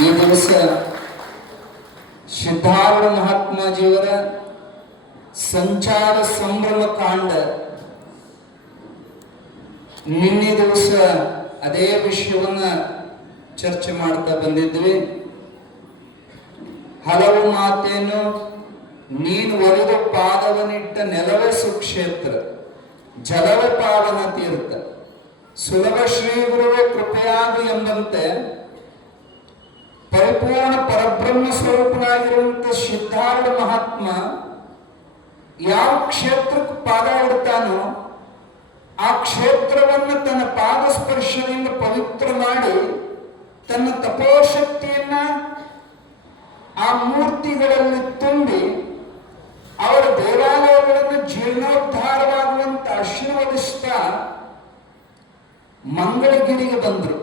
ಈ ದಿವಸ ಸಿದ್ಧಾರೂಢ ಮಹಾತ್ಮಾಜಿಯವರ ಸಂಚಾರ ಸಂಭ್ರಮ ಕಾಂಡ. ನಿನ್ನೆ ದಿವಸ ಅದೇ ವಿಷಯವನ್ನ ಚರ್ಚೆ ಮಾಡ್ತಾ ಬಂದಿದ್ವಿ. ಹಲವು ಮಾತೇನು, ನೀನು ಒಲಿದು ಪಾದವನಿಟ್ಟ ನೆಲವೇ ಸುಕ್ಷೇತ್ರ, ಜಲವೇ ಪಾವನ ತೀರ್ಥ, ಸುಲಭ ಶ್ರೀ ಗುರುವೇ ಕೃಪೆಯಾಗು ಎಂಬಂತೆ ಪರಿಪೂರ್ಣ ಪರಬ್ರಹ್ಮ ಸ್ವರೂಪನಾಗಿರುವಂತ ಸಿದ್ಧಾರೂಢ ಮಹಾತ್ಮ ಯಾವ ಕ್ಷೇತ್ರಕ್ಕೆ ಪಾದ ಇಡ್ತಾನೋ ಆ ಕ್ಷೇತ್ರವನ್ನು ತನ್ನ ಪಾದ ಸ್ಪರ್ಶದಿಂದ ಪವಿತ್ರ ಮಾಡಿ ತನ್ನ ತಪೋಶಕ್ತಿಯನ್ನ ಆ ಮೂರ್ತಿಗಳಲ್ಲಿ ತುಂಬಿ ಅವರ ದೇವಾಲಯಗಳನ್ನು ಜೀರ್ಣೋದ್ಧಾರವಾಗುವಂತ ಆಶೀರ್ವದಿಸ್ತಾ ಮಂಗಳಗಿರಿಗೆ ಬಂದರು.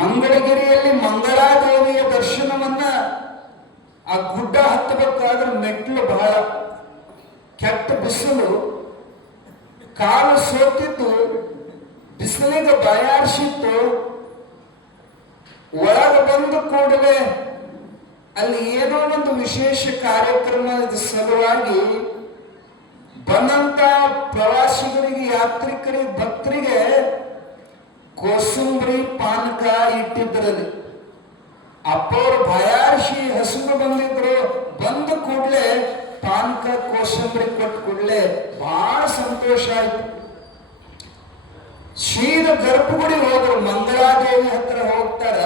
ಮಂಗಳಗಿರಿಯಲ್ಲಿ ಮಂಗಳಾದೇವಿಯ ದರ್ಶನವನ್ನ ಆ ಗುಡ್ಡ ಹತ್ತಬೇಕಾದ್ರೆ ಮೆಟ್ಲು ಬಹಳ ಕೆಟ್ಟ ಬಿಸಿಲು, ಕಾಲು ಸೋತಿದ್ದು, ಬಿಸಿಲಿಗೆ ಬಾಯಾರಿಸಿತ್ತು. ಒಳಗೆ ಬಂದ ಕೂಡಲೇ ಅಲ್ಲಿ ಏನೋ ಒಂದು ವಿಶೇಷ ಕಾರ್ಯಕ್ರಮದ ಸಲುವಾಗಿ ಬಂದಂತ ಪ್ರವಾಸಿಗರಿಗೆ, ಯಾತ್ರಿಕರಿಗೆ, ಭಕ್ತರಿಗೆ ಕೋಸಂಬರಿ ಪಾನಕ ಇಟ್ಟಿದ್ರಲ್ಲಿ. ಅಪ್ಪವ್ರು ಬಾಯಾರಿಸಿ ಹಸಿರು ಬಂದಿದ್ರು. ಬಂದ ಕೂಡಲೇ ಪಾನಕ ಕೋಸಂಬರಿ ಕೊಟ್ಟ ಕೂಡಲೇ ಬಹಳ ಸಂತೋಷ ಆಯ್ತು. ಶ್ರೀರ ಗರ್ಭಗುಡಿ ಹೋದ್ರು. ಮಂಗಳಾದೇವಿ ಹತ್ರ ಹೋಗ್ತಾರ,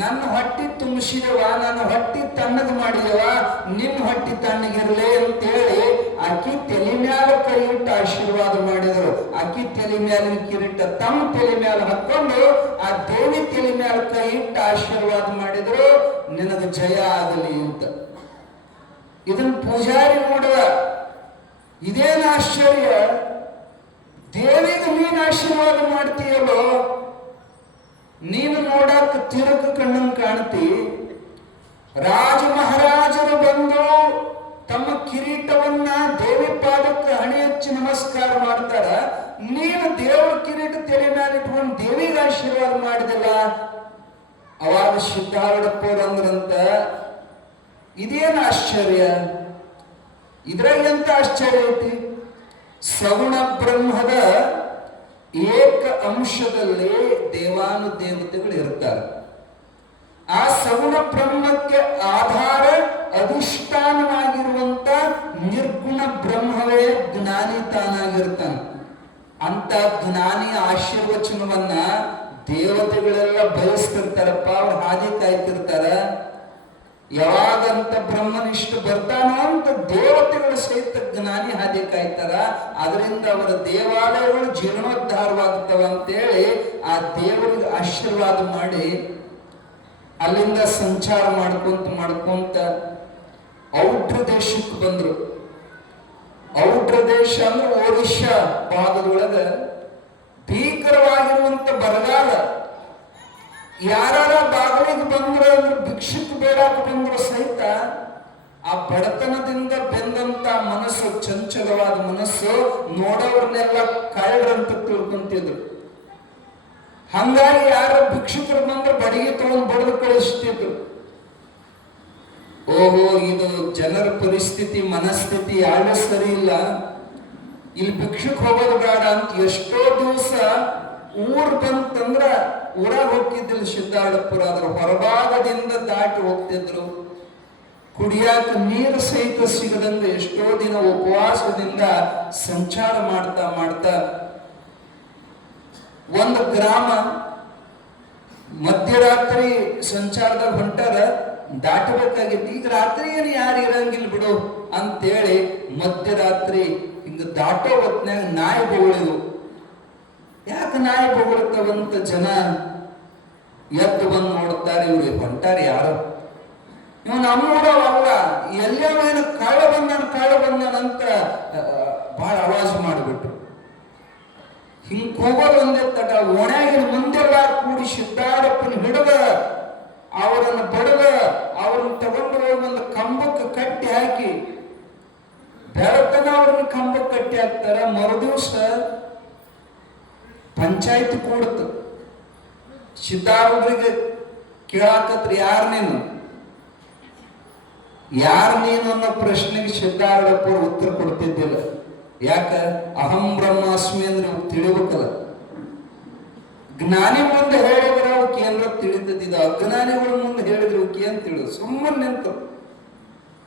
ನನ್ನ ಹೊಟ್ಟಿ ತುಂಬಿಸಿದವ, ನನ್ನ ಹೊಟ್ಟಿ ತಣ್ಣಗ ಮಾಡಿದವ, ನಿನ್ನ ಹೊಟ್ಟಿ ತಣ್ಣಗಿರ್ಲಿ ಅಂತೇಳಿ ಆಕಿ ತಲೆ ಮ್ಯಾಲ ಕೈ ಇಟ್ಟು ಆಶೀರ್ವಾದ ಮಾಡಿದರು. ಆಕಿ ತಲೆ ಮ್ಯಾಲಿನ ಕಿರೀಟ ತಮ್ಮ ತಲೆ ಮ್ಯಾಲ ಹಾಕೊಂಡು ಆ ದೇವಿ ತಲೆ ಮ್ಯಾಲ ಕೈ ಇಟ್ಟು ಆಶೀರ್ವಾದ ಮಾಡಿದ್ರು, ನಿನಗೆ ಜಯ ಆಗಲಿ ಅಂತ. ಇದನ್ನ ಪೂಜಾರಿ ನೋಡುವ. ಇದೇನು ಆಶ್ಚರ್ಯ, ದೇವಿಗೆ ನೀನು ಆಶೀರ್ವಾದ ಮಾಡ್ತೀಯಲ್ಲೋ, ನೀನು ನೋಡಕ್ ತಿರುಗ ಕಣ್ಣಂಗ್ ಕಾಣ್ತಿ. ರಾಜ ಮಹಾರಾಜರು ಬಂದು ತಮ್ಮ ಕಿರೀಟವನ್ನ ದೇವಿ ಪಾದಕ್ಕೆ ಹಣೆ ಹಚ್ಚಿ ನಮಸ್ಕಾರ ಮಾಡ್ತಾರ. ನೀನು ದೇವರ ಕಿರೀಟ ತಲೆ ಮೇಲೆ ಇಟ್ಕೊಂಡು ದೇವಿಗೆ ಆಶೀರ್ವಾದ ಮಾಡಿದಿಲ್ಲ. ಅವಾಗ ಸಿದ್ಧಾರೂಢಪ್ಪವ್ರು ಅಂದ್ರಂತ, ಇದೇನು ಆಶ್ಚರ್ಯ, ಇದ್ರಾಗ ಎಂತ ಆಶ್ಚರ್ಯ ಐತಿ? ಸಗುಣ ಬ್ರಹ್ಮದ ಏಕ ಅಂಶದಲ್ಲಿ ದೇವಾನುದೇವತೆಗಳು ಇರ್ತಾರೆ. ಆ ಸಗುಣ ಬ್ರಹ್ಮಕ್ಕೆ ಆಧಾರ ಅಧಿಷ್ಠಾನವಾಗಿರುವಂತ ನಿರ್ಗುಣ ಬ್ರಹ್ಮವೇ ಜ್ಞಾನಿ ತಾನಾಗಿರ್ತಾನೆ. ಅಂತ ಜ್ಞಾನಿಯ ಆಶೀರ್ವಚನವನ್ನ ದೇವತೆಗಳೆಲ್ಲ ಬಯಸ್ತಿರ್ತಾರಪ್ಪ, ಅವ್ರು ಹಾದಿ ಕಾಯ್ತಿರ್ತಾರ. ಯಾವಾಗಂತ ಬ್ರಹ್ಮನಿಷ್ಠ ಬರ್ತಾನೋ ಅಂತ ದೇವತೆಗಳು ಸಹಿತ ಜ್ಞಾನಿ ಹಾದಿ ಕಾಯ್ತಾರ. ಅದರಿಂದ ಅವರ ದೇವಾಲಯಗಳು ಜೀರ್ಣೋದ್ಧಾರವಾಗ್ತವ ಅಂತೇಳಿ ಆ ದೇವರಿಗೆ ಆಶೀರ್ವಾದ ಮಾಡಿ ಅಲ್ಲಿಂದ ಸಂಚಾರ ಮಾಡ್ಕೊಂತ ಔಡ್ರ ದೇಶಕ್ಕೆ ಬಂದ್ರು. ಔಡ್ರ ದೇಶ ಅಂದ್ರೆ ಒಡಿಶಾ ಭಾಗದೊಳಗ ಭೀಕರವಾಗಿರುವಂತ ಬರಗಾಲ. ಯಾರ ಬಾಗಿಲಿಗೆ ಬಂದ್ರೆ ಅಂದ್ರೆ ಭಿಕ್ಷಕ್ಕೆ ಬೇಡಾಕ ಬಂದ್ರು ಸಹಿತ ಆ ಬಡತನದಿಂದ ಬೆಂದಂತ ಮನಸ್ಸು, ಚಂಚಲವಾದ ಮನಸ್ಸು, ನೋಡೋರ್ನೆಲ್ಲ ಕಳ್ಳರಂತ ತಿಳ್ಕೊಂತಿದ್ರು. ಹಂಗಾಗಿ ಯಾರ ಭಿಕ್ಷುಕರು ಬಂದ್ರೆ ಬಡಿಗೆ ತಗೊಂಡು ಬಡಿದು ಕಳಿಸ್ತಿದ್ರು. ಓಹೋ, ಇದು ಜನರ ಪರಿಸ್ಥಿತಿ, ಮನಸ್ಥಿತಿ ಯಾರು ಸರಿ ಇಲ್ಲ, ಇಲ್ಲಿ ಭಿಕ್ಷುಕ್ ಹೋಗೋದು ಬೇಡ ಅಂತ ಎಷ್ಟೋ ದಿವಸ ಊರ್ ಬಂತಂದ್ರ ಊರಾಗ ಹೋಗ್ತಿದ್ದಿಲ್ಲ ಸಿದ್ಧಾರೂಢಪ್ಪರು. ಅದ್ರ ಹೊರಭಾಗದಿಂದ ದಾಟಿ ಹೋಗ್ತಿದ್ರು. ಕುಡಿಯಾಕ ನೀರು ಸಹಿತ ಸಿಗದಂಗ ಎಷ್ಟೋ ದಿನ ಉಪವಾಸದಿಂದ ಸಂಚಾರ ಮಾಡ್ತಾ ಒಂದು ಗ್ರಾಮ ಮಧ್ಯರಾತ್ರಿ ಸಂಚಾರದಾಗ ಹೊಂಟಾರ, ದಾಟಬೇಕಾಗಿತ್ತು. ಈಗ ರಾತ್ರಿ ಏನು ಯಾರು ಇರಂಗಿಲ್ಲ ಬಿಡು ಅಂತೇಳಿ ಮಧ್ಯರಾತ್ರಿ ಹಿಂಗ ದಾಟೋ ಹೊತ್ನ್ಯಾಗ ನಾಯಿ ಬೊಗಳಿದ್ವು. ಯಾಕೆ ನಾಯಿ ಬೊಗಳ್ತವಂತ ಜನ ಎದ್ದು ಬಂದು ನೋಡ್ತಾರೆ. ಇವ್ರಿಗೆ ಹೊಂಟಾರೆ ಯಾರು, ಇವ್ ನಮ್ಮೂರವಲ್ಲ, ಎಲ್ಲೇನು ಕಾಳ ಬಂದಾನಂತ ಬಹಳ ಆವಾಜ್ ಮಾಡಿಬಿಟ್ರು. ಹಿಂಗ್ ಹೋಗೋದು ಒಂದೇ ತಟ. ಒಣಗಿನ ಮುಂದೆಲ್ಲ ಕೂಡಿ ಸಿದ್ಧಾರೂಢಪ್ಪನ ಹಿಡಿದ ಅವರನ್ನು ಬಡದ ಅವ್ರನ್ನ ತಗೊಂಡು ಹೋಗಿ ಒಂದು ಕಂಬಕ್ಕೆ ಕಟ್ಟಿ ಹಾಕಿ ಬೆಳತನ ಅವ್ರನ್ನ ಕಂಬಕ್ಕೆ ಕಟ್ಟಿ ಹಾಕ್ತಾರ. ಮರುದಿವ್ಸ ಪಂಚಾಯತ್ ಕೂಡ್ತು. ಸಿದ್ಧಾರೂಢರಿಗೆ ಕೇಳಾಕತ್ರಿ ಯಾರ್ ನೀನು ಅನ್ನೋ ಪ್ರಶ್ನೆಗೆ ಸಿದ್ಧಾರೂಢಪ್ಪರು ಉತ್ತರ ಕೊಡ್ತಿದ್ದಿಲ್ಲ. ಯಾಕ? ಅಹಂ ಬ್ರಹ್ಮಾಸ್ಮಿ ಅಂದ್ರೆ ಇವ್ರು ತಿಳಿಬೇಕಲ್ಲ. ಜ್ಞಾನಿ ಮುಂದೆ ಹೇಳಿದ್ರೆ ಅವಕ್ಕೆ ಏನಾರ ತಿಳಿತದಿದ, ಅಜ್ಞಾನಿಗಳ ಮುಂದೆ ಹೇಳಿದ್ರೆ ಅವಕ್ಕೆ ಏನ್ ತಿಳಿದು ಸುಮ್ಮನೆ ನಿಂತು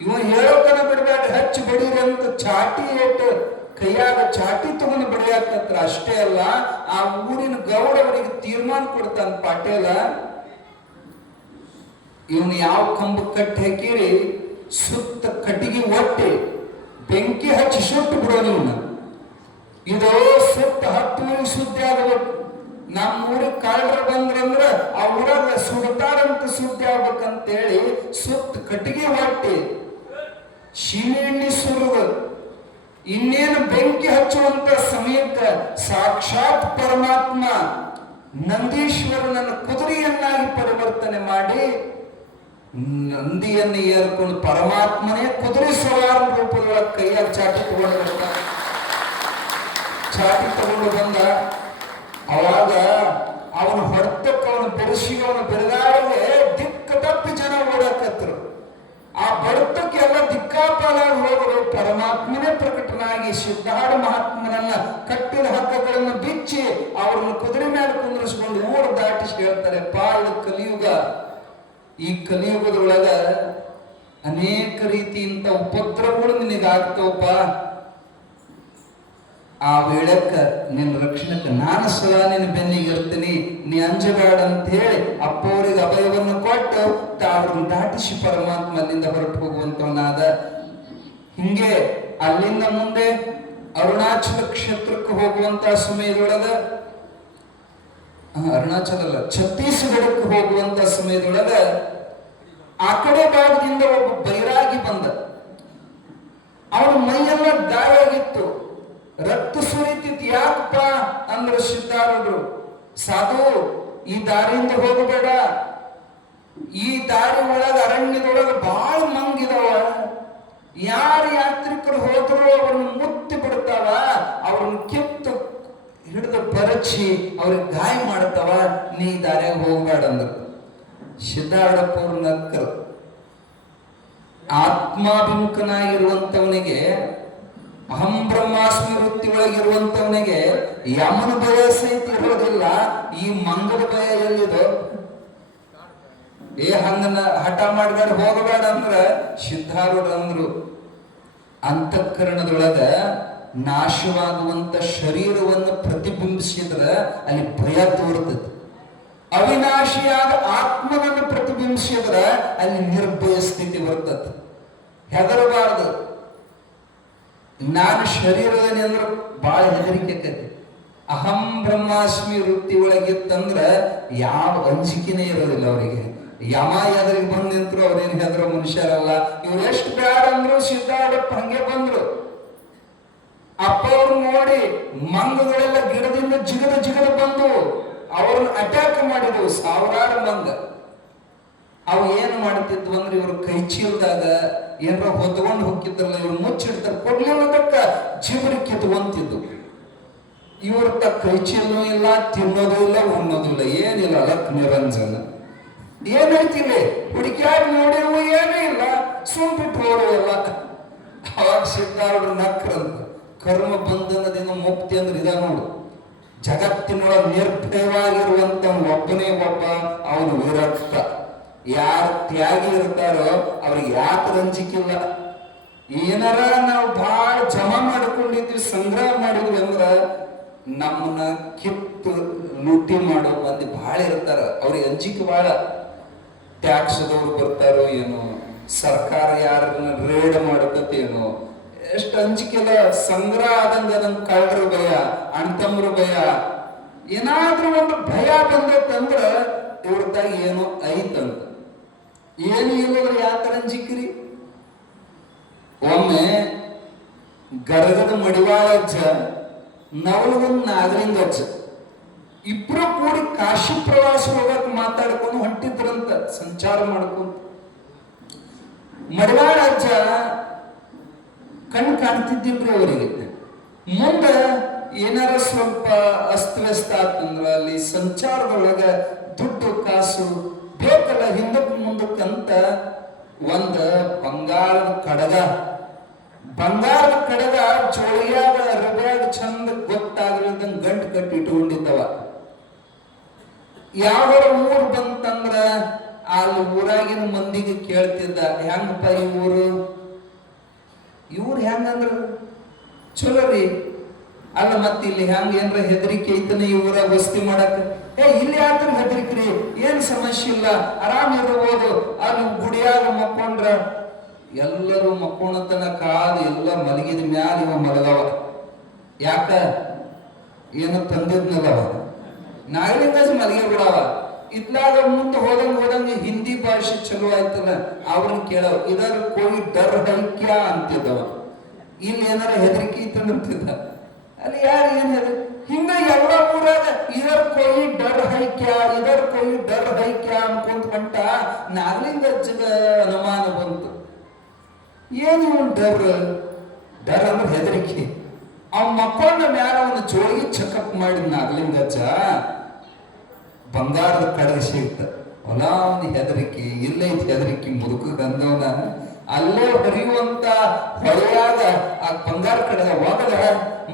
ಇವ ಹೇಳೋಕನ ಬಿಡಬೇಡ, ಹಚ್ಚಿ ಬಡೀರಿ ಅಂತ ಚಾಟಿ ಏಟು ಕೈಯಾಗ ಚಾಟಿ ತಗೊಂಡು ಬಡಿಯಾಕತ್ರ. ಅಷ್ಟೇ ಅಲ್ಲ, ಆ ಊರಿನ ಗೌಡ ಅವರಿಗೆ ತೀರ್ಮಾನ ಕೊಡ್ತಾನ, ಪಾಟೇಲ ಇವನು ಯಾವ ಕಂಬ ಕಟ್ಟಿ ಹಾಕಿರಿ ಸುತ್ತ ಕಟ್ಟಿಗೆ ಒಟ್ಟಿ ಬೆಂಕಿ ಹಚ್ಚಿ ಸುಟ್ಟು ಬಿಡೋನು ಇವನ್ನ. ಇದು ಸುತ್ತ 10 ಊರಿಗೆ ಸುದ್ದಿ ಆಗಬೇಕು. ನಮ್ಮ ಊರಿಗೆ ಕಾಳ್ರ ಬಂದ್ರಂದ್ರ ಆ ಊರಾಗ ಸುಡ್ತಾರಂತ ಸುದ್ದಿ ಆಗ್ಬೇಕಂತೇಳಿ ಸುತ್ತ ಕಟ್ಟಿಗೆ ಒಟ್ಟಿ ಸೀಮೆ ಎಣ್ಣೆ ಸುರುವುದು. ಇನ್ನೇನು ಬೆಂಕಿ ಹಚ್ಚುವಂತ ಸಮಯಕ್ಕೆ ಸಾಕ್ಷಾತ್ ಪರಮಾತ್ಮ ನಂದೀಶ್ವರನನ್ನು ಕುದುರೆಯನ್ನಾಗಿ ಪರಿವರ್ತನೆ ಮಾಡಿ ನಂದಿಯನ್ನು ಏರ್ಕೊಂಡು ಪರಮಾತ್ಮನೇ ಕುದುರೆ ಸವಾರ ರೂಪದೊಳಗೆ ಕೈಯಾಗ ಚಾಟಿ ತಗೊಂಡು ಬರ್ತಾನೆ. ಚಾಟಿ ತಗೊಂಡು ಬಂದ ಅವಾಗ ಅವನು ಹೊಡೆತಕ್ಕೆ ಅವನು ಬೆರೆಸಿಗೆ ಅವನು ಬೆರಗಾಡಿಗೆ ದಿಕ್ಕ ತಪ್ಪಿ ಜನ ಓಡಾಕತ್ರು. ಆ ಬಡತಕ್ಕೆ ಎಲ್ಲ ದಿಕ್ಕಾಪಾಲಾಗಿ ಹೋಗಲು ಪರಮಾತ್ಮನೇ ಪ್ರಕಟನಾಗಿ ಸಿದ್ಧಾರೂಢ ಮಹಾತ್ಮನನ್ನ ಕಟ್ಟಿದ ಹಗ್ಗಗಳನ್ನು ಬಿಚ್ಚಿ ಅವರನ್ನು ಕುದುರೆ ಮೇಲೆ ಕುಂದಿರಿಸಿಕೊಂಡು ಊರು ದಾಟಿಸಿ ಹೇಳ್ತಾರೆ, ಇದು ಕಲಿಯುಗ. ಈ ಕಲಿಯುಗದೊಳಗ ಅನೇಕ ರೀತಿಯಿಂದ ಉಪದ್ರವಗಳು ನಿನಗಾಗ್ತವಪ್ಪ. ಆ ವೇಳಕ್ಕ ನಿನ್ನ ರಕ್ಷಣಕ್ಕೆ ನಾನು ಸದಾ ನಿನ್ನ ಬೆನ್ನಿಗೆ ಇರ್ತೀನಿ, ನೀ ಅಂಜಬೇಡ ಅಂತ ಹೇಳಿ ಅಪ್ಪವರಿಗೆ ಅಭಯವನ್ನು ಕೊಟ್ಟು ಅವ್ರನ್ನ ದಾಟಿಸಿ ಪರಮಾತ್ಮ ಅಲ್ಲಿಂದ ಹೊರಟು ಹೋಗುವಂತವನಾದ. ಹಿಂಗೆ ಅಲ್ಲಿಂದ ಮುಂದೆ ಅರುಣಾಚಲ ಕ್ಷೇತ್ರಕ್ಕೆ ಹೋಗುವಂತ ಸಮಯದೊಳಗ, ಅರುಣಾಚಲ ಅಲ್ಲ, ಛತ್ತೀಸ್ಗಢಕ್ಕೆ ಹೋಗುವಂತ ಸಮಯದೊಳಗ ಆ ಕಡೆ ಭಾಗದಿಂದ ಒಬ್ಬ ಬೈರಾಗಿ ಬಂದ. ಅವನ ಮೈಯೆಲ್ಲ ಗಾಯ ಆಗಿತ್ತು, ರಕ್ತ ಸುರಿತಿತ್ತು. ಯಾಕಪ್ಪ ಅಂದ್ರೆ ಸಿದ್ಧಾರೂಢರು, ಸಾಧು ಈ ದಾರಿಯಿಂದ ಹೋಗಬೇಡ, ಈ ದಾರಿ ಒಳಗ ಅರಣ್ಯದೊಳಗ ಬಹಳ ಮಂಗಿದಾವ, ಯಾರು ಯಾತ್ರಿಕರು ಹೋದ್ರು ಅವ್ರನ್ನ ಮುತ್ತಿ ಬಿಡ್ತಾವ, ಅವ್ರನ್ನ ಕಿತ್ತು ಹಿಡಿದು ಬರಚಿ ಅವ್ರಿಗೆ ಗಾಯ ಮಾಡ್ತಾವ, ನೀ ದಾರ್ಯಾಗ ಹೋಗ್ಬೇಡ ಅಂದ್ರು. ಸಿದ್ಧಾರೂಢಪ್ಪವ್ರ ನಕ್ಕರು. ಆತ್ಮಾಭಿಮುಖನಾಗಿರುವಂತವನಿಗೆ, ಅಹಂ ಬ್ರಹ್ಮಾಸ್ಮಿ ವೃತ್ತಿ ಒಳಗಿರುವಂತವನಿಗೆ ಯಮನ ಭಯ ಸಹಿತ ಇರೋದಿಲ್ಲ, ಈ ಮಂಗದ ಭಯ ಎಲ್ಲಿದೋ? ಹಂಗನ ಹಠ ಮಾಡಬೇಡ ಹೋಗಬೇಡ ಅಂದ್ರ ಸಿದ್ಧಾರೂಢ ಅಂದ್ರು, ಅಂತಃಕರಣದೊಳಗ ನಾಶವಾಗುವಂತ ಶರೀರವನ್ನು ಪ್ರತಿಬಿಂಬಿಸಿದ್ರ ಅಲ್ಲಿ ಭಯ ತೋರ್ತದೆ. ಅವಿನಾಶಿಯಾದ ಆತ್ಮನನ್ನು ಪ್ರತಿಬಿಂಬಿಸಿದ್ರ ಅಲ್ಲಿ ನಿರ್ಭಯ ಸ್ಥಿತಿ ಬರ್ತದೆ. ಹೆದರಬಾರದು. ನಾನು ಶರೀರದಲ್ಲಿ ಅಂದ್ರೆ ಬಹಳ ಹೆದರಿಕೆ ಆಕೈತಿ. ಅಹಂ ಬ್ರಹ್ಮಾಸ್ಮಿ ವೃತ್ತಿ ಒಳಗಿತ್ತಂದ್ರ ಯಾವ ಅಂಜಿಕೆನೇ ಇರೋದಿಲ್ಲ ಅವರಿಗೆ. ಯಮ ಎದರಿಗೆ ಬಂದ್ ನಿಂತರು ಅವ್ರೇನು ಹೆದರೋ ಮನುಷ್ಯರಲ್ಲ. ಇವ್ರು ಎಷ್ಟು ಬ್ಯಾಡ ಅಂದ್ರು ಸಿದ್ಧಾರೂಢಪ್ಪ ಹಂಗೆ ಬಂದ್ರು. ಅಪ್ಪ ಅವ್ರು ನೋಡಿ ಮಂಗಗಳೆಲ್ಲ ಗಿಡದಿಂದ ಜಿಗದ ಬಂದು ಅವ್ರನ್ನ ಅಟ್ಯಾಕ್ ಮಾಡಿದವು, ಸಾವಿರಾರು ಮಂಗ. ಅವು ಏನು ಮಾಡ್ತಿದ್ವು ಅಂದ್ರೆ ಇವ್ರ ಕೈ ಚೀಲದಾಗ ಏನಾರ ಹೊತ್ಕೊಂಡು ಹೋಗಿದ್ರಲ್ಲ, ಇವ್ರು ಮುಚ್ಚಿಡ್ತಾರೆ, ಕೊಡ್ಲಿಲ್ಲದಕ್ಕ ಜಿಬರಿ ಕಿತ್ಕೊಂತಿದ್ದು. ಇವ್ರ ಕೈ ಚೀಲನೂ ಇಲ್ಲ, ತಿನ್ನೋದು ಇಲ್ಲ, ಉಣ್ಣೋದು ಇಲ್ಲ, ಏನಿಲ್ಲ. ಲಕ್ ನಿರಂಜನ ಏನೈತಿಲ್ಲ, ಹುಡುಕಿಯಾಗಿ ನೋಡಿರುವ ಏನೂ ಇಲ್ಲ, ಸುಂಬಿಟ್ಟು ಹೋರುವಲ್ಲ. ಅವಾಗ ಸಿದ್ಧಾರೂಢರು ನಕ್ರಂತ, ಕರ್ಮ ಬಂಧನದಿಂದ ಮುಕ್ತಿ ಅಂದ್ರೆ ಇದ ನೋಡು. ಜಗತ್ತಿನೊಳಗೆ ನಿರ್ಭಯವಾಗಿರುವಂತ ಒಬ್ಬನೇ ಒಬ್ಬ, ಅವನು ವಿರಕ್ತ. ಯಾರು ತ್ಯಾಗಿ ಇರ್ತಾರೋ ಅವ್ರಿಗೆ ಯಾಕೆ ರಂಜಿಕಿಲ್ಲ. ಏನಾರ ನಾವು ಬಹಳ ಜಮಾ ಮಾಡ್ಕೊಂಡಿದ್ವಿ, ಸಂಗ್ರಹ ಮಾಡಿದ್ವಿ ಅಂದ್ರ ನಮ್ಮನ್ನ ಕಿತ್ತು ಲೂಟಿ ಮಾಡೋ ಮಂದಿ ಬಹಳ ಇರ್ತಾರ. ಅವ್ರಿಗೆ ಅಂಜಿಕೆ ಬಹಳ. ಟ್ಯಾಕ್ಸ್ದವ್ರು ಬರ್ತಾರೋ ಏನೋ, ಸರ್ಕಾರ ಯಾರನ್ನ ರೇಡ್ ಮಾಡತೇನೋ, ಎಷ್ಟು ಅಂಜಿಕೆಲ್ಲ. ಸಂಗ್ರಹ ಆದಂಗ ನನ್ ಕಳ್ಳರ ಭಯ, ಅಣ್ತಮ್ರ ಭಯ, ಏನಾದ್ರೂ ಒಂದು ಭಯ ಬಂದೈತಂದ್ರ ಇವ್ರದಾಗ ಏನೋ ಐತಂತ. ಏನು ಇಲ್ಲದ್ರೆ ಯಾಕೆ ಅಂಜಿಕ್ರಿ? ಒಮ್ಮೆ ಗರಗದ ಮಡಿವಾಳ ಅಜ್ಜ, ನವಲಗೊಂದು ನಾಗಲಿಂಗ ಅಜ್ಜ ಇಬ್ರು ಕೂಡಿ ಕಾಶಿ ಪ್ರವಾಸ ಹೋಗಕ್ ಮಾತಾಡ್ಕೊಂಡು ಹೊಂಟಿದ್ರಂತ, ಸಂಚಾರ ಮಾಡ್ಕೊಂಡು. ಮಡಿವಾಳ ಅಜ್ಜ ಕಣ್ಣು ಕಾಣ್ತಿದ್ದಿಲ್ರಿ ಅವರಿಗೆ. ಮುಂದೆ ಏನಾರ ಸ್ವಲ್ಪ ಅಸ್ತವ್ಯಸ್ತ ಆತಂದ್ರ ಅಲ್ಲಿ ಸಂಚಾರದೊಳಗ ದುಡ್ಡು ಕಾಸು ಬೇಕಲ್ಲ ಕಡಗ, ಬಂಗಾರದ ಕಡಗ ಜೋಳಿಯಾಗ ಹೃದಯ ಚಂದ ಗೊತ್ತಾಗದಂಗ ಗಂಟು ಕಟ್ಟಿ ಇಟ್ಕೊಂಡಿದ್ದವ. ಯಾವ ಊರು ಬಂತಂದ್ರ ಅಲ್ಲಿ ಊರಾಗಿನ ಮಂದಿಗೆ ಕೇಳ್ತಿದ್ದ, ಹೆಂಗಪ್ಪ ಈ ಊರು? ಇವ್ರು ಹೆಂಗಂದ್ರ ಚಲೋ ರೀ. ಅಲ್ಲ ಮತ್ತೆ ಇಲ್ಲಿ ಹೆಂಗ ಏನ್ರ ಹೆದರಿಕೆ ಐತನ ಈ ಊರಾಗ ವಸ್ತಿ ಮಾಡಕ್? ಇಲ್ಲಿ ಯಾತ್ರ ಹೆದರಿಕ್ರಿ, ಏನ್ ಸಮಸ್ಯೆ ಇಲ್ಲ, ಆರಾಮ್ ಇರ್ಬೋದು. ಅಲ್ಲಿ ಗುಡಿಯಾಗ ಮಕ್ಕೊಂಡ್ರ ಎಲ್ಲರೂ ಮಕ್ಕೋಣತನ ಕಾದು ಎಲ್ಲ ಮಲಗಿದ ಮ್ಯಾಲ ಇವ ಮಲಗವ. ಯಾಕ? ಏನು ತಂದಿದ್ನಲ್ಲ ಅವ ನಾಗಲಿಂಗಜ್ ಮಲಗಿ ಬಿಡವ. ಇತ್ಲಾಗ ಮುಂದೆ ಹೋದಂಗ ಹಿಂದಿ ಭಾಷೆ ಚಲೋ ಆಯ್ತಲ್ಲ, ಅವ್ರನ್ನ ಕೇಳವ, ಇದರ ಕೋಯಿ ಡರ್ ಹೈಕ್ಯ ಅಂತಿದ್ದವ. ಇಲ್ಲಿ ಏನಾರ ಹೆದರಿಕೆ ಇತ್ತಂತಿದ್ದ. ಅಲ್ಲಿ ಯಾರು ಏನ್ ಹೆದರಿ ಹಿಂಗ ಎಲ್ಲ ಊರಾಗ ಇದರ ಕೋಯಿ ಡರ್ ಹೈಕ್ಯ, ಇದರ ಕೋಯಿ ಡರ್ ಹೈಕ್ಯ ಅನ್ಕೊಂತ ಹೊಂಟ. ನಾಗಲಿಂಗಜ್ಜಗ ಅನುಮಾನ ಬಂತು, ಏನು ಡರ್? ಡರ್ ಅಂದ್ರೆ ಹೆದರಿಕೆ. ಅವ್ ಮಕ್ಕೊಂಡ ಮ್ಯಾಲ ಅವನು ಜೋಳಿಗೆ ಚೆಕಪ್ ಮಾಡಿದ ನಾಗಲಿಂಗಜ್ಜ, ಬಂಗಾರದ ಕಡಗ ಸಿಗ್ತ. ಹೊಲ ಅವನ ಹೆದರಿಕೆ, ಇಲ್ಲೈತಿ ಹೆದರಿಕೆ. ಮುದುಕ ಗಂಧವನ ಅಲ್ಲೇ ಹರಿಯುವಂತ ಹೊಳೆಯಾಗ ಆ ಬಂಗಾರ ಕಡಗ ಒಗದ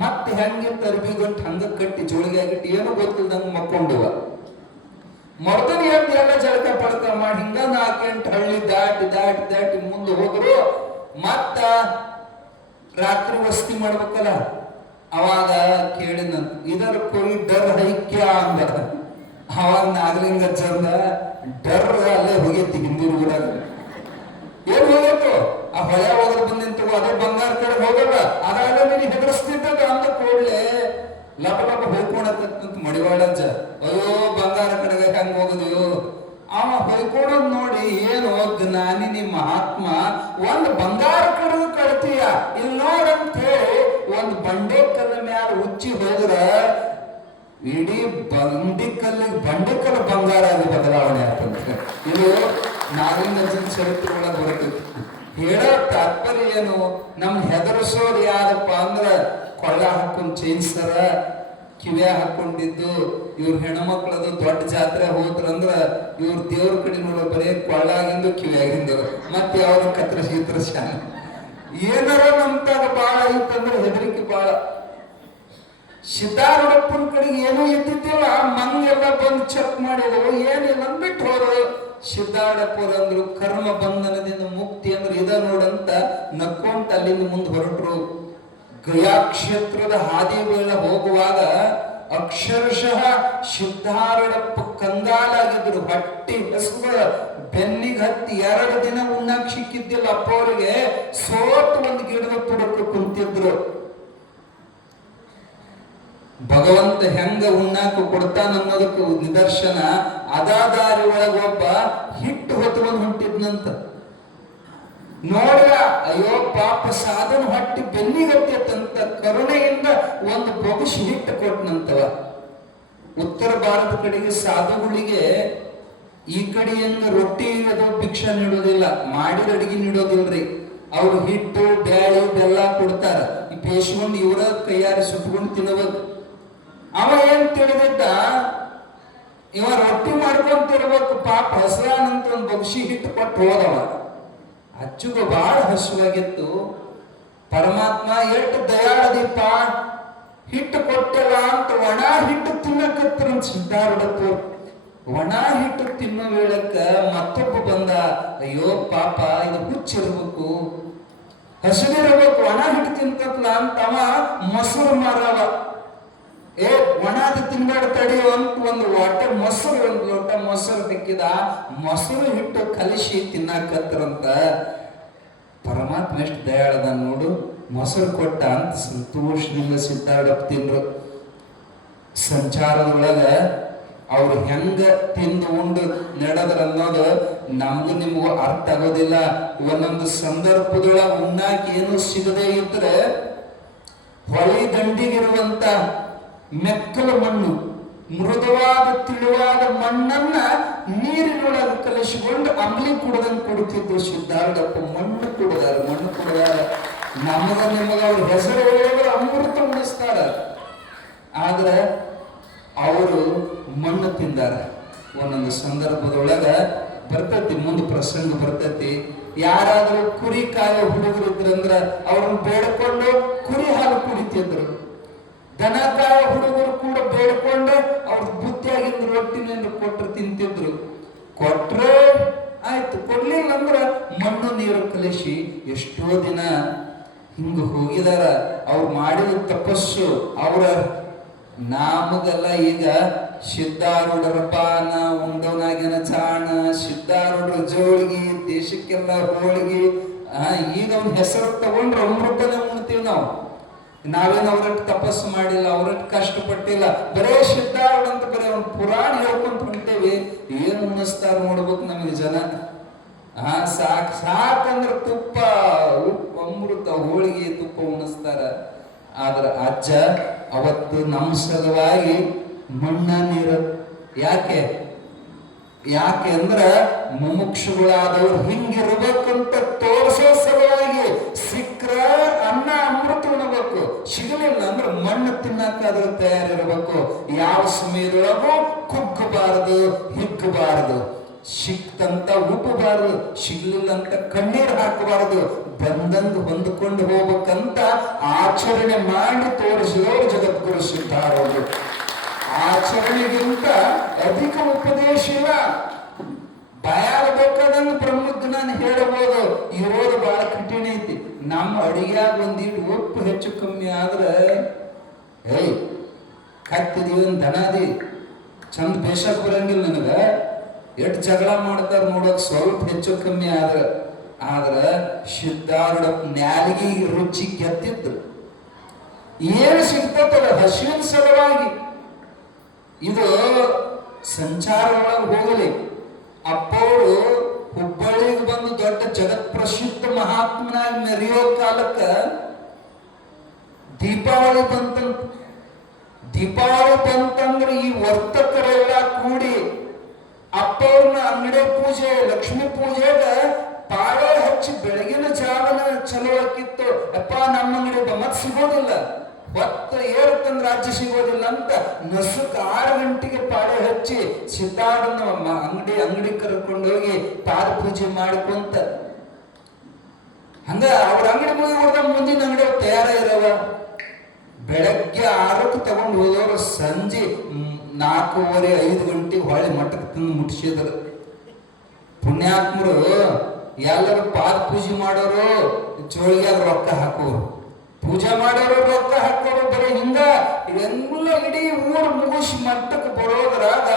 ಮತ್ತೆ ಹೆಂಗೆ ತರ್ಬಿ ಗಂಟು ಹಂಗ ಕಟ್ಟಿ ಜೋಳಿಗೆ ಆಗಿಟ್ಟು ಏನೋ ಗೊತ್ತಿಲ್ದಂಗ ಮಕ್ಕೊಂಡುವ. ಮೊದಲು ಎಲ್ಲ ಜಳಕ ಪಡಕ ಮಾಡಿ ಹಿಂಗ 4-8 ಹಳ್ಳಿ ದಾಟಿ ಮುಂದೆ ಹೋದ್ರು. ಮತ್ತ ರಾತ್ರಿ ವಸ್ತಿ ಮಾಡ್ಬೇಕಲ್ಲ, ಅವಾಗ ಕೇಳಿದಂತ, ಇದರ ಕೋಯಿ ಡರ್ ಹೈಕ್ಯ ಅಂದ. ಅವಾಗ ನಾಗಲಿಂಗಜ್ಜ ಅಂದ, ಡರ್ ಅಲ್ಲೇ ಹೋಗೈತಿ ಹಿಂದಿನ ಊರಾಗ. ಏನ್ ಹೋಗೈತು? ಆ ಹೊಳೆ ಹೋದ್ರ ಬಂದಿಂತು, ಅದೇ ಬಂಗಾರ ಕಡೆ ಹೋಗಲ್ಲ. ಅದಾಗ ನೀನು ಹೆದರ್ಸ್ತಿದ್ದ ಅಂದ ಕೂಡ್ಲೆ ಲಪ ಹೊಯ್ಕೊಳತ್ತಂತ ಮಡಿವಾಳಜ್ಜ. ಅಯ್ಯೋ ಬಂಗಾರ ಕಡೆಗೆ ಹೆಂಗ್ ಹೋಗುದು? ಅವ ಹೊಯ್ಕೊಳೋದ್ ನೋಡಿ, ಏನು ಜ್ಞಾನಿ ಮಹಾತ್ಮ, ಒಂದ್ ಬಂಗಾರ ಕಡೆಗೂ ಕಳ್ತೀಯ ಇಲ್ಲಿ ನೋಡಂತ ಹೇಳಿ ಒಂದ್ ಬಂಡೆ ಕಲ್ಲ ಮ್ಯಾಲ ಉಚ್ಚಿ ಹೋದ್ರ ಇಡೀ ಬಂಡೆಕಲ್ಲು ಬಂಗಾರ ಆಗಿ ಬದಲಾವಣೆ ಆಗ್ತಂತ. ಇದು ನಾಗಲಿಂಗಜ್ಜನ ಚರಿತ್ರೆ ಒಳಗೆ ಬರ್ತೈತಿ. ಹೇಳೋ ತಾತ್ಪರ್ಯ ಏನು? ನಮ್ ಹೆದರ್ಸೋರು ಯಾರಪ್ಪ ಅಂದ್ರ ಕೊಳ್ಳ ಹಾಕೊಂಡ್ ಚೈನ್ಸರ ಕಿವ್ಯಾ ಹಾಕೊಂಡಿದ್ದು. ಇವ್ರ ಹೆಣ್ಮಕ್ಳದು ದೊಡ್ಡ ಜಾತ್ರೆ ಹೋದ್ರಂದ್ರ ಇವ್ರ ದೇವ್ರ ಕಡೆ ನೋಡೋ ಬರೀ ಕೊಳ್ಳಾಗಿಂದು ಕಿವ್ಯಾಗಿಂದು, ಮತ್ತೆ ಯಾವ್ದು ಕತ್ರಸಿ ಏನಾರ ನಮ್ತಾಗ ಬಾಳ ಐತಂದ್ರ ಹೆದರಿಕೆ ಬಾಳ. ಸಿದ್ದಾರೂಢಪ್ಪನ ಕಡೆಗೆ ಏನೂ ಇದ್ದಿದ್ದಿಲ್ಲ. ಮಂಗೆಲ್ಲ ಬಂದು ಚೆಕ್ ಮಾಡಿದ್ರು, ಏನಿಲ್ಲ ಅಂದ್ಬಿಟ್ಟು ಹೋದ್ರು. ಸಿದ್ದಾರೂಢಪ್ಪರು ಅಂದ್ರು, ಕರ್ಮ ಬಂಧನದಿಂದ ಮುಕ್ತಿ ಅಂದ್ರೆ ಇದ ನೋಡಂತ ನಕ್ಕೊಂತ ಅಲ್ಲಿಂದ ಮುಂದೆ ಹೊರಟ್ರು. ಗಯಾ ಕ್ಷೇತ್ರದ ಹಾದಿ ವೇಳೆ ಹೋಗುವಾಗ ಅಕ್ಷರಶಃ ಸಿದ್ದಾರೂಢಪ್ಪ ಕಂಗಾಲಾಗಿದ್ರು. ಹೊಟ್ಟಿ ಹಸುಗಳ ಬೆನ್ನಿಗೆ ಹತ್ತಿ 2 ದಿನ ಉಣ್ಣಾಕ್ ಸಿಕ್ಕಿದ್ದಿಲ್ಲ ಅಪ್ಪ ಅವರಿಗೆ. ಸೋತು ಒಂದು ಗಿಡದ ತುಡಕ್ಕೆ ಕುಂತಿದ್ರು. ಭಗವಂತ ಹೆಂಗ ಉಣ್ಣಾಕ ಕೊಡ್ತಾನ ಅನ್ನೋದಕ್ಕೆ ನಿದರ್ಶನ, ಅದಾದಾರಿ ಒಳಗ ಒಬ್ಬ ಹಿಟ್ಟು ಹೊತ್ಕೊಂಡು ಹೊಂಟಿದ್ನಂತ. ನೋಡ್ರ, ಅಯ್ಯೋ ಪಾಪ ಸಾಧನ ಹೊಟ್ಟಿ ಬೆನ್ನಿಗತ್ತಂತ ಕರುಣೆಯಿಂದ ಒಂದು ಬೊಗಸು ಹಿಟ್ಟು ಕೊಟ್ಟನಂತವ. ಉತ್ತರ ಭಾರತ ಕಡೆಗೆ ಸಾಧುಗಳಿಗೆ ಈ ಕಡೆ ಹೆಂಗ ರೊಟ್ಟಿ ಅದು ಭಿಕ್ಷಾ ನೀಡೋದಿಲ್ಲ, ಮಾಡಿದ ಅಡಿಗೆ ನೀಡೋದಿಲ್ರಿ. ಅವ್ರು ಹಿಟ್ಟು ಬ್ಯಾಳಿ ಬೆಲ್ಲ ಕೊಡ್ತಾರ. ಈ ಬೇಸ್ಕೊಂಡು ಇವರ ಕೈಯಾರಿ ಸುಟ್ಕೊಂಡು ತಿನ್ನಬೇಕು. ಅವ ಏನ್ ತಿಳಿದಿದ್ದ, ಇವ ರೊಟ್ಟಿ ಮಾಡ್ಕೊಂತಿರ್ಬೇಕು, ಪಾಪ ಹಸರಾನಂತ ಒಂದು ಬಗ್ಸಿ ಹಿಟ್ಟು ಕೊಟ್ಟು ಹೋದವ. ಅಚ್ಚುಗ ಬಹಳ ಹಸುವಾಗಿತ್ತು. ಪರಮಾತ್ಮ ಎಷ್ಟು ದಯಾಳದೀಪ, ಹಿಟ್ಟು ಕೊಟ್ಟಲ್ಲ ಅಂತ ಒಣ ಹಿಟ್ಟು ತಿನ್ನಕತ್ತರಂತ ಸಿದ್ದಾರೂಢಪ್ಪರು. ಒಣ ಹಿಟ್ಟು ತಿನ್ನೋ ವೇಳಕ್ಕ ಮತ್ತೊಬ್ಬ ಬಂದ, ಅಯ್ಯೋ ಪಾಪ ಇದು ಹುಚ್ಚಿರ್ಬೇಕು, ಹಸಿದಿರಬೇಕು, ಒಣ ಹಿಟ್ಟು ತಿಂತಲ್ಲ ಅಂತವ ಮೊಸರು ಮಾರವ. ಒಣದ ತಿನ್ಬೇಡ ತಡೆಯೋ ಅಂತ ಒಂದು ಲೋಟ ಮೊಸರು ಬೇಕಿದ. ಮೊಸರು ಹಿಟ್ಟು ಕಲಿಸಿ ತಿನ್ನಾಕತ್ತರಂತ. ಪರಮಾತ್ಮ ಎಷ್ಟು ದಯಾಳದ ನೋಡು, ಮೊಸರು ಕೊಟ್ಟ ಅಂತ ಸಂತೋಷದಿಂದ ಸಿದ್ದಾರೂಢಪ್ಪ ತಿಂದ್ರು. ಸಂಚಾರದೊಳಗ ಅವ್ರು ಹೆಂಗ ತಿಂದು ಉಂಡು ನಡೆದ್ರ ಅನ್ನೋದು ನಮಗೂ ನಿಮಗೂ ಅರ್ಥ ಆಗೋದಿಲ್ಲ. ಒಂದೊಂದು ಸಂದರ್ಭದೊಳಗ ಉಣ್ಣಾಕ ಏನು ಸಿಗದೆ ಇದ್ರೆ ಹೊಳಿ ದಂಡಿಗಿರುವಂತ ಮೆಕ್ಕಲ ಮಣ್ಣು, ಮೃದುವಾದ ತಿಳಿವಾದ ಮಣ್ಣನ್ನ ನೀರಿನೊಳಗೆ ಕಲಿಸಿಕೊಂಡು ಅಂಬ್ಲಿ ಕುಡದಂಗೆ ಕೊಡುತ್ತಿದ್ರು ಸಿದ್ದಾರೂಢಪ್ಪ. ಮಣ್ಣು ಕುಡದಾರ. ನಮಗ ನಿಮಗ ಅವ್ರ ಹೆಸರು ಹೇಳಿದ್ರೆ ಅಮೃತ ಉಣಿಸ್ತಾರ. ಆದ್ರೆ ಅವರು ಮಣ್ಣು ತಿಂದಾರ. ಒಂದೊಂದು ಸಂದರ್ಭದೊಳಗ ಬರ್ತೈತಿ, ಮುಂದೆ ಪ್ರಸಂಗ ಬರ್ತೈತಿ. ಯಾರಾದ್ರೂ ಕುರಿ ಕಾಯೋ ಹುಡುಗರು ಇದ್ರಂದ್ರ ಅವ್ರನ್ನ ಬೇಡ್ಕೊಂಡು ಕುರಿ ಹಾಲು ಕುಡಿತಿದ್ರು. ದನ ಕಾಯೋ ಹುಡುಗರು ಕೂಡ ಬೇಡ್ಕೊಂಡು ಅವ್ರ ಬುದ್ಧಿಯಾಗಿಂದ ರೊಟ್ಟಿನಿಂದ ಕೊಟ್ಟರು ತಿಂತಿದ್ರು. ಕೊಟ್ರೆ ಆಯ್ತು, ಕೊಡ್ಲಿಲ್ಲ ಅಂದ್ರ ಮಣ್ಣು ನೀರು ಕಲಿಸಿ ಎಷ್ಟೋ ದಿನ ಹಿಂಗ ಹೋಗಿದಾರ. ಅವ್ರು ಮಾಡಿದ ತಪಸ್ಸು ಅವರ ನಾಮಗೆಲ್ಲ ಈಗ ಸಿದ್ಧಾರೂಢರಪ್ಪ ನಾ ಉಂಡವನಾಗಿನ ಚಾಣ, ಸಿದ್ಧಾರೂಢರ ಜೋಳಿಗೆ, ದೇಶಕ್ಕೆಲ್ಲ ಹೋಳಿಗೆ. ಈಗ ಅವ್ನ ಹೆಸರು ತಗೊಂಡ್ರೆ ಅಮೃತನೇ ಉಣ್ತೀವಿ ನಾವು. ನಾವೇನು ಅವ್ರಟ್ಟು ತಪಸ್ಸು ಮಾಡಿಲ್ಲ, ಅವ್ರಟ್ಟು ಕಷ್ಟಪಟ್ಟಿಲ್ಲ, ಬರೇ ಸಿದ್ಧಾರೂಢ ಅಂತ ಬರೀ ಅವ್ನ ಪುರಾಣ ಹೇಳ್ಕೊಂತ ಹೊಂಟೇವಿ. ಏನು ಉಣಿಸ್ತಾರ ನೋಡ್ಬೇಕು ನಮಗೆ ಜನ. ಸಾಕಂದ್ರೆ ತುಪ್ಪ, ಉಪ್ಪು, ಅಮೃತ, ಹೋಳಿಗೆ, ತುಪ್ಪ ಉಣಿಸ್ತಾರ. ಆದ್ರ ಅಜ್ಜ ಅವತ್ತು ನಮ್ಮ ಸಲುವಾಗಿ ಮಣ್ಣ ನೀರು ಯಾಕೆ ಅಂದ್ರ ಮುಮುಕ್ಷುಗಳಾದವ್ರು ಹಿಂಗಿರ್ಬೇಕಂತ ತೋರಿಸೋ ಸಲುವಾಗಿ. ಸಿಕ್ಕ್ರ ಅನ್ನ ಅಮೃತ ಉಣಬೇಕು, ಸಿಗಲಿಲ್ಲ ಅಂದ್ರೆ ಮಣ್ಣು ತಿನ್ನಕ್ಕಾದ್ರೂ ತಯಾರಿರ್ಬೇಕು. ಯಾವ ಸಮಯದೊಳಗೂ ಕುಗ್ಗಬಾರದು, ಹಿಗ್ಗಬಾರದು. ಸಿಕ್ತಂತ ಉಪ್ಪಬಾರದು, ಸಿಗ್ಲಿಲ್ಲ ಅಂತ ಕಣ್ಣೀರು ಹಾಕಬಾರದು. ಬಂದಂದು ಹೊಂದ್ಕೊಂಡು ಹೋಗ್ಬೇಕಂತ ಆಚರಣೆ ಮಾಡಿ ತೋರಿಸಿದವರು ಜಗದ್ಗುರು ಸಿದ್ಧಾರೂಢರು. ಆಚರಣೆಗಿಂತ ಅಧಿಕ ಉಪದೇಶ ಇಲ್ಲ. ಬಾಯಾಗ ಬೇಕಾದಂಗ ಬ್ರಹ್ಮಜ್ಞಾನ ಹೇಳಬಹುದು. ಇರೋದು ಬಹಳ ಕಠಿಣ ಐತಿ. ನಮ್ಮ ಅಡಿಗೆಯಾಗ ಒಂದಿಟ್ಟು ಉಪ್ಪು ಹೆಚ್ಚು ಕಮ್ಮಿ ಆದ್ರೆ ಕತ್ತಿದೀವಿ ಒಂದು ದನದಿ ಚಂದ ಬೇಸಕ್ ಬರಂಗಿಲ್ಲ. ನನಗ ಎಷ್ಟು ಜಗಳ ಮಾಡ್ತಾರ ನೋಡಕ್ ಸ್ವಲ್ಪ ಹೆಚ್ಚು ಕಮ್ಮಿ ಆದ್ರ ಸಿದ್ಧಾರೂಢ ನ್ಯಾಲಿಗೆ ರುಚಿ ಗೆದ್ದಿದ್ರು. ಏನು ಸಿಗ್ತದಲ್ಲ ಹಸಿವಿನ ಸಲುವಾಗಿ. ಇದು ಸಂಚಾರ ಒಳಗೆ ಹೋಗಲಿ. ಅಪ್ಪವರು ಹುಬ್ಬಳ್ಳಿಗೆ ಬಂದು ದೊಡ್ಡ ಜಗತ್ ಪ್ರಸಿದ್ಧ ಮಹಾತ್ಮನಾಗಿ ಮೆರೆಯೋ ಕಾಲಕ್ಕ ದೀಪಾವಳಿ ಬಂತಂದ್ರೆ ಈ ವರ್ತಕರೆಲ್ಲ ಕೂಡಿ ಅಪ್ಪವ್ರನ್ನ ಅಂಗಡಿ ಪೂಜೆ, ಲಕ್ಷ್ಮೀ ಪೂಜೆಗ ಪಾಳೆ ಹಚ್ಚಿ ಬೆಳಗಿನ ಜಾವನ ಚಲೋ ಆಕಿತ್ತು. ಅಪ್ಪ ನಮ್ಮ ಅಂಗಡಿ ಮತ್ ಸಿಗೋದಿಲ್ಲ, ಹೊತ್ತ ಏರ್ತಂದ್ರೆ ರಾಜ್ಯ ಸಿಗೋದಿಲ್ಲ ಅಂತ ನಸುಕ್ 6 ಗಂಟೆಗೆ ಪಾಳೆ ಹಚ್ಚಿ ಸಿದ್ಧಾರೂಢನ ಅಂಗಡಿ ಕರ್ಕೊಂಡೋಗಿ ಪಾದ ಪೂಜೆ ಮಾಡಿಕೊಂತ ಹಂಗ ಅವ್ರ ಅಂಗಡಿ ಮುಗಿದ ಮುಂದಿನ ಅಂಗಡಿ ತಯಾರಾಗಿರವ. ಬೆಳಗ್ಗೆ 6ಕ್ಕೆ ತಗೊಂಡು ಹೋದವರು ಸಂಜೆ 4:30-5 ಗಂಟೆಗೆ ಹೊಳೆ ಮಠಕ್ಕೆ ತಂದು ಮುಟ್ಟಿಸಿದ್ರು. ಪುಣ್ಯಾತ್ಮರು ಎಲ್ಲರೂ ಪಾದ ಪೂಜೆ ಮಾಡೋರು ಜೋಳಿಗೆ ರೊಕ್ಕ ಹಾಕೋರು, ಪೂಜೆ ಮಾಡೋರು ರೊಕ್ಕ ಹಾಕೋರು. ಬರೀ ಹಿಂಗ ಎಲ್ಲ ಇಡೀ ಊರು ಮುಗಿಸಿ ಮಟ್ಟಕ್ಕೆ ಬರೋದ್ರಾಗ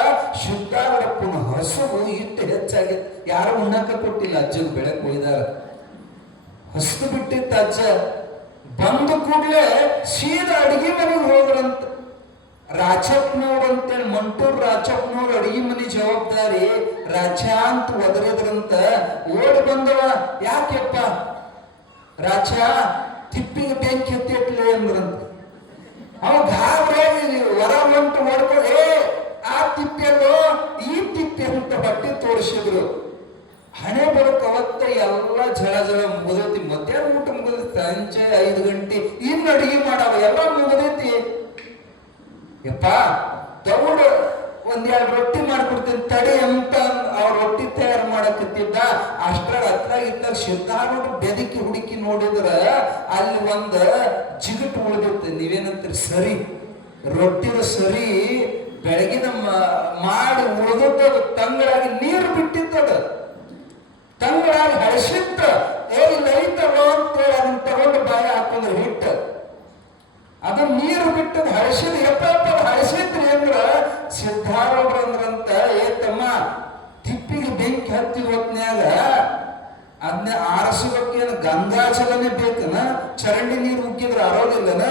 ಸಿದ್ಧಾರೂಢಪ್ಪನ ಹಸುವು ಇಟ್ಟು ಹೆಚ್ಚಾಗಿತ್ತು. ಯಾರು ಉಣ್ಣಾಕ ಕೊಟ್ಟಿಲ್ಲ. ಅಜ್ಜಗೆ ಬೆಳಕು ಒಯ್ದಾರ, ಹಸು ಬಿಟ್ಟಿತ್ತು. ಅಜ್ಜ ಬಂದ ಕೂಡಲೇ ಸೀದಾ ಅಡಿಗೆ ಮನೆಗೆ ಹೋದ್ರಂತ. ರಾಚಪ್ಪನವ್ರು ಅಂತೇಳಿ ಮಂಟೂರ್ ರಾಚಪ್ಪನವ್ರು ಅಡಿಗೆ ಮನೆ ಜವಾಬ್ದಾರಿ ರಾಜ ಅಂತ ಒದರಿದ್ರಂತ. ಓಡಿ ಬಂದವ, ಯಾಕೆಪ್ಪ ರಾಜ ತಿಪ್ಪಿಗೆ ಬೆಂಕಿ ಹತ್ತಿಟ್ಲಿ ಅಂದ್ರಂತ. ಅವ ಗಾಬರಿಯಾಗಿ ಹೊರ ಹೊಂಟು ಹೊಡ್ಕೊಳ್ಳಿ, ಆ ತಿಪ್ಪೆಲ್ಲೋ ಈ ತಿಪ್ಪೆ ಅಂತ ಬಟ್ಟೆ ತೋರಿಸಿದ್ರು. ಹಣೆ ಬರೋಕ್ ಅವತ್ತ ಎಲ್ಲ ಜಳ ಮುಗಿದೈತಿ. ಮಧ್ಯಾಹ್ನ ಊಟ ಮುಗಿದೈತಿ, ಸಂಜೆ 5 ಗಂಟೆ ಇನ್ನು ಅಡಿಗೆ ಮಾಡವ ಎಲ್ಲ ಮುಗಿದೈತಿ. ಯಪ್ಪ ದೌಡ 1-2 ರೊಟ್ಟಿ ಮಾಡ್ಕೊಡ್ತೀನಿ ತಡಿ ಅಂತ ಅವ್ರ ರೊಟ್ಟಿ ತಯಾರು ಮಾಡಕತ್ತಿದ್ದ. ಅಷ್ಟ್ರಾಗ ಹತ್ರ ಸಿದ್ಧಾರೂಢ ಬೆದಕಿ ಹುಡುಕಿ ನೋಡಿದ್ರ ಅಲ್ಲಿ ಒಂದ ಜಿಗಟ್ ಉಳಿದಿತ್ತು. ನೀವೇನಂತೀರಿ? ಸರಿ, ರೊಟ್ಟಿದ ಸರಿ ಬೆಳಗಿನ ಮಾಡಿ ಉಳಿದದ್ದು ತಂಗಳಾಗಿ ನೀರು ಬಿಟ್ಟಿದ್ದದ. ತಂಗಳಾಗಿ ಹಳಸಿತ್ತ. ಲೈತಲ್ಲೋ ಅಂತೇಳಿ ಅದನ್ನ ತಗೊಂಡು ಬಾಯಿ ಹಾಕೊಂಡ್ರೆ ಹಿಟ್ಟು ಅದು ನೀರು ಬಿಟ್ಟದ ಹಳಸಿದ. ಎಪ್ಪ ಹಳಸಿದ್ರಿ ಅಂದ್ರ ಸಿದ್ಧಾರೂಢರು ಅಂದ್ರಂತ, ತಮ್ಮ ತಿಪ್ಪಿಗೆ ಬೆಂಕಿ ಹತ್ತಿ ಹೊತ್ನ್ಯಾಗ ಅದನ್ನ ಆರಿಸಬೇಕೇನು ಗಂಗಾಜಲನೇ ಬೇಕನ? ಚರಂಡಿ ನೀರು ಉಗ್ಗಿದ್ರೆ ಅರೋದಿಲ್ಲನ?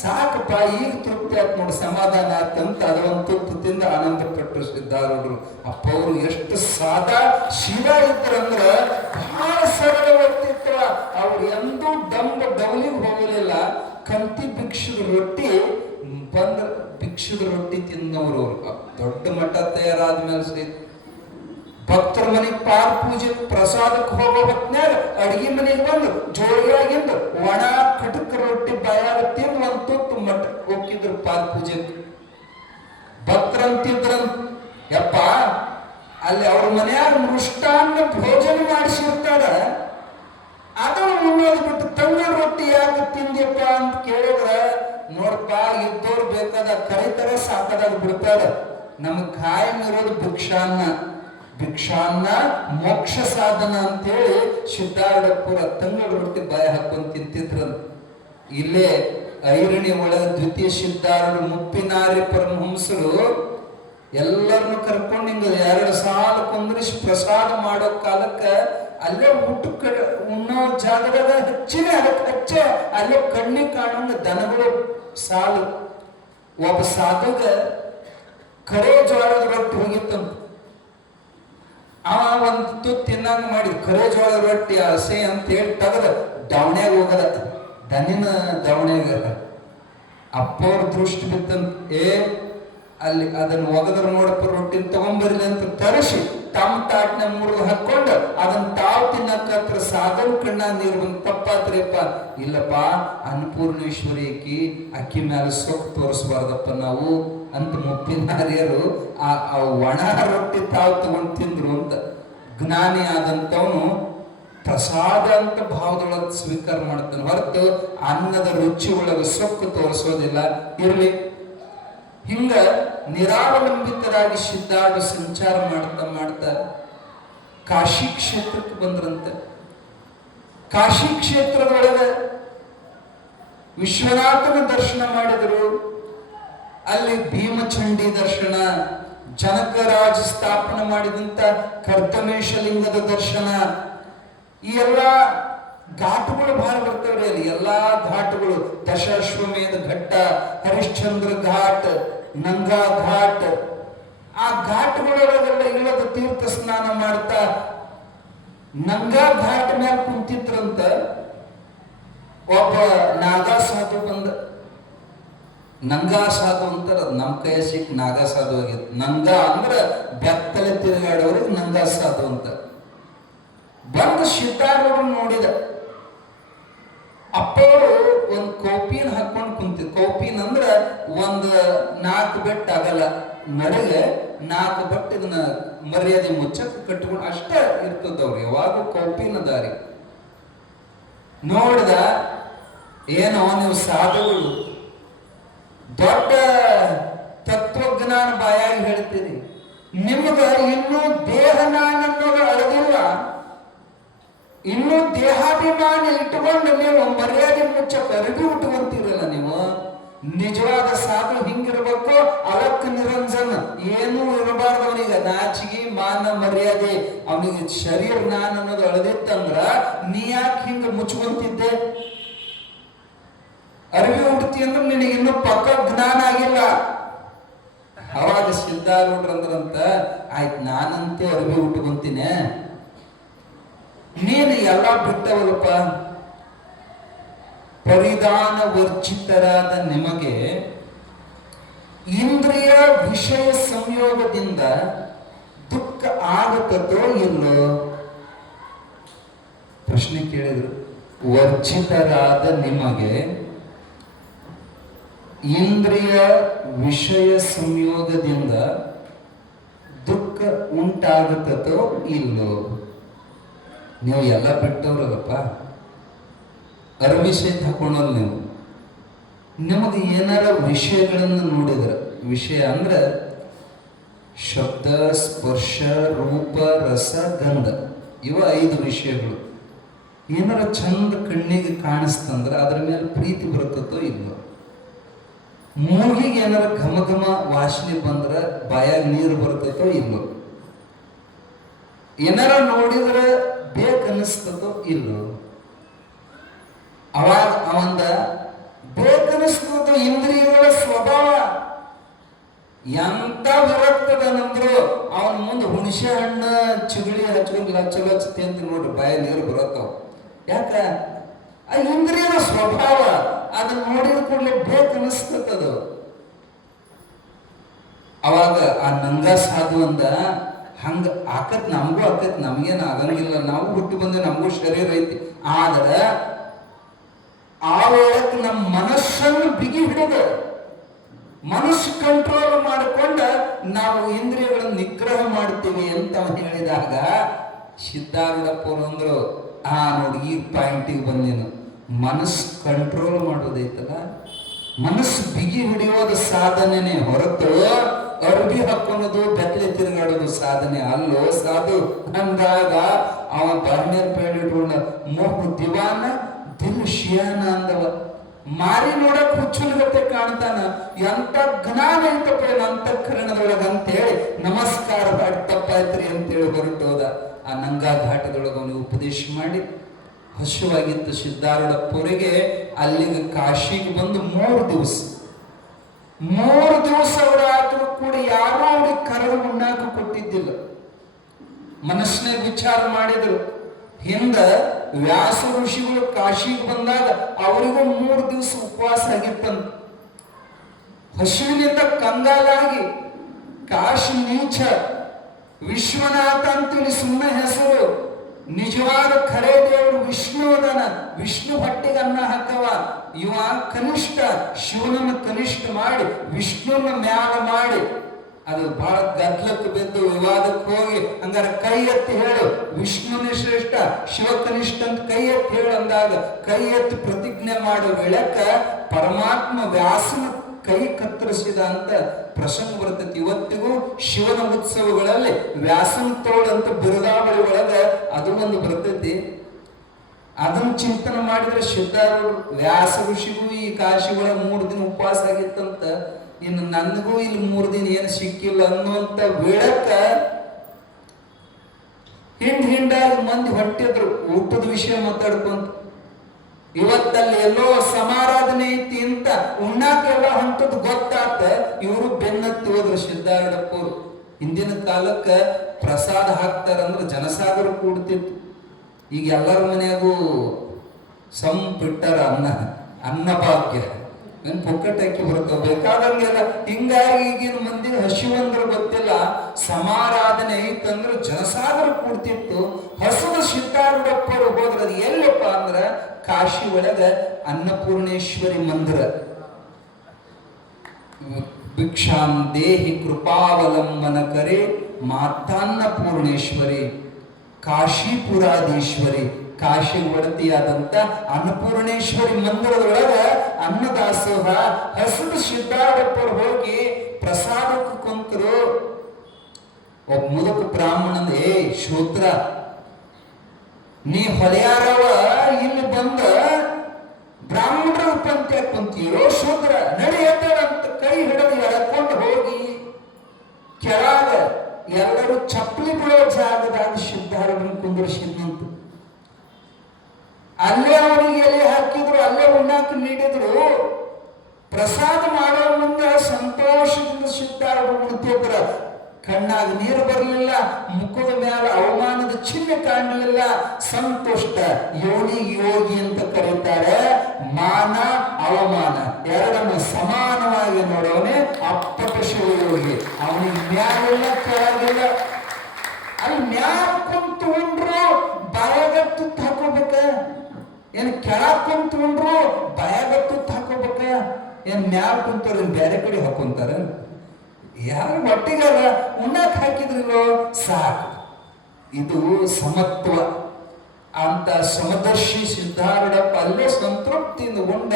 ಸಾಕಪ್ಪ, ಈಗ ತೃಪ್ತಿ ಆತ್ ನೋಡಿ, ಸಮಾಧಾನ ಆತಂತ ಅದೊಂದು ತುತ್ತು ತಿಂದ ಆನಂದ ಪಟ್ಟರು ಸಿದ್ಧಾರೂಢರು. ಅಪ್ಪ ಅವರು ಎಷ್ಟು ಸಾದಾ ಶಿವ ಇದ್ರಂದ್ರ ಬಹಳ ಸರಳ ವ್ಯಕ್ತಿತ್ವ. ಅವ್ರು ಎಂದೂ ಡೌಲಿಗೆ ಹೋಗಲಿಲ್ಲ. ಕಂತಿ ಭಿಕ್ಷದ ರೊಟ್ಟಿ ಬಂದ್ರ ಭಿಕ್ಷದ ರೊಟ್ಟಿ ತಿನ್ನೋರು ಅವ್ರು. ದೊಡ್ಡ ಮಠ ತಯಾರಾದ್ಮೇಲೆ ಸಹಿತ ಭಕ್ತರ ಮನೆಗೆ ಪಾದ ಪೂಜೆ ಪ್ರಸಾದಕ್ಕೆ ಹೋಗೋ ಹೊತ್ನ್ಯಾಗ ಅಡಿಗೆ ಮನೆಗೆ ಬಂದು ಜೋಳಿಯಾಗಿಂದ ಒಣ ಕಟಕ ರೊಟ್ಟಿ ಬಾಯಾಗ ತಿಂದು ಒಂದು ತುತ್ತು ಮಠಕ್ಕೆ ಹೋಗಿದ್ರು ಪಾದ ಪೂಜೆಗೆ. ಭಕ್ತರಂತಿದ್ರಂತ, ಯಪ್ಪ ಅಲ್ಲಿ ಅವ್ರ ಮನೆಯಾಗ ಮೃಷ್ಟಾನ್ನ ಭೋಜನ ಮಾಡಿಸಿರ್ತಾರ. ಅದನ್ನು ಉಣ್ಣೋದು ಬಿಟ್ಟು ತಂಗಳ ರೊಟ್ಟಿ ಯಾಕೆ ತಿಂದ್ಯಪ್ಪ ಅಂತ ಕೇಳಿದ್ರ ನೋಡಪ್ಪ ಇದ್ದವ್ರು ಬೇಕಾದ ಕರಿತರ ಸಾಕದಾಗ ಬಿಡ್ತಾರ. ನಮಗ್ ಕಾಯಂ ಇರೋದು ಭಿಕ್ಷಾನ್ನ. ಭಿಕ್ಷಾನ್ನ ಮೋಕ್ಷ ಸಾಧನ ಅಂತೇಳಿ ಸಿದ್ಧಾರೂಢಪುರ ತಂಗಳ ರೊಟ್ಟಿ ಬಾಯ ಹಾಕೊಂಡ್ ತಿಂತಿದ್ರಂತ. ಇಲ್ಲೇ ಐರಣಿ ಒಳಗ ದ್ವಿತೀಯ ಸಿದ್ಧಾರೂಢ ಮುಪ್ಪಿನಾರಿ ಪರಮಹಂಸರು ಎಲ್ಲರನ್ನು ಕರ್ಕೊಂಡು ಹಿಂಗ 2 ಸಾಲು ಕುಂದ್ರಿಸಿ ಪ್ರಸಾದ ಮಾಡೋ ಕಾಲಕ್ಕ ಅಲ್ಲೇ ಊಟ ಉಣ್ಣೋ ಜಾಗದಾಗ ಅದಕ್ಕೆ ಅಲ್ಲೇ ಕಣ್ಣಿಗೆ ಕಾಣಂಗ ದನಗಳು ಸಾಲು. ಒಬ್ಬ ಸಾಧುಗ ಕರೆ ಜೋಳದ ರೊಟ್ಟಿ ಹೋಗಿತ್ತಂತ. ಅವ ಒಂದು ತುತ್ತು ತಿನ್ನಂಗ ಮಾಡಿ ಕರೆ ಜೋಳದ ರೊಟ್ಟಿ ಹಸೆ ಅಂತ ಹೇಳಿ ತಗದ ದವಣ್ಯಾಗ ಹೋಗದ, ದನಿನ ದವಣ್ಯಾಗ. ಅಪ್ಪವ್ರ ದೃಷ್ಟಿ ಬಿತ್ತಂತ, ಅಲ್ಲಿ ಅದನ್ನ ಒಗದ್ರ ನೋಡಪ್ಪ ರೊಟ್ಟಿನ ತಗೊಂಬರ್ಲಿ ಅಂತ ತರಿಸಿ ತಮ್ಮ ತಾಟ್ನ ಮುರಿದು ಹಾಕೊಂಡು ಅದನ್ನ ತಾವು ತಿನ್ನಕತ್ರ ಸಾಧನ ಕಣ್ಣ ನೀರು ಬಂದು ತಪ್ಪಾತ್ರಿಪ್ಪ. ಇಲ್ಲಪ್ಪ ಅನ್ನಪೂರ್ಣೇಶ್ವರಿ ಅಕ್ಕಿ ಮೇಲೆ ಸೊಕ್ಕು ತೋರಿಸ್ಬಾರ್ದಪ್ಪ ನಾವು ಅಂತ ಮುಪ್ಪಿನಾರಿಯರು ಆ ಒಣ ರೊಟ್ಟಿ ತಾವು ತಗೊಂಡು ತಿಂದ್ರು ಅಂತ. ಜ್ಞಾನಿ ಆದಂತವನು ಪ್ರಸಾದ ಅಂತ ಭಾವದೊಳಗೆ ಸ್ವೀಕಾರ ಮಾಡ್ತಾನೆ ಹೊರತು ಅನ್ನದ ರುಚಿ ಒಳಗೆ ಸೊಕ್ಕು ತೋರಿಸೋದಿಲ್ಲ. ಇರ್ಲಿ, ಹಿಂಗ ನಿರಾವಲಂಬಿತರಾಗಿ ಸಿದ್ಧಾರ್ಥ ಸಂಚಾರ ಮಾಡ್ತಾ ಕಾಶಿ ಕ್ಷೇತ್ರಕ್ಕೆ ಬಂದ್ರಂತ. ಕಾಶಿ ಕ್ಷೇತ್ರದೊಳಗೆ ವಿಶ್ವನಾಥನ ದರ್ಶನ ಮಾಡಿದರು. ಅಲ್ಲಿ ಭೀಮಚಂಡಿ ದರ್ಶನ, ಜನಕರಾಜ ಸ್ಥಾಪನೆ ಮಾಡಿದಂತ ಕರ್ತಮೇಶಲಿಂಗದ ದರ್ಶನ, ಈ ಎಲ್ಲ ಘಾಟುಗಳು ಬಹಳ ಬರ್ತವ್ರಿ. ಅಲ್ಲಿ ಎಲ್ಲಾ ಘಾಟುಗಳು, ದಶಾಶ್ವಮೇಧ ಘಟ್ಟ, ಹರಿಶ್ಚಂದ್ರ ಘಾಟ್, ನಂಗಾ ಘಾಟ್, ಆ ಘಾಟ್ಗಳೊಳಗೆಲ್ಲ ಇಳಿದು ತೀರ್ಥ ಸ್ನಾನ ಮಾಡ್ತಾ ನಂಗಾ ಘಾಟ್ ಮೇಲೆ ಕುಂತಿದ್ರಂತ. ಒಬ್ಬ ನಾಗಾ ಸಾಧು ಬಂದ. ನಂಗಾ ಸಾಧು ಅಂತಾರ, ನಮ್ ಕೈಯ ಸಿಕ್ ನಾಗಾ ಸಾಧು ಆಗಿತ್ತು. ನಂಗಾ ಅಂದ್ರ ಬೆತ್ತಲೆ ತಿರುಗಾಡೋರಿಗೆ ನಂಗಾ ಸಾಧು ಅಂತ. ಬಂದು ಸಿದ್ಧಾರೂಢ ನೋಡಿದ. ಅಪ್ಪವರು ಒಂದು ಕೌಪಿನ ಹಾಕೊಂಡು ಕುಂತಿದ್. ಕೌಪಿನ್ ಅಂದ್ರ ಒಂದ್ 4 ಬೆಟ್ಟ ಆಗಲ್ಲ, ನಡಗೆ 4 ಬೆಟ್ಟ ಇದನ್ನ ಮರ್ಯಾದೆ ಮುಚ್ಚಕ್ಕೆ ಕಟ್ಕೊಂಡು ಅಷ್ಟ ಇರ್ತದವ್ರು. ಯಾವಾಗೂ ಕೌಪಿನ ದಾರಿ ನೋಡ್ದ. ಏನೋ ನೀವು ಸಾಧುಗಳು ದೊಡ್ಡ ತತ್ವಜ್ಞಾನ ಬಾಯಾಗಿ ಹೇಳ್ತೀರಿ, ನಿಮ್ಗ ಇನ್ನೂ ದೇಹ ನಾನನ್ನೋದು ಅಳದಿಲ್ಲ, ಇನ್ನೂ ದೇಹಾಭಿಮಾನ ಇಟ್ಟುಕೊಂಡು ನೀವು ಮರ್ಯಾದೆ ಮುಚ್ಚಕ್ಕೆ ಅರಿವಿ ಉಟ್ಕೊಂತೀರಲ್ಲ. ನೀವು ನಿಜವಾದ ಸಾಧು ಹಿಂಗಿರ್ಬೇಕು. ಅಲಕ್ ನಿರಂಜನ್ ಏನೂ ಇರಬಾರ್ದು ಅವನಿಗೆ. ನಾಚಿಗೆ ಮಾನ ಮರ್ಯಾದೆ ಅವನಿಗೆ ಶರೀರ ನಾನ್ ಅನ್ನೋದು ಅಳದಿತ್ತಂದ್ರ ನೀ ಯಾಕೆ ಹಿಂಗ ಮುಚ್ಕೊಂತಿದ್ದೆ? ಅರಿವಿ ಉಡ್ತಿ ಅಂದ್ರೆ ನಿನಗೆ ಇನ್ನೂ ಪಕ್ಕ ಜ್ಞಾನ ಆಗಿಲ್ಲ. ಅವಾಗ ಸಿದ್ಧಾರೂಢರಂದ್ರಂತ, ಆಯ್ತು ನಾನಂತೂ ಅರಿವಿ ಉಟ್ಕೊಂತೀನಿ, ನೀನು ಎಲ್ಲ ಬಿಟ್ಟವಲ್ಪ. ಪರಿಧಾನ ವರ್ಜಿತರಾದ ನಿಮಗೆ ಇಂದ್ರಿಯ ವಿಷಯ ಸಂಯೋಗದಿಂದ ದುಃಖ ಆಗುತ್ತದೋ ಇಲ್ಲೋ? ಪ್ರಶ್ನೆ ಕೇಳಿದ್ರು. ವರ್ಜಿತರಾದ ನಿಮಗೆ ಇಂದ್ರಿಯ ವಿಷಯ ಸಂಯೋಗದಿಂದ ದುಃಖ ಉಂಟಾಗುತ್ತದೋ ಇಲ್ಲೋ? ನೀವು ಎಲ್ಲ ಬಿಟ್ಟವ್ರಲ್ಲಪ್ಪ, ಅರವಿ ಸಹಿತ ಹಾಕೊಂಡಲ್ಲ. ನಿಮಗೆ ಏನಾರ ವಿಷಯಗಳನ್ನು ನೋಡಿದ್ರ, ವಿಷಯ ಅಂದ್ರೆ ಶಬ್ದ, ಸ್ಪರ್ಶ, ರೂಪ, ರಸ, ಗಂಧ, ಇವ 5 ವಿಷಯಗಳು. ಏನಾರ ಚಂದ ಕಣ್ಣಿಗೆ ಕಾಣಿಸ್ತಂದ್ರೆ ಅದ್ರ ಮೇಲೆ ಪ್ರೀತಿ ಬರ್ತದೋ ಇಲ್ಲೋ? ಮೂಗಿಗೆ ಏನಾರ ಘಮ ಘಮ ವಾಸನೆ ಬಂದ್ರೆ ಬಾಯಾಗ ನೀರು ಬರ್ತದೋ ಇಲ್ಲೋ? ಏನಾರ ನೋಡಿದ್ರೆ ಬೇಕನ್ನಿಸ್ತದೋ ಇಲ್ಲೋ? ಅವಾಗ ಅವಂದ ಬೇಕನ್ನಿಸ್ತದ. ಇಂದ್ರಿಯಗಳ ಸ್ವಭಾವ ಎಂತ ವಿರಕ್ತದನಂದ್ರು ಅವನ ಮುಂದೆ ಹುಣಸೆ ಹಣ್ಣು ಚಿಗುಳಿ ಹಚ್ಕೊಂಡು ಚಲೋ ಹಚ್ಚತಿ ಅಂತ ನೋಡ್ರಿ ಬಾಯ ನೀರು ಬರತ್ತವ. ಯಾಕ? ಆ ಇಂದ್ರಿಯದ ಸ್ವಭಾವ. ಅದನ್ನ ನೋಡಿದ ಕೂಡಲೇ ಬೇಕನ್ನಿಸ್ತದದು. ಅವಾಗ ಆ ನಂಗಾ ಸಾಧು ಅಂದ, ಹಂಗ ಆಕತ್ ನಮಗೂ ಆಕತ್, ನಮಗೇನು ಆಗಂಗಿಲ್ಲ, ನಾವು ಹುಟ್ಟಿ ಬಂದೆ, ನಮಗೂ ಶರೀರ ಐತಿ. ಆದ್ರೆ ಆ ಒಳಗೆ ನಮ್ಮ ಮನಸ್ಸನ್ನು ಬಿಗಿ ಹಿಡಿದು ಮನಸ್ಸು ಕಂಟ್ರೋಲ್ ಮಾಡಿಕೊಂಡ ನಾವು ಇಂದ್ರಿಯಗಳನ್ನು ನಿಗ್ರಹ ಮಾಡ್ತೀವಿ ಅಂತ ಹೇಳಿದಾಗ ಸಿದ್ಧಾರೂಢಪ್ಪರು ಅಂದ್ರು, ನೋಡಿ ಈ ಪಾಯಿಂಟಿಗೆ ಬಂದೇನು. ಮನಸ್ಸು ಕಂಟ್ರೋಲ್ ಮಾಡೋದೈತಲ್ಲ, ಮನಸ್ಸು ಬಿಗಿ ಹಿಡಿಯೋದು ಸಾಧನೆನೇ ಹೊರತು ಅರ್ಬಿ ಹಾಕೊಳ್ಳೋದು ಬೆತ್ತಲೆ ತಿರುಗಾಡೋದು ಸಾಧನೆ ಅಲ್ಲೋ ಸಾಧು ಅಂದಾಗ ಅವ ಬರ್ನೇರ್ ಪೇಡಿಟ್ಕೊಂಡ ಮೋಹ ದಿವಾನ ದಿಲ್ ಶಿಯಾನ ಅಂದವ. ಮಾರಿ ನೋಡಕ್ ಹುಚ್ಚುಲ್ಗತ್ತೆ ಕಾಣ್ತಾನ. ಎಂತ ಜ್ಞಾನ ಐತಪ್ಪ ಅಂತಃಕರಣದೊಳಗ ಅಂತೇಳಿ ನಮಸ್ಕಾರ ಮಾಡಿ ತಪ್ಪಾಯ್ತ್ರಿ ಅಂತೇಳಿ ಹೊರಟೋದ. ಆ ನಂಗಾ ಘಾಟದೊಳಗ ಅವನಿಗೆ ಉಪದೇಶ ಮಾಡಿ ಹಸುವಾಗಿತ್ತು ಸಿದ್ಧಾರೂಢಪ್ಪವರಿಗೆ. ಅಲ್ಲಿಗೆ ಕಾಶಿಗೆ ಬಂದು 3 ದಿವಸ ಅವರಾದ್ರೂ ಕೂಡ ಯಾರೋ ಅವ್ರಿಗೆ ಕರಡು ಉಣ್ಣಾಕ ಕೊಟ್ಟಿದ್ದಿಲ್ಲ. ಮನಸ್ಸಿನ ವಿಚಾರ ಮಾಡಿದ್ರು. ಹಿಂದ ವ್ಯಾಸ ಋಷಿಗಳು ಕಾಶಿಗೆ ಬಂದಾಗ ಅವರಿಗೂ 3 ದಿವಸ ಉಪವಾಸ ಆಗಿತ್ತಂತ. ಹಸುವಿನಿಂದ ಕಂಗಾಲಾಗಿ ಕಾಶಿ ನೀಚ ವಿಶ್ವನಾಥ ಅಂತೇಳಿ ಸುಮ್ಮನೆ ಹೆಸರು, ನಿಜವಾದ ಖರೇ ದೇವರು ವಿಷ್ಣು ಅದನ. ವಿಷ್ಣು ಹೊಟ್ಟೆಗೆ ಅನ್ನ ಹಾಕವ. ಇವ ಕನಿಷ್ಠ ಶಿವನನ್ನು ಕನಿಷ್ಠ ಮಾಡಿ ವಿಷ್ಣುನ ಮ್ಯಾಲ ಮಾಡಿ ಅದು ಬಹಳ ಗದ್ಲಕ್ಕೆ ಬಿದ್ದು ವಿವಾದಕ್ಕೆ ಹೋಗಿ ಹಂಗಾರ ಕೈ ಎತ್ತಿ ಹೇಳು ವಿಷ್ಣುನೇ ಶ್ರೇಷ್ಠ ಶಿವ ಕನಿಷ್ಠ ಅಂತ ಕೈ ಎತ್ತಿ ಹೇಳು ಅಂದಾಗ ಕೈ ಎತ್ತಿ ಪ್ರತಿಜ್ಞೆ ಮಾಡೋ ವೇಳಕ್ಕ ಪರಮಾತ್ಮ ವ್ಯಾಸನ ಕೈ ಕತ್ತರಿಸಿದ ಅಂತ ಪ್ರಸಂಗ ಬರ್ತೈತಿ. ಇವತ್ತಿಗೂ ಶಿವನ ಉತ್ಸವಗಳಲ್ಲಿ ವ್ಯಾಸನ ತೋಳ ಅಂತ ಬಿರುದಾವಳಿ ಒಳಗ ಅದು ಒಂದು ಬರ್ತೈತಿ. ಅದನ್ನು ಚಿಂತನೆ ಮಾಡಿದ್ರೆ ಸಿದ್ಧಾರೂಢರು ವ್ಯಾಸ ಋಷಿಗೂ ಈ ಕಾಶಿ ಒಳಗ 3 ದಿನ ಉಪವಾಸ ಆಗಿತ್ತಂತ. ಇನ್ನು ನನಗೂ ಇಲ್ಲಿ 3 ದಿನ ಏನು ಸಿಕ್ಕಿಲ್ಲ ಅನ್ನುವಂತ ವೇಳಕ್ಕ ಹಿಂಡಾಗಿ ಮಂದಿ ಹೊಟ್ಟಿದ್ರು ಊಟದ ವಿಷಯ ಮಾತಾಡ್ಕೊಂತ. ಇವತ್ತಲ್ಲಿ ಎಲ್ಲೋ ಸಮಾರಾಧನೆ ಐತಿ ಅಂತ ಉಣ್ಣಾಕೆಲ್ಲ ಹೊಂಟದ್ ಗೊತ್ತಾತ. ಇವರು ಬೆನ್ನತ್ತಿ ಹೋದ್ರು ಸಿದ್ಧಾರೂಢಪ್ಪವ್ರು. ಹಿಂದಿನ ಕಾಲಕ್ಕ ಪ್ರಸಾದ ಹಾಕ್ತಾರಂದ್ರೆ ಜನಸಾಗರ ಕೂಡ್ತಿತ್ತು. ಈಗ ಎಲ್ಲರ ಮನೆಯಾಗೂ ಸಂಪಿಟ್ಟಾರ ಅನ್ನ ಭಾಗ್ಯ ಪೊಕ್ಕಟ್ಟಾಕಿ ಬರ್ತಾವ ಬೇಕಾದಂಗೆಲ್ಲ. ಹಿಂಗಾಗಿ ಈಗಿನ ಮಂದಿ ಹಸಿವಂದ್ರ ಗೊತ್ತಿಲ್ಲ. ಸಮಾರಾಧನೆ ಐತಂದ್ರೆ ಜನಸಾಗರ ಕೂಡ್ತಿತ್ತು. ಹಸುದ ಸಿದ್ಧಾರೂಢಪ್ಪರು ಹೋದ್ರ ಅದು ಎಲ್ಲಪ್ಪ ಅಂದ್ರ ಕಾಶಿ ಒಳಗ ಅನ್ನಪೂರ್ಣೇಶ್ವರಿ ಮಂದಿರ. ಭಿಕ್ಷಾಂ ದೇಹಿ ಕೃಪಾವಲಂಬನ ಕರೆ ಮಾತಾನ್ನಪೂರ್ಣೇಶ್ವರಿ ಕಾಶಿಪುರಾಧೀಶ್ವರಿ. ಕಾಶಿ ಒಡತಿಯಾದಂತ ಅನ್ನಪೂರ್ಣೇಶ್ವರಿ ಮಂದಿರದೊಳಗ ಅನ್ನದಾಸೋಹ. ಹಸಿರು ಸಿದ್ಧಾರೂಢಪ್ಪರು ಹೋಗಿ ಪ್ರಸಾದಕ್ಕೆ ಕುಂತರು. ಒಬ್ಬ ಮುದುಕ ಬ್ರಾಹ್ಮಣನ, ಏ ಶೂದ್ರ, ನೀ ಹೊಲೆಯಾರವ ಇಲ್ಲಿ ಬಂದ ಬ್ರಾಹ್ಮಣರ ಪಂಕ್ತಿ ಕುಂತೀರೋ ಶೂದ್ರ, ನಡಿ ಅಂತ ಕೈ ಹಿಡಿದು ಎಳ್ಕೊಂಡು ಹೋಗಿ ಕೆಳಗ ಎಲ್ಲರೂ ಚಪ್ಪಲಿ ಬೀಳೋ ಜಾಗದಾಗ ಸಿದ್ಧಾರೂಢರನ್ನು ಕುಂದರ್ಸಿದ್ನಂತ. ಅಲ್ಲೇ ಅವನಿಗೆ ಎಲೆ ಹಾಕಿದ್ರು, ಅಲ್ಲೇ ಉಣ್ಣಾಕ ನೀಡಿದ್ರು. ಪ್ರಸಾದ ಮಾಡೋ ಮುಂದೆ ಸಂತೋಷದಿಂದ ಸಿದ್ಧಾರೂಢರು ಉಣ್ತಿದ್ರ. ಕಣ್ಣಾಗ ನೀರು ಬರಲಿಲ್ಲ, ಮುಖದ ಮೇಲೆ ಅವಮಾನದ ಚಿಹ್ನೆ ಕಾಣಲಿಲ್ಲ. ಸಂತುಷ್ಟ ಯೋಗಿ ಅಂತ ಕರೀತಾರೆ. ಮಾನ ಅವಮಾನ ಎರಡನ್ನು ಸಮಾನವಾಗಿ ನೋಡೋನೆ ಅಪ್ಪಟ ಶಿವಯೋಗಿ. ಅವನಿಗೆ ಮ್ಯಾಲಿಲ್ಲ ಕೆಳಗಿಲ್ಲ. ಅಲ್ಲಿ ಮ್ಯಾಲ ಕುಂತು ಉಂಡ್ರು ಬಾಯಾಗತ್ತು ಹಾಕೋಬೇಕ, ಏನ್ ಕೆಳಗ್ ಕುಂತು ಉಂಡ್ರು ಬಾಯಾಗತ್ತು ಹಾಕೋಬೇಕ, ಏನ್ ಮ್ಯಾಲ ಕುಂತವ್ರ ಬೇರೆ ಕಡೆ ಹಾಕೊಂತಾರ? ಯಾರು ಒಟ್ಟಿಗಲ್ಲ ಉಣ್ಣಾಕ್ ಹಾಕಿದ್ರಿಲ್ಲೋ ಸಾಕು. ಇದು ಸಮತ್ವ ಅಂತ ಸಮದರ್ಶಿ ಸಿದ್ಧಾರೂಢಪ್ಪ ಅಲ್ಲೇ ಸಂತೃಪ್ತಿಯಿಂದ ಉಂಡ.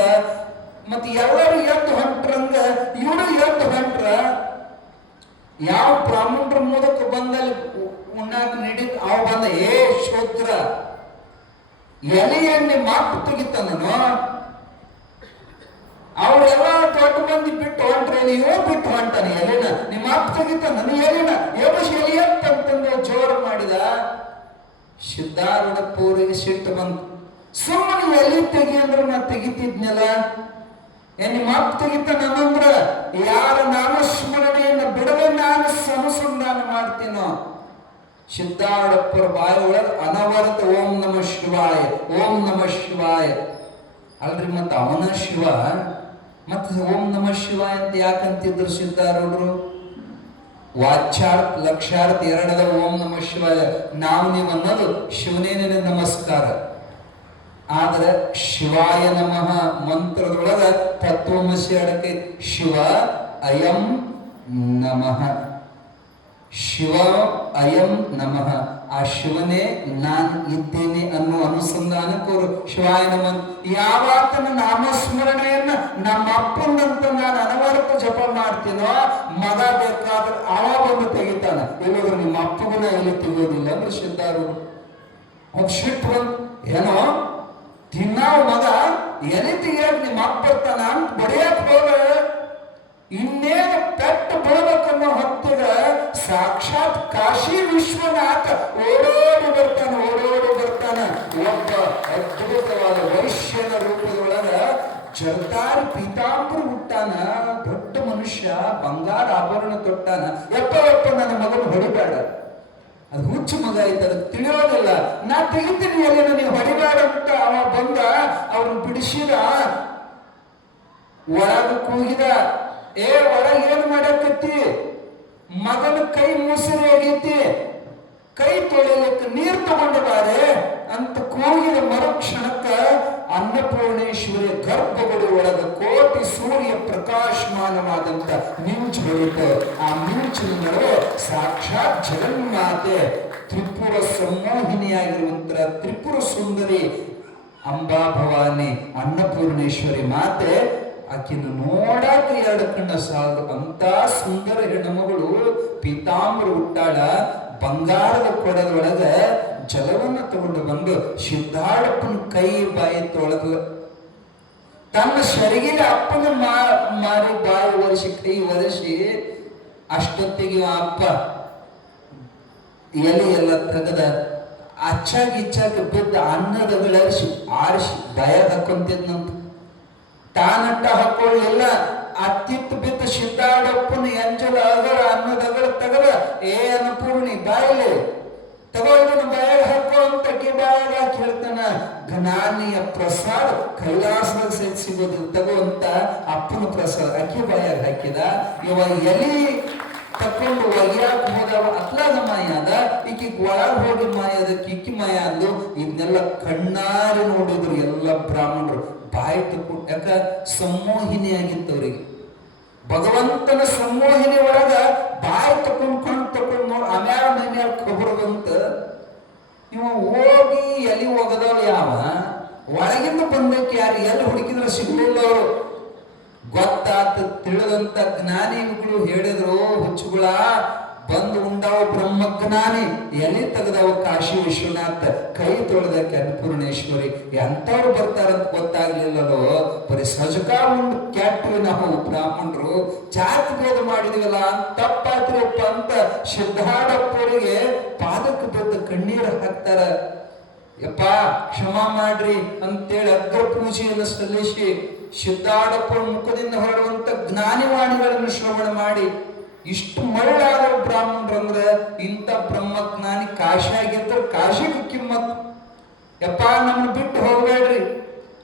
ಮತ್ತೆ ಎಲ್ಲರೂ ಎದ್ದು ಹೊಂಟ್ರಂಗ ಇವರು ಎದ್ದು ಹೊಂಟ್ರ. ಯಾವ ಬ್ರಾಹ್ಮಣರ ಮೂಲಕ ಬಂದಲ್ಲಿ ಉಣ್ಣಾಕ ನೀಡಿದ್ ಅವ ಬಂದ, ಏ ಶೂದ್ರ, ಎಲೆಯನ್ನೇ ಮಾತು ತೆಗಿತಾನೋ. ಅವರೆಲ್ಲ ದೊಡ್ಡ ಮಂದಿ ಬಿಟ್ಟು ಹೊಂಟ್ರೆ ನೀವು ಬಿಟ್ಟು ಹೊಂಟಾನೆ ಎಲೆನ. ನಿಮ್ಮ ಅಪ್ಪ ತೆಗಿತಾನ ನನ್ನ ಎಲೆನ ಎಲಿಯಂತಂದು ಜೋರು ಮಾಡಿದ. ಸಿದ್ಧಾರೂಢಪ್ಪವ್ರಿಗೆ ಸಿಟ್ಟು ಬಂತು. ಸುಮ್ಮನೆ ಎಲೆ ತೆಗಿ ಅಂದ್ರೆ ನಾ ತೆಗಿತಿದ್ನಲ್ಲ, ನಿಮ್ಮ ಅಪ್ಪ ತೆಗಿತಾನ ಅನ್ನಂದ್ರ ಯಾರ ನಾಮಸ್ಮರಣೆಯನ್ನು ಬಿಡದೆ ನಾನು ಅನುಸಂಧಾನ ಮಾಡ್ತೀನೋ. ಸಿದ್ಧಾರೂಢಪ್ಪರ ಬಾಯಿ ಒಳಗೆ ಅನವರತ ಓಂ ನಮ ಶಿವಾಯ ಓಂ ನಮ ಶಿವಾಯ. ಅಲ್ರಿ ಮತ್ತ ಅವನ ಶಿವ ಮತ್ತೆ ಓಂ ನಮ ಶಿವಾಯ ಅಂತ ಯಾಕಂತಿದ್ರು ಸಿದ್ಧಾರೂಢರು? ವಾಚ್ಯಾರ್ಥ ಲಕ್ಷ್ಯಾರ್ಥ ಎರಡದ ಓಂ ನಮ ಶಿವಾಯ. ನಾವು ನೀವು ಅನ್ನೋದು ಶಿವನೇನ ನಮಸ್ಕಾರ. ಆದ್ರೆ ಶಿವಾಯ ನಮಃ ಮಂತ್ರದೊಳಗ ತತ್ವಮಸಿ ಅಡಕೆ ಶಿವ ಅಯಂ ನಮಃ, ಶಿವ ಅಯಂ ನಮಃ. ಆ ಶಿವನೇ ನಾನು ಇದ್ದೇನೆ ಅನ್ನೋ ಅನುಸಂಧಾನಕ್ಕೆ ಅವರು ಶಿವಾಯ ನಮಃ ಯಾವಾತನ ನಾಮಸ್ಮರಣೆಯನ್ನ ನಮ್ಮ ಅಪ್ಪನಂತ ನಾನು ಅನವರತ ಜಪ ಮಾಡ್ತೀನೋ ಮಗ ಬೇಕಾದ್ರೆ ಅವ ಬಂದು ತೆಗಿತಾನ, ಇಲ್ಲದ್ರೆ ನಿಮ್ಮ ಅಪ್ಪಗನ ಎಲ್ಲಿ ತೆಗೋದಿಲ್ಲ ಅಂದ್ರೆ ಸಿದ್ಧಾರು ಶಿಟ್ಟು ಬಂದು ಏನೋ ತಿನ್ನಾವ ಮಗ ಎಲ್ಲಿ ತೆಗಿಯಕ್ ನಿಮ್ಮ ಅಪ್ಪ ಬರ್ತಾನ ಅಂತ ಬಡಿಯಕ್ ಹೋಗ ಇನ್ನೇನು ಪೆಟ್ಟು ಬೀಳ್ಬೇಕನ್ನೋ ಹೊತ್ತಿಗೆ ಸಾಕ್ಷಾತ್ ಕಾಶಿ ವಿಶ್ವನಾಥ ಓಡೋಡಿ ಬರ್ತಾನೆ ಒಬ್ಬ ಅದ್ಭುತವಾದ ವೈಶ್ಯನ ರೂಪದೊಳಗ ಜರ್ದಾರಿ ಪೀತಾಂಬರ ಹುಟ್ಟಾನ, ದೊಡ್ಡ ಮನುಷ್ಯ, ಬಂಗಾರ ಆಭರಣ ತೊಟ್ಟಾನ. ಯಪ್ಪ ನನ್ನ ಮಗನ ಹೊಡಿಬೇಡ, ಅದು ಹುಚ್ಚು ಮಗ ಐತೆ, ಅದಕ್ಕೆ ತಿಳಿಯೋದಿಲ್ಲ, ನಾ ತೆಗಿತೀನಿ ಅಲ್ಲೇನ ನೀವು ಹೊಡಿಬೇಡ ಅಂತ ಅವ ಬಂದ ಅವ್ರನ್ನ ಬಿಡಿಸಿದ. ಒಳಗ ಕೂಗಿದ, ಏ ಒಳಗ ಏನ್ ಮಾಡಕತ್ತಿ? ಮಗನ ಕೈ ಮುಸುರಿ ಆಗೈತಿ, ಕೈ ತೊಳಿಲಿಕ್ಕೆ ನೀರು ತಗೊಂಡಿದ್ದಾರೆ ಅಂತ ಕೂಗಿದ ಮರುಕ್ಷಣಕ್ಕ ಅನ್ನಪೂರ್ಣೇಶ್ವರಿ ಗರ್ಭಗುಡಿ ಒಳಗ ಕೋಟಿ ಸೂರ್ಯ ಪ್ರಕಾಶಮಾನವಾದಂತ ಮಿಂಚು ಬೆಳೀತು. ಆ ಮಿಂಚಿನ ನಡುವೆ ಸಾಕ್ಷಾತ್ ಜಗನ್ಮಾತೆ ತ್ರಿಪುರ ಸಂಮೋಹಿನಿಯಾಗಿರುವಂತ ತ್ರಿಪುರ ಸುಂದರಿ ಅಂಬಾ ಭವಾನಿ ಅನ್ನಪೂರ್ಣೇಶ್ವರಿ ಮಾತೆ. ಆಕಿನ ನೋಡಾಕ ಎರಡು ಕಣ್ಣ ಸಾಲು ಅಂತ ಸುಂದರ ಹೆಣ್ಣುಮಗಳು ಪೀತಾಂಬರ ಹುಟ್ಟಾಳ. ಬಂಗಾರದ ಕೊಡದೊಳಗ ಜಲವನ್ನ ತಗೊಂಡು ಬಂದು ಸಿದ್ಧಾರ್ಥಪ್ಪನ ಕೈ ಬಾಯಿ ತೊಳೆದು ತನ್ನ ಶರೀರ ಅಪ್ಪನ ಮಾರಿ ಬಾಯಿ ಒರೆಸಿ ಕೈ ಒರೆಸಿ ಅಷ್ಟೊತ್ತಿಗೆ ಅಪ್ಪ ಎಲೆ ಎಲ್ಲ ತೆಗೆದ ಅಚ್ಚಾಗಿ ಬಿದ್ದ ಅನ್ನದಗಳರಿಸಿ ಆರಿಸಿ ಬಾಯಾಗ ಹಾಕೊಂತಿದ್ನಂತ. ತಾನಟ್ಟ ಹಾಕೊಳ್ಳಿಲ್ಲ, ಅತ್ತಿತ್ತು ಬಿದ್ದ ಸಿದ್ಧಾಡಪ್ಪನ ಎಂಜಲ ಅಗರ ಅನ್ನದಗಳ ತಗದ, ಏ ಅನ್ನಪೂರ್ಣಿ ಬಾಯಿಲೆ ತಗೊಳ್ಳಿನ ಬಾಯಾಗ ಹಾಕೋ ಅಂತ ಬಾಯಾಗ ಹಾಕಿ ಹೇಳ್ತಾನ. ಜ್ಞಾನಿಯ ಪ್ರಸಾದ ಕೈಲಾಸದಾಗ ಸಹಿತ ಸಿಗೋದಿಲ್ಲ, ತಗೋ ಅಂತ ಅಪ್ಪನ ಪ್ರಸಾದ ಅಕ್ಕಿ ಬಾಯಾಗ ಹಾಕಿದ. ಇವ ಎಲಿ ತಕೊಂಡು ಒಯ್ಯಾಕ ಹೋದವ ಅತ್ಲಾದ ಮಾಯ ಅದ, ಈಕಿಗೆ ಒಳಗೆ ಹೋಗಿ ಮಾಯ ಅದ, ಕಿಕ್ಕಿ ಮಾಯ ಅಂದು. ಇದನ್ನೆಲ್ಲ ಕಣ್ಣಾರಿ ನೋಡಿದ್ರು ಎಲ್ಲ ಬ್ರಾಹ್ಮಣರು. ಬಾಯಿ ತಕ್ಕೊಂಡು, ಯಾಕ ಸಂಮೋಹಿನಿ ಆಗಿತ್ತು ಅವರಿಗೆ. ಭಗವಂತನ ಸಂಮೋಹಿನಿ ಒಳಗ ಬಾಯಿ ತಕೊಂಡು ಕಣ್ಣು ತಕೊಂಡು ನೋಡಿ ಆಮ್ಯಾರ ಮನ್ಯಾರ ಖಬರ್ ಬಂತ. ಇವ ಹೋಗಿ ಎಲ್ಲಿ ಒಗದವ ಯಾವ ಒಳಗಿಂದ ಬಂದಕ್ಕೆ ಯಾರು ಎಲ್ಲಿ ಹುಡುಕಿದ್ರೆ ಸಿಗ್ಲಿಲ್ಲ. ಅವರು ಗೊತ್ತಾತ ತಿಳಿದಂತ ಜ್ಞಾನಿಗಳು ಹೇಳಿದ್ರು, ಹುಚ್ಚುಗಳ ಬಂದು ಉಂಡಾವ ಬ್ರಹ್ಮಜ್ಞಾನಿ, ಎಲ್ಲಿ ತೆಗೆದವ ಕಾಶಿ ವಿಶ್ವನಾಥ, ಕೈ ತೊಳೆದಕ್ಕೆ ಅನ್ನಪೂರ್ಣೇಶ್ವರಿ. ಎಂಥವ್ರು ಬರ್ತಾರಂತ ಗೊತ್ತಾಗ್ಲಿಲ್ಲೋ, ಬರೀ ಸಜಕ ಉಂಡು ಕ್ಯಾಟ್ವಿ ನಾವು ಬ್ರಾಹ್ಮಣರು ಜಾತಿ ಭೇದ ಮಾಡಿದ್ವಲ್ಲ, ತಪ್ಪಾತ್ರಪ್ಪ ಅಂತ ಸಿದ್ಧಾಡಪ್ಪರಿಗೆ ಪಾದಕ್ಕೆ ಬಿದ್ದ ಕಣ್ಣೀರು ಹಾಕ್ತಾರ. ಯಪ್ಪ ಕ್ಷಮಾ ಮಾಡ್ರಿ ಅಂತೇಳಿ ಅಗ್ರ ಪೂಜೆಯನ್ನು ಸಲ್ಲಿಸಿ ಸಿದ್ಧಾಡಪ್ಪ ಮುಖದಿಂದ ಹೊರಡುವಂತ ಜ್ಞಾನಿವಾಣಿಗಳನ್ನು ಶ್ರವಣ ಮಾಡಿ ಇಷ್ಟು ಮರಳಾದ ಬ್ರಾಹ್ಮಣರು ಅಂದ್ರೆ ಇಂಥ ಬ್ರಹ್ಮಜ್ಞಾನಿ ಕಾಶಿ ಆಗಿರ್ತಾರೆ. ಕಾಶಿಗೆ ಕಿಮ್ಮತ್. ಯಪ್ಪ ನಮ್ಮನ್ನು ಬಿಟ್ಟು ಹೋಗ್ಬೇಡ್ರಿ,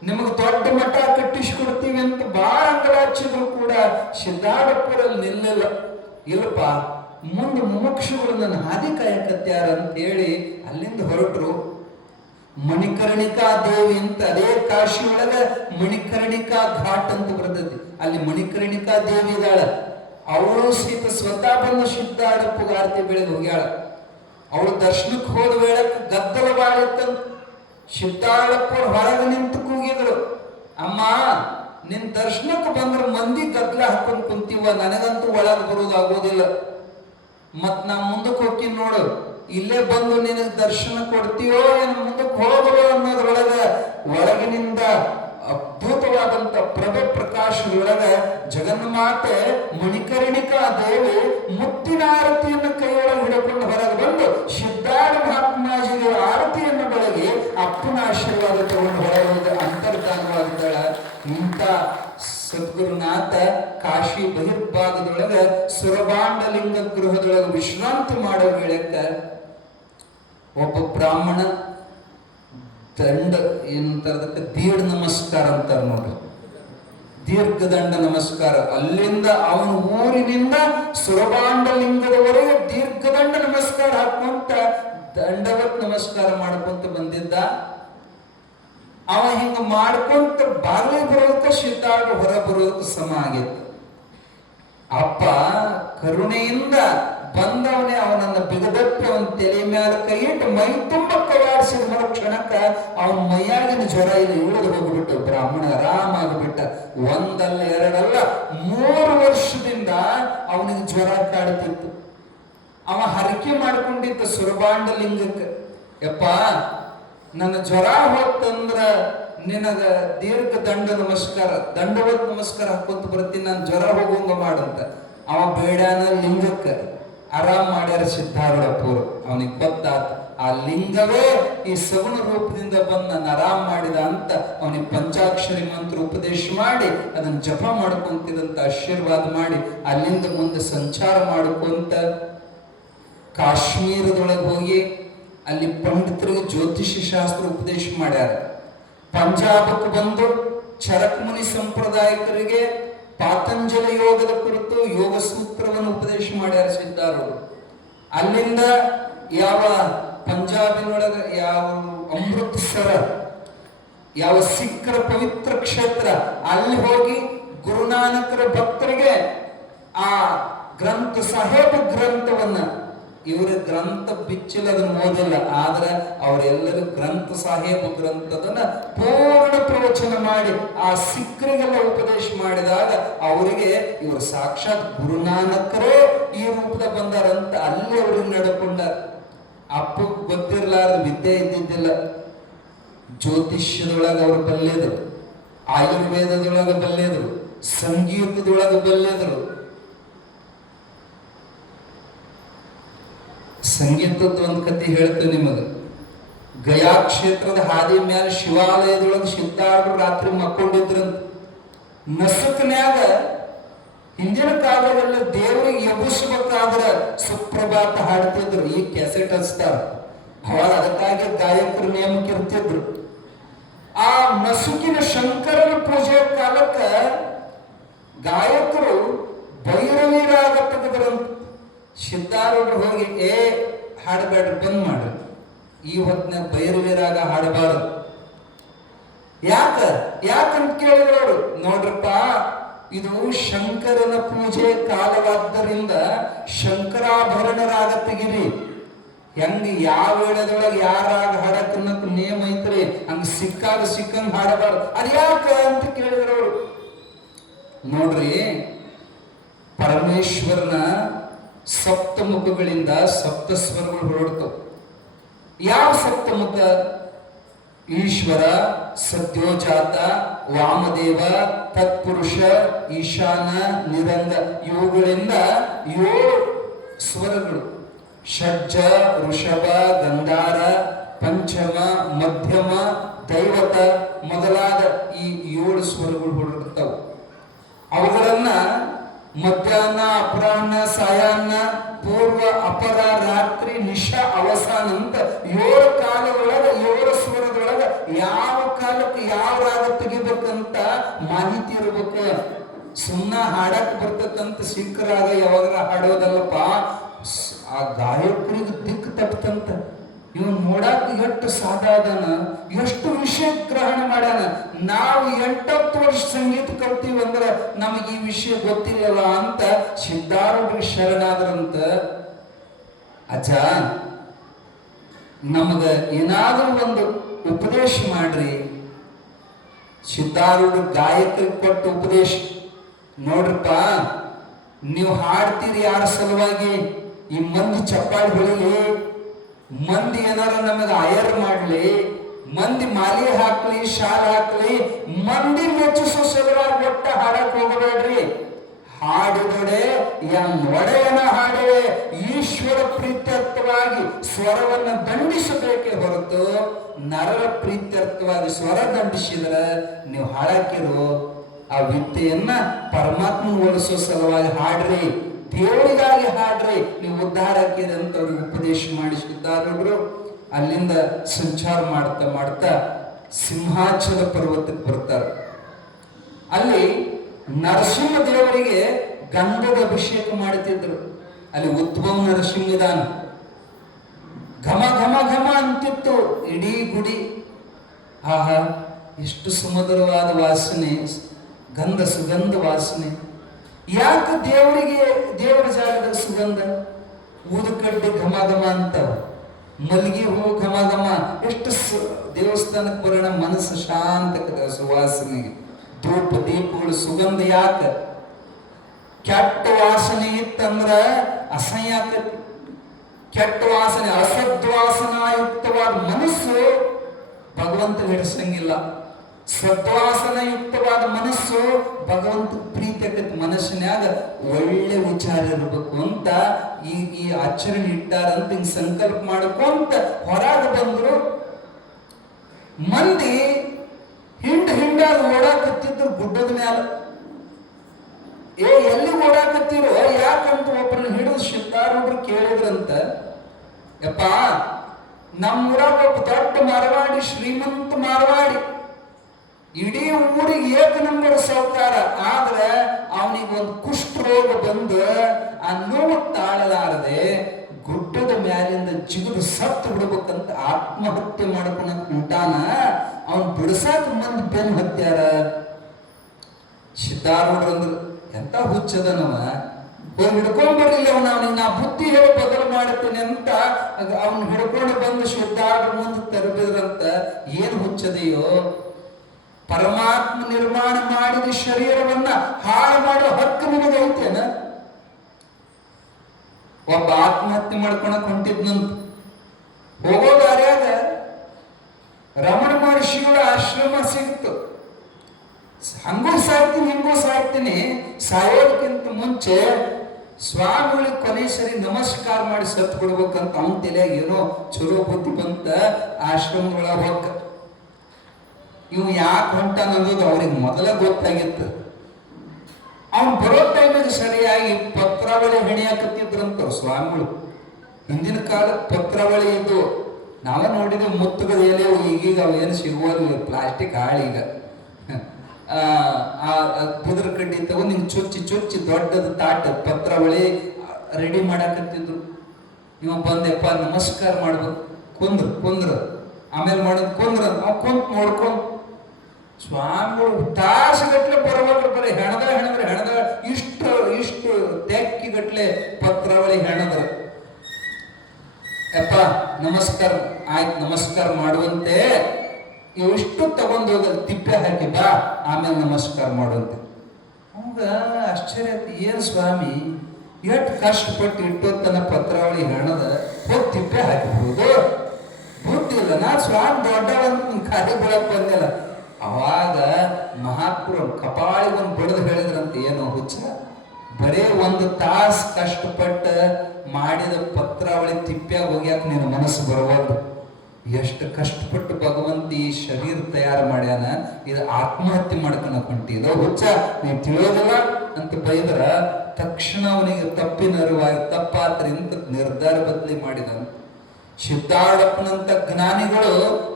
ನಿಮಗೆ ದೊಡ್ಡ ಮಠ ಕಟ್ಟಿಸ್ಕೊಡ್ತೀವಿ ಅಂತ ಬಹಳ ಅಂಗಲಾಚಿದ್ರು ಕೂಡ ಸಿದ್ಧಾಡಪ್ಪರಲ್ಲಿ ನಿಲ್ಲಿಲ್ಲ. ಇಲ್ಲಪ್ಪ ಮುಂದೆ ಮುಮುಕ್ಷುಗಳು ನನ್ನ ಹಾದಿ ಕಾಯಕತ್ಯಾರ ಅಂತ ಹೇಳಿ ಅಲ್ಲಿಂದ ಹೊರಟರು. ಮಣಿಕರ್ಣಿಕಾ ದೇವಿ ಅಂತ ಅದೇ ಕಾಶಿ ಒಳಗ ಮಣಿಕರ್ಣಿಕಾ ಘಾಟ್ ಅಂತ ಬರ್ತೈತಿ. ಅಲ್ಲಿ ಮಣಿಕರ್ಣಿಕಾ ದೇವಿ ಇದ್ದಾಳ. ಅವಳು ಸಹಿತ ಸ್ವತಃ ಬಂದು ಸಿದ್ಧಾಡಪ್ಪಗ ಆರತಿ ಬೆಳಗ್ಗೆ ಹೋಗ್ಯಾಳ. ಅವಳು ದರ್ಶನಕ್ಕೆ ಹೋದ ವೇಳಕ್ಕೆ ಗದ್ದಲ ಬಾಳಿತ್ತಂತ. ಸಿದ್ಧಾಡಪ್ಪ ಹೊರಗೆ ನಿಂತು ಕೂಗಿದ್ರು, ಅಮ್ಮ ನಿನ್ ದರ್ಶನಕ್ಕೆ ಬಂದ್ರೆ ಮಂದಿ ಗದ್ದಲ ಹಾಕೊಂಡು ಕುಂತೀವ, ನನಗಂತೂ ಒಳಗೆ ಬರೋದಾಗೋದಿಲ್ಲ. ಮತ್ ನಾ ಮುಂದಕ್ಕೆ ಹೋಗ್ತೀನಿ ನೋಡು, ಇಲ್ಲೇ ಬಂದು ನಿನಗೆ ದರ್ಶನ ಕೊಡ್ತೀವೋ ಏನು ಮುಂದಕ್ಕೆ ಹೋಗೋ ಅನ್ನೋದ್ರೊಳಗ ಒಳಗಿನಿಂದ ಅದ್ಭುತವಾದಂತ ಪ್ರಭೆ ಪ್ರಕಾಶದೊಳಗ ಜಗನ್ಮಾತೆ ಮಣಿಕರ್ಣಿಕಾ ದೇವಿ ಮುತ್ತಿನ ಆರತಿಯನ್ನು ಕೈಯೊಳಗೆ ಹಿಡ್ಕೊಂಡು ಹೊರಗೆ ಬಂದು ಸಿದ್ಧಾರ್ಥ ಮಹಾತ್ಮಾಜಿಗೆ ಆರತಿಯನ್ನು ಬೆಳಗಿ ಅಪ್ಪನ ಆಶೀರ್ವಾದ ತಗೊಂಡು ಹೊರಗೆ ಅಂತರ್ಧಾನವಾಗಿದ್ದಾಳ. ಇಂಥ ಸದ್ಗುರುನಾಥ ಕಾಶಿ ಬಹಿರ್ಭಾಗದೊಳಗ ಸುರಭಾಂಡಲಿಂಗ ಗೃಹದೊಳಗ ವಿಶ್ರಾಂತಿ ಮಾಡೋ ವೇಳಕ್ಕ ಒಬ್ಬ ಬ್ರಾಹ್ಮಣ ದಂಡ ಏನಂತಾರದಕ್ಕೆ ದೀರ್ಘ ನಮಸ್ಕಾರ ಅಂತಾರ ನೋಡ್ರಿ, ದೀರ್ಘದಂಡ ನಮಸ್ಕಾರ. ಅಲ್ಲಿಂದ ಅವನ ಊರಿನಿಂದ ಸುರಭಾಂಡಲಿಂಗದವರೆಗೆ ದೀರ್ಘದಂಡ ನಮಸ್ಕಾರ ಹಾಕೊಂತ ದಂಡವತ್ ನಮಸ್ಕಾರ ಮಾಡ್ಕೊಂತ ಬಂದಿದ್ದ. ಅವ ಹಿಂಗ ಮಾಡ್ಕೊಂತ ಬಾಗಿಲು ಬರೋದಕ್ಕೆ ಸಿದ್ಧಾರ್ಥ ಹೊರ ಬರೋದಕ್ಕೆ ಸಮ ಆಗಿತ್ತು. ಅಪ್ಪ ಕರುಣೆಯಿಂದ ಬಂದವನೇ ಅವನನ್ನ ಬಿಗದಪ್ಪಿ ಅವನ ತಲೆ ಮ್ಯಾಲ ಕೈ ಇಟ್ಟು ಮೈ ತುಂಬ ಕೈಯಾಡಿಸಿದ ಮರುಕ್ಷಣಕ್ಕ ಅವನ ಮೈಯಾಗಿನ ಜ್ವರ ಇಲ್ಲಿ ಇಳಿದು ಹೋಗ್ಬಿಟ್ಟು ಬ್ರಾಹ್ಮಣ ಆರಾಮ ಆಗಿಬಿಟ್ಟ. ಒಂದಲ್ಲ ಎರಡಲ್ಲ 3 ವರ್ಷದಿಂದ ಅವನಿಗೆ ಜ್ವರ ಕಾಡ್ತಿತ್ತು. ಅವ ಹರಕೆ ಮಾಡ್ಕೊಂಡಿದ್ದ ಸುರಭಾಂಡ ಲಿಂಗಕ್ಕೆ, ಯಪ್ಪ ನನ್ನ ಜ್ವರ ಹೋತಂದ್ರ ನಿನಗ ದೀರ್ಘ ದಂಡವತ್ ನಮಸ್ಕಾರ ಹಾಕೊಂತ ಬರ್ತೀನಿ, ನಾನು ಜ್ವರ ಹೋಗೋಂಗ ಮಾಡಂತ. ಅವ ಬೇಡಾನ ಲಿಂಗಕ್ಕೆ ಆರಾಮ್ ಮಾಡ್ಯಾರ ಸಿದ್ಧಾರೂಢಪ್ಪರು. ಅವನಿಗೆ ಗೊತ್ತಾತ ಆ ಲಿಂಗವೇ ಈ ಸಗುಣ ರೂಪದಿಂದ ಬಂದು ನಾನು ಆರಾಮ್ ಮಾಡಿದ ಅಂತ ಅವನಿಗೆ ಪಂಚಾಕ್ಷರಿ ಮಂತ್ರ ಉಪದೇಶ ಮಾಡಿ ಅದನ್ನ ಜಪ ಮಾಡ್ಕೊಂತಿದಂತ ಆಶೀರ್ವಾದ ಮಾಡಿ ಅಲ್ಲಿಂದ ಮುಂದೆ ಸಂಚಾರ ಮಾಡ್ಕೊಂತ ಕಾಶ್ಮೀರದೊಳಗೆ ಹೋಗಿ ಅಲ್ಲಿ ಪಂಡಿತರಿಗೆ ಜ್ಯೋತಿಷ್ಯ ಶಾಸ್ತ್ರ ಉಪದೇಶ ಮಾಡ್ಯಾರ. ಪಂಜಾಬಕ್ಕೆ ಬಂದು ಚರಕ್ ಮುನಿ ಸಂಪ್ರದಾಯಕರಿಗೆ ಪಾತಂಜಲ ಯೋಗದ ಕುರಿತು ಯೋಗ ಸೂತ್ರವನ್ನು ಉಪದೇಶ ಮಾಡ್ಯಾರ ಸಿದ್ಧಾರೂಢರು. ಅಲ್ಲಿಂದ ಯಾವ ಪಂಜಾಬಿನೊಳಗ ಯಾವ ಅಮೃತ್ಸರ ಯಾವ ಸಿಖ್ರ ಪವಿತ್ರ ಕ್ಷೇತ್ರ ಅಲ್ಲಿ ಹೋಗಿ ಗುರುನಾನಕರ ಭಕ್ತರಿಗೆ ಆ ಗ್ರಂಥ ಸಾಹೇಬ ಗ್ರಂಥವನ್ನ, ಇವರ ಗ್ರಂಥ ಬಿಚ್ಚಿಲ್ಲ, ಅದನ್ನು ಓದಿಲ್ಲ, ಆದ್ರೆ ಅವರೆಲ್ಲರೂ ಗ್ರಂಥ ಸಾಹೇಬ ಗ್ರಂಥದನ್ನ ಪೂರ್ಣ ಪ್ರವಚನ ಮಾಡಿ ಆ ಸಿಖ್ರಿಗೆಲ್ಲ ಉಪದೇಶ ಮಾಡಿದಾಗ ಅವರಿಗೆ ಇವರು ಸಾಕ್ಷಾತ್ ಗುರುನಾನಕರೇ ಈ ರೂಪದ ಬಂದಾರಂತ ಅಲ್ಲಿ ಅವ್ರಿಗೆ ನಡ್ಕೊಂಡಾರ. ಅಪ್ಪು ಗೊತ್ತಿರ್ಲಾರ್ದ ವಿದ್ಯೆ ಇದ್ದಿದ್ದಿಲ್ಲ. ಜ್ಯೋತಿಷ್ಯದೊಳಗೆ ಅವರು ಬಲ್ಲೆದರು, ಆಯುರ್ವೇದದೊಳಗೆ ಬಲ್ಲೆದರು, ಸಂಗೀತದೊಳಗೆ ಬಲ್ಲೆದರು. ಸಂಗೀತದ ಒಂದು ಕತೆ ಹೇಳ್ತೇವೆ ನಿಮಗೆ. ಗಯಾ ಕ್ಷೇತ್ರದ ಹಾದಿ ಮೇಲೆ ಶಿವಾಲಯದೊಳಗೆ ಸಿದ್ಧಾರೂಢರು ರಾತ್ರಿ ಮಕ್ಕೊಂಡಿದ್ರಂತ. ನಸುಕನ್ಯಾಗ ಹಿಂದಿನ ಕಾಲದಲ್ಲಿ ದೇವರಿಗೆ ಎಬ್ಬಿಸ್ಬೇಕಾದ್ರೆ ಸುಪ್ರಭಾತ ಹಾಡ್ತಿದ್ರು. ಈ ಕ್ಯಾಸೆಟ್ ಹಚ್ತಾರ, ಅವಾಗ ಅದಕ್ಕಾಗಿ ಗಾಯಕರು ನೇಮಕ ಇರ್ತಿದ್ರು. ಆ ನಸುಕಿನ ಶಂಕರನ ಪೂಜೆ ಕಾಲಕ್ಕ ಗಾಯಕರು ಭೈರವಿ ರಾಗ ತೆಗೆದ್ರಂತ. ಸಿದ್ಧಾರೂಢರು ಹೋಗಿ ಹಾಡಬೇಡ್ರಿ, ಬಂದ್ ಮಾಡ್ರಿ, ಈ ಹೊತ್ತಿನ ಭೈರವಿ ರಾಗ ಹಾಡಬಾರದು. ಯಾಕಂತ ಕೇಳಿದ್ರು ಅವರು. ನೋಡ್ರಪ್ಪ, ಇದು ಶಂಕರನ ಪೂಜೆ ಕಾಲವಾದ್ದರಿಂದ ಶಂಕರಾಭರಣ ರಾಗ ತೆಗಿರಿ. ಹೆಂಗ ಯಾವ ವೇಳದೊಳಗೆ ಯಾರಾಗ ಹಾಡಕ್ ನೇಮ ಐತ್ರಿ, ಹಂಗ ಸಿಕ್ಕಂಗ್ ಹಾಡಬಾರ್ದು. ಅದ್ಯಾಕ ಅಂತ ಕೇಳಿದ್ರು ಅವರು. ನೋಡ್ರಿ, ಪರಮೇಶ್ವರನ ಸಪ್ತಮುಖಗಳಿಂದ ಸಪ್ತ ಸ್ವರಗಳು ಹೊರಡ್ತವೆ. ಯಾವ ಸಪ್ತಮುಖ? ಈಶ್ವರ, ಸದ್ಯೋಜಾತ, ವಾಮದೇವ, ತತ್ಪುರುಷ, ಈಶಾನ, ನಿರಂಗ, ಇವುಗಳಿಂದ 7 ಸ್ವರಗಳು. ಷಡ್ಜ, ಋಷಭ, ಗಂಧಾರ, ಪಂಚಮ, ಮಧ್ಯಮ, ದೈವತ ಮೊದಲಾದ ಈ 7 ಸ್ವರಗಳು ಹೊರಡ್ತಾವೆ. ಅವುಗಳನ್ನ ಮಧ್ಯಾಹ್ನ, ಅಪರಾಹ್ನ, ಸಾಯಾಹ್ನ, ಪೂರ್ವ, ಅಪರ, ರಾತ್ರಿ, ನಿಶಾ, ಅವಸಾನ ಅಂತ 7 ಕಾಲದೊಳಗೆ 7 ಸ್ವರದೊಳಗೆ ಯಾವ ಕಾಲಕ್ಕೆ ಯಾವ ರಾಗ ತೆಗಿಬೇಕಂತ ಮಾಹಿತಿ ಇರ್ಬೇಕು. ಸುಮ್ಮನ ಹಾಡಕ್ ಬರ್ತಕ್ಕಂತ ಸಿಕ್ಕರಾಗ ಯಾವಾಗ ಹಾಡೋದಲ್ಲಪ್ಪ. ಆ ಗಾಯಕರಿಗೆ ದಿಕ್ಕು ತಪ್ಪತಂತ. ಇವನು ನೋಡಾಕ ಎಷ್ಟು ಸಾಧಾದನ, ಎಷ್ಟು ವಿಷಯ ಗ್ರಹಣ ಮಾಡ್ಯಾನ. ನಾವು 8-10 ವರ್ಷ ಸಂಗೀತ ಕಲ್ತೀವಿ ಅಂದ್ರೆ ನಮಗೆ ಈ ವಿಷಯ ಗೊತ್ತಿರಲ್ಲ ಅಂತ ಸಿದ್ಧಾರೂಢರಿಗೆ ಶರಣಾದ್ರಂತ. ಅಜ್ಜ, ನಮಗ ಏನಾದ್ರೂ ಒಂದು ಉಪದೇಶ ಮಾಡ್ರಿ. ಸಿದ್ಧಾರೂಢ ಗಾಯಕರಿಗೆ ಕೊಟ್ಟ ಉಪದೇಶ ನೋಡ್ರಪ್ಪ, ನೀವು ಹಾಡ್ತೀರಿ ಯಾರ ಸಲುವಾಗಿ? ಈ ಮಂದಿ ಚಪ್ಪಾಳಿ ಹೊಳಿಲಿ, ಮಂದಿ ಏನಾರ ನಮಗೆ ಆಯರ್ ಮಾಡ್ಲಿ, ಮಂದಿ ಮಾಲಿ ಹಾಕ್ಲಿ, ಶಾಲ್ ಹಾಕ್ಲಿ, ಮಂದಿ ಮೆಚ್ಚಿಸೋ ಸಲುವಾಗಿ ಒಟ್ಟ ಹಾಡಕ್ ಹೋಗಬೇಡ್ರಿ. ಹಾಡಿದೊಡೆ ಒಡೆಯನ ಹಾಡುವೆ ಈಶ್ವರ ಪ್ರೀತ್ಯರ್ಥವಾಗಿ ಸ್ವರವನ್ನು ದಂಡಿಸಬೇಕೇ ಹೊರತು ನರರ ಪ್ರೀತ್ಯರ್ಥವಾಗಿ ಸ್ವರ ದಂಡಿಸಿದ್ರೆ ನೀವು ಹಾಡಕ್ಕಿರೋ ಆ ವಿದ್ಯೆಯನ್ನ ಪರಮಾತ್ಮ ಒಲಿಸೋ ಸಲುವಾಗಿ ಹಾಡ್ರಿ, ದೇವರಿಗಾಗಿ ಹಾಡ್ರಿ, ನೀವು ಉದ್ಧಾರ ಹಾಕಿರಿ ಅಂತ ಅವ್ರಿಗೆ ಉಪದೇಶ ಮಾಡಿಸಿದ್ದಾರು. ಅಲ್ಲಿಂದ ಸಂಚಾರ ಮಾಡ್ತಾ ಮಾಡ್ತಾ ಸಿಂಹಾಚಲ ಪರ್ವತಕ್ಕೆ ಬರ್ತಾರೆ. ಅಲ್ಲಿ ನರಸಿಂಹ ದೇವರಿಗೆ ಗಂಧದ ಅಭಿಷೇಕ ಮಾಡುತ್ತಿದ್ರು. ಅಲ್ಲಿ ಉದ್ಭವ ನರಸಿಂಹದಾನ ಘಮ ಘಮ ಘಮ ಅಂತಿತ್ತು ಇಡೀ ಗುಡಿ. ಆಹಾ, ಎಷ್ಟು ಸುಮಧುರವಾದ ವಾಸನೆ, ಸುಗಂಧ ವಾಸನೆ. ಯಾಕೆ ದೇವರ ಜಾಗದ ಸುಗಂಧ? ಊದಕಡ್ಡಿ ಘಮ ಘಮ ಅಂತವ, ಮಲ್ಲಿಗೆ ಹೂ ಘಮ ಘಮ. ಎಷ್ಟು ದೇವಸ್ಥಾನಕ್ಕೆ ಬರೋಣ ಮನಸ್ಸು ಶಾಂತಕದ ಸುವಾಸನೆಗೆ. ಧೂಪ ದೀಪಗಳು ಸುಗಂಧ ಯಾಕ? ಕೆಟ್ಟ ವಾಸನೆ ಇತ್ತಂದ್ರ ಅಸಹ್ಯ ಆಕತಿ. ಕೆಟ್ಟ ವಾಸನೆ ಅಸದ್ವಾಸನಾಯುಕ್ತವಾದ ಮನಸ್ಸು ಭಗವಂತ ಹಿಡಿಸಂಗಿಲ್ಲ. ಸದ್ವಾಸನಯುಕ್ತವಾದ ಮನಸ್ಸು ಭಗವಂತ ಪ್ರೀತಿ ಆಕತಿ. ಮನಸ್ಸಿನ್ಯಾಗ ಒಳ್ಳೆ ವಿಚಾರ ಇರಬೇಕು ಅಂತ ಈ ಆಚರಣೆ ಇಟ್ಟಾರಂತ ಹಿಂಗ್ ಸಂಕಲ್ಪ ಮಾಡ್ಕೊಂತ ಹೊರಗೆ ಬಂದ್ರು. ಮಂದಿ ಹಿಂಡಾಗಿ ಓಡಾಕತ್ತಿದ್ರು ಗುಡ್ಡದ ಮ್ಯಾಲ. ಎಲ್ಲಿ ಓಡಾಕತ್ತಿರೋ ಯಾಕಂತ ಒಬ್ಬರನ್ನ ಹಿಡಿದು ಸಿದ್ಧಾರೂಢರು ಕೇಳಿದ್ರಂತ, ಯಪ್ಪ ನಮ್ಮೂರಾಗ ಒಬ್ಬ ದೊಡ್ಡ ಮಾರವಾಡಿ, ಶ್ರೀಮಂತ ಮಾರವಾಡಿ, ಇಡೀ ಊರಿಗೆ ಏಕ ನಂಬರ್ ಸೌಕಾರ. ಆದ್ರೆ ಅವನಿಗೆ ಒಂದು ಕುಷ್ಠ ರೋಗ ಬಂದು ಆ ನೋವು ತಾಳಲಾರದೆ ಗುಡ್ಡದ ಮ್ಯಾಲಿಂದ ಜಿಗಿದು ಸತ್ತು ಬಿಡ್ಬೇಕಂತ ಆತ್ಮಹತ್ಯೆ ಮಾಡ್ಕೊಳಕ್ ಉಂಟಾನ. ಅವನ್ ಬಿಡಿಸಾಕ ಮಂದಿ ಬೆನ್ನು ಹತ್ಯಾರ. ಸಿದ್ಧಾರೂಢರಂದ್ರು ಎಂತ ಹುಚ್ಚದನವ, ಹೋಗಿ ಹಿಡ್ಕೊಂಡ್ಬರ್ಲಿಲ್ಲ ಅವನಿಗೆ ನಾ ಬುದ್ಧಿ ಹೇಳಿ ಬದಲು ಮಾಡುತ್ತೇನೆ ಅಂತ ಅವನ್ ಹಿಡ್ಕೊಂಡು ಬಂದು ಸಿದ್ಧಾರೂಢರ ಮುಂದೆ ತರಬಿದ್ರಂತ. ಏನ್ ಹುಚ್ಚದೆಯೋ, ಪರಮಾತ್ಮ ನಿರ್ಮಾಣ ಮಾಡಿದ ಶರೀರವನ್ನ ಹಾಳು ಮಾಡೋ ಹಕ್ಕು ನಿಮಗೈತೇನ? ಒಬ್ಬ ಆತ್ಮಹತ್ಯೆ ಮಾಡ್ಕೊಳಕ್ ಹೊಂಟಿದ್ನಂತ. ಹೋಗೋ ದಾರ್ಯಾಗ ರಮಣ ಮಹರ್ಷಿಗಳ ಆಶ್ರಮ ಸಿಕ್ತು. ಹಂಗೂ ಸಾಯ್ತೀನಿ ಹಿಂಗೂ ಸಾಯ್ತೀನಿ, ಸಾಯೋದಕ್ಕಿಂತ ಮುಂಚೆ ಸ್ವಾಮಿಗಳಿಗೆ ಕೊನೆ ಸರಿ ನಮಸ್ಕಾರ ಮಾಡಿ ಸತ್ತು ಬಿಡ್ಬೇಕಂತ ಅವನ ತಲೆಯಾಗ ಏನೋ ಚಲೋ ಬುದ್ಧಿ ಬಂತ. ಆಶ್ರಮದೊಳಗೆ ಹೋಗ ಇವ್ ಯಾಕೆ ಹೊಂಟಾನ ಅನ್ನೋದು ಅವ್ರಿಗೆ ಮೊದಲ ಗೊತ್ತಾಗಿತ್ತು. ಅವ್ನು ಬರೋ ಟೈಮಿಗೆ ಸರಿಯಾಗಿ ಪತ್ರಾವಳಿ ಹೆಣಿಯಾಕತ್ತಿದ್ರಂತ ಸ್ವಾಮಿಗಳು. ಹಿಂದಿನ ಕಾಲಕ್ಕೆ ಪತ್ರಾವಳಿ ಇದು ನಾವೇ ನೋಡಿದ್ವಿ, ಮುತ್ತುಗಳ ಎಲೆ. ಈಗೀಗ ಅವೇನು ಸಿಗುವಲ್ಲ, ಪ್ಲಾಸ್ಟಿಕ್ ಹಾಳೀಗ. ಕುದುರ ಕಡ್ಡಿ ತಗೊಂಡು ಹಿಂಗೆ ಚುಚ್ಚಿ ದೊಡ್ಡದ ತಾಟ ಪತ್ರಾವಳಿ ರೆಡಿ ಮಾಡಾಕತ್ತಿದ್ರು. ಇವ ಬಂದೆಪ್ಪ ನಮಸ್ಕಾರ ಮಾಡ್ಬೇಕು, ಕುಂದ್ರ ಆಮೇಲೆ ಮಾಡೋದು ಕುಂದ್ರ. ನಾವು ಕುಂತ್ ನೋಡ್ಕೊಂಡು ಸ್ವಾಮಿಗಳು ತಾಸುಗಟ್ಲೆ ಬರಬೇಕ್ರೆ ಬರೀ ಹೆಣದ ಇಷ್ಟು ತೆಕ್ಕಿಗಟ್ಲೆ ಪತ್ರಾವಳಿ ಹೆಣದ್ರ. ಯಪ್ಪ ನಮಸ್ಕಾರ ಆಯ್ತು, ನಮಸ್ಕಾರ ಮಾಡುವಂತೆ ಇವಿಷ್ಟು ತಗೊಂಡು ಹೋಗಲ್ ತಿಪ್ಪೆ ಹಾಕಿ ಬಾ, ಆಮೇಲೆ ನಮಸ್ಕಾರ ಮಾಡುವಂತೆ. ಅವಾಗ ಆಶ್ಚರ್ಯ ಆಯ್ತು, ಏನ್ ಸ್ವಾಮಿ ಎಷ್ಟು ಕಷ್ಟಪಟ್ಟು ಇಟ್ಟೋತನ ಪತ್ರಾವಳಿ ಹೆಣದ ಹೋಗಿ ತಿಪ್ಪೆ ಹಾಕಿಬಹುದು, ಬುದ್ಧಿ ಇಲ್ಲ. ನಾ ಸ್ವಾಮಿ ದೊಡ್ಡವಂತ ಖಾಲಿ ಬೆಳಕ್ ಬಂದಿಲ್ಲ. ಅವಾಗ ಮಹಾತ್ಮರು ಕಪಾಳಿಗೊಂದು ಬಡಿದು ಹೇಳಿದ್ರಂತ, ಏನೋ ಹುಚ್ಚ, ಬರೇ ಒಂದು ತಾಸು ಕಷ್ಟಪಟ್ಟ ಮಾಡಿದ ಪತ್ರಾವಳಿ ತಿಪ್ಪ್ಯಾಗ ಹೋಗ್ಯಾಕ ನಿನ್ನ ಮನಸ್ಸು ಬರವಲ್ದು. ಎಷ್ಟು ಕಷ್ಟಪಟ್ಟು ಭಗವಂತ ಈ ಶರೀರ ತಯಾರು ಮಾಡ್ಯಾನ, ಇದು ಆತ್ಮಹತ್ಯೆ ಮಾಡ್ಕೊಳಕ್ ಹೊಂಟಿದ ಹುಚ್ಚ, ನೀವು ತಿಳಿಯೋದಿಲ್ಲ ಅಂತ ಬೈದ್ರ ತಕ್ಷಣ ಅವನಿಗೆ ತಪ್ಪಿನ ಅರಿವಾಗಿ ತಪ್ಪಾದ್ರಿಂದ ನಿರ್ಧಾರ ಬದಲಿ ಮಾಡಿದ. ಸಿದ್ಧಾರೂಢಪ್ಪನಂತ ಜ್ಞಾನಿಗಳು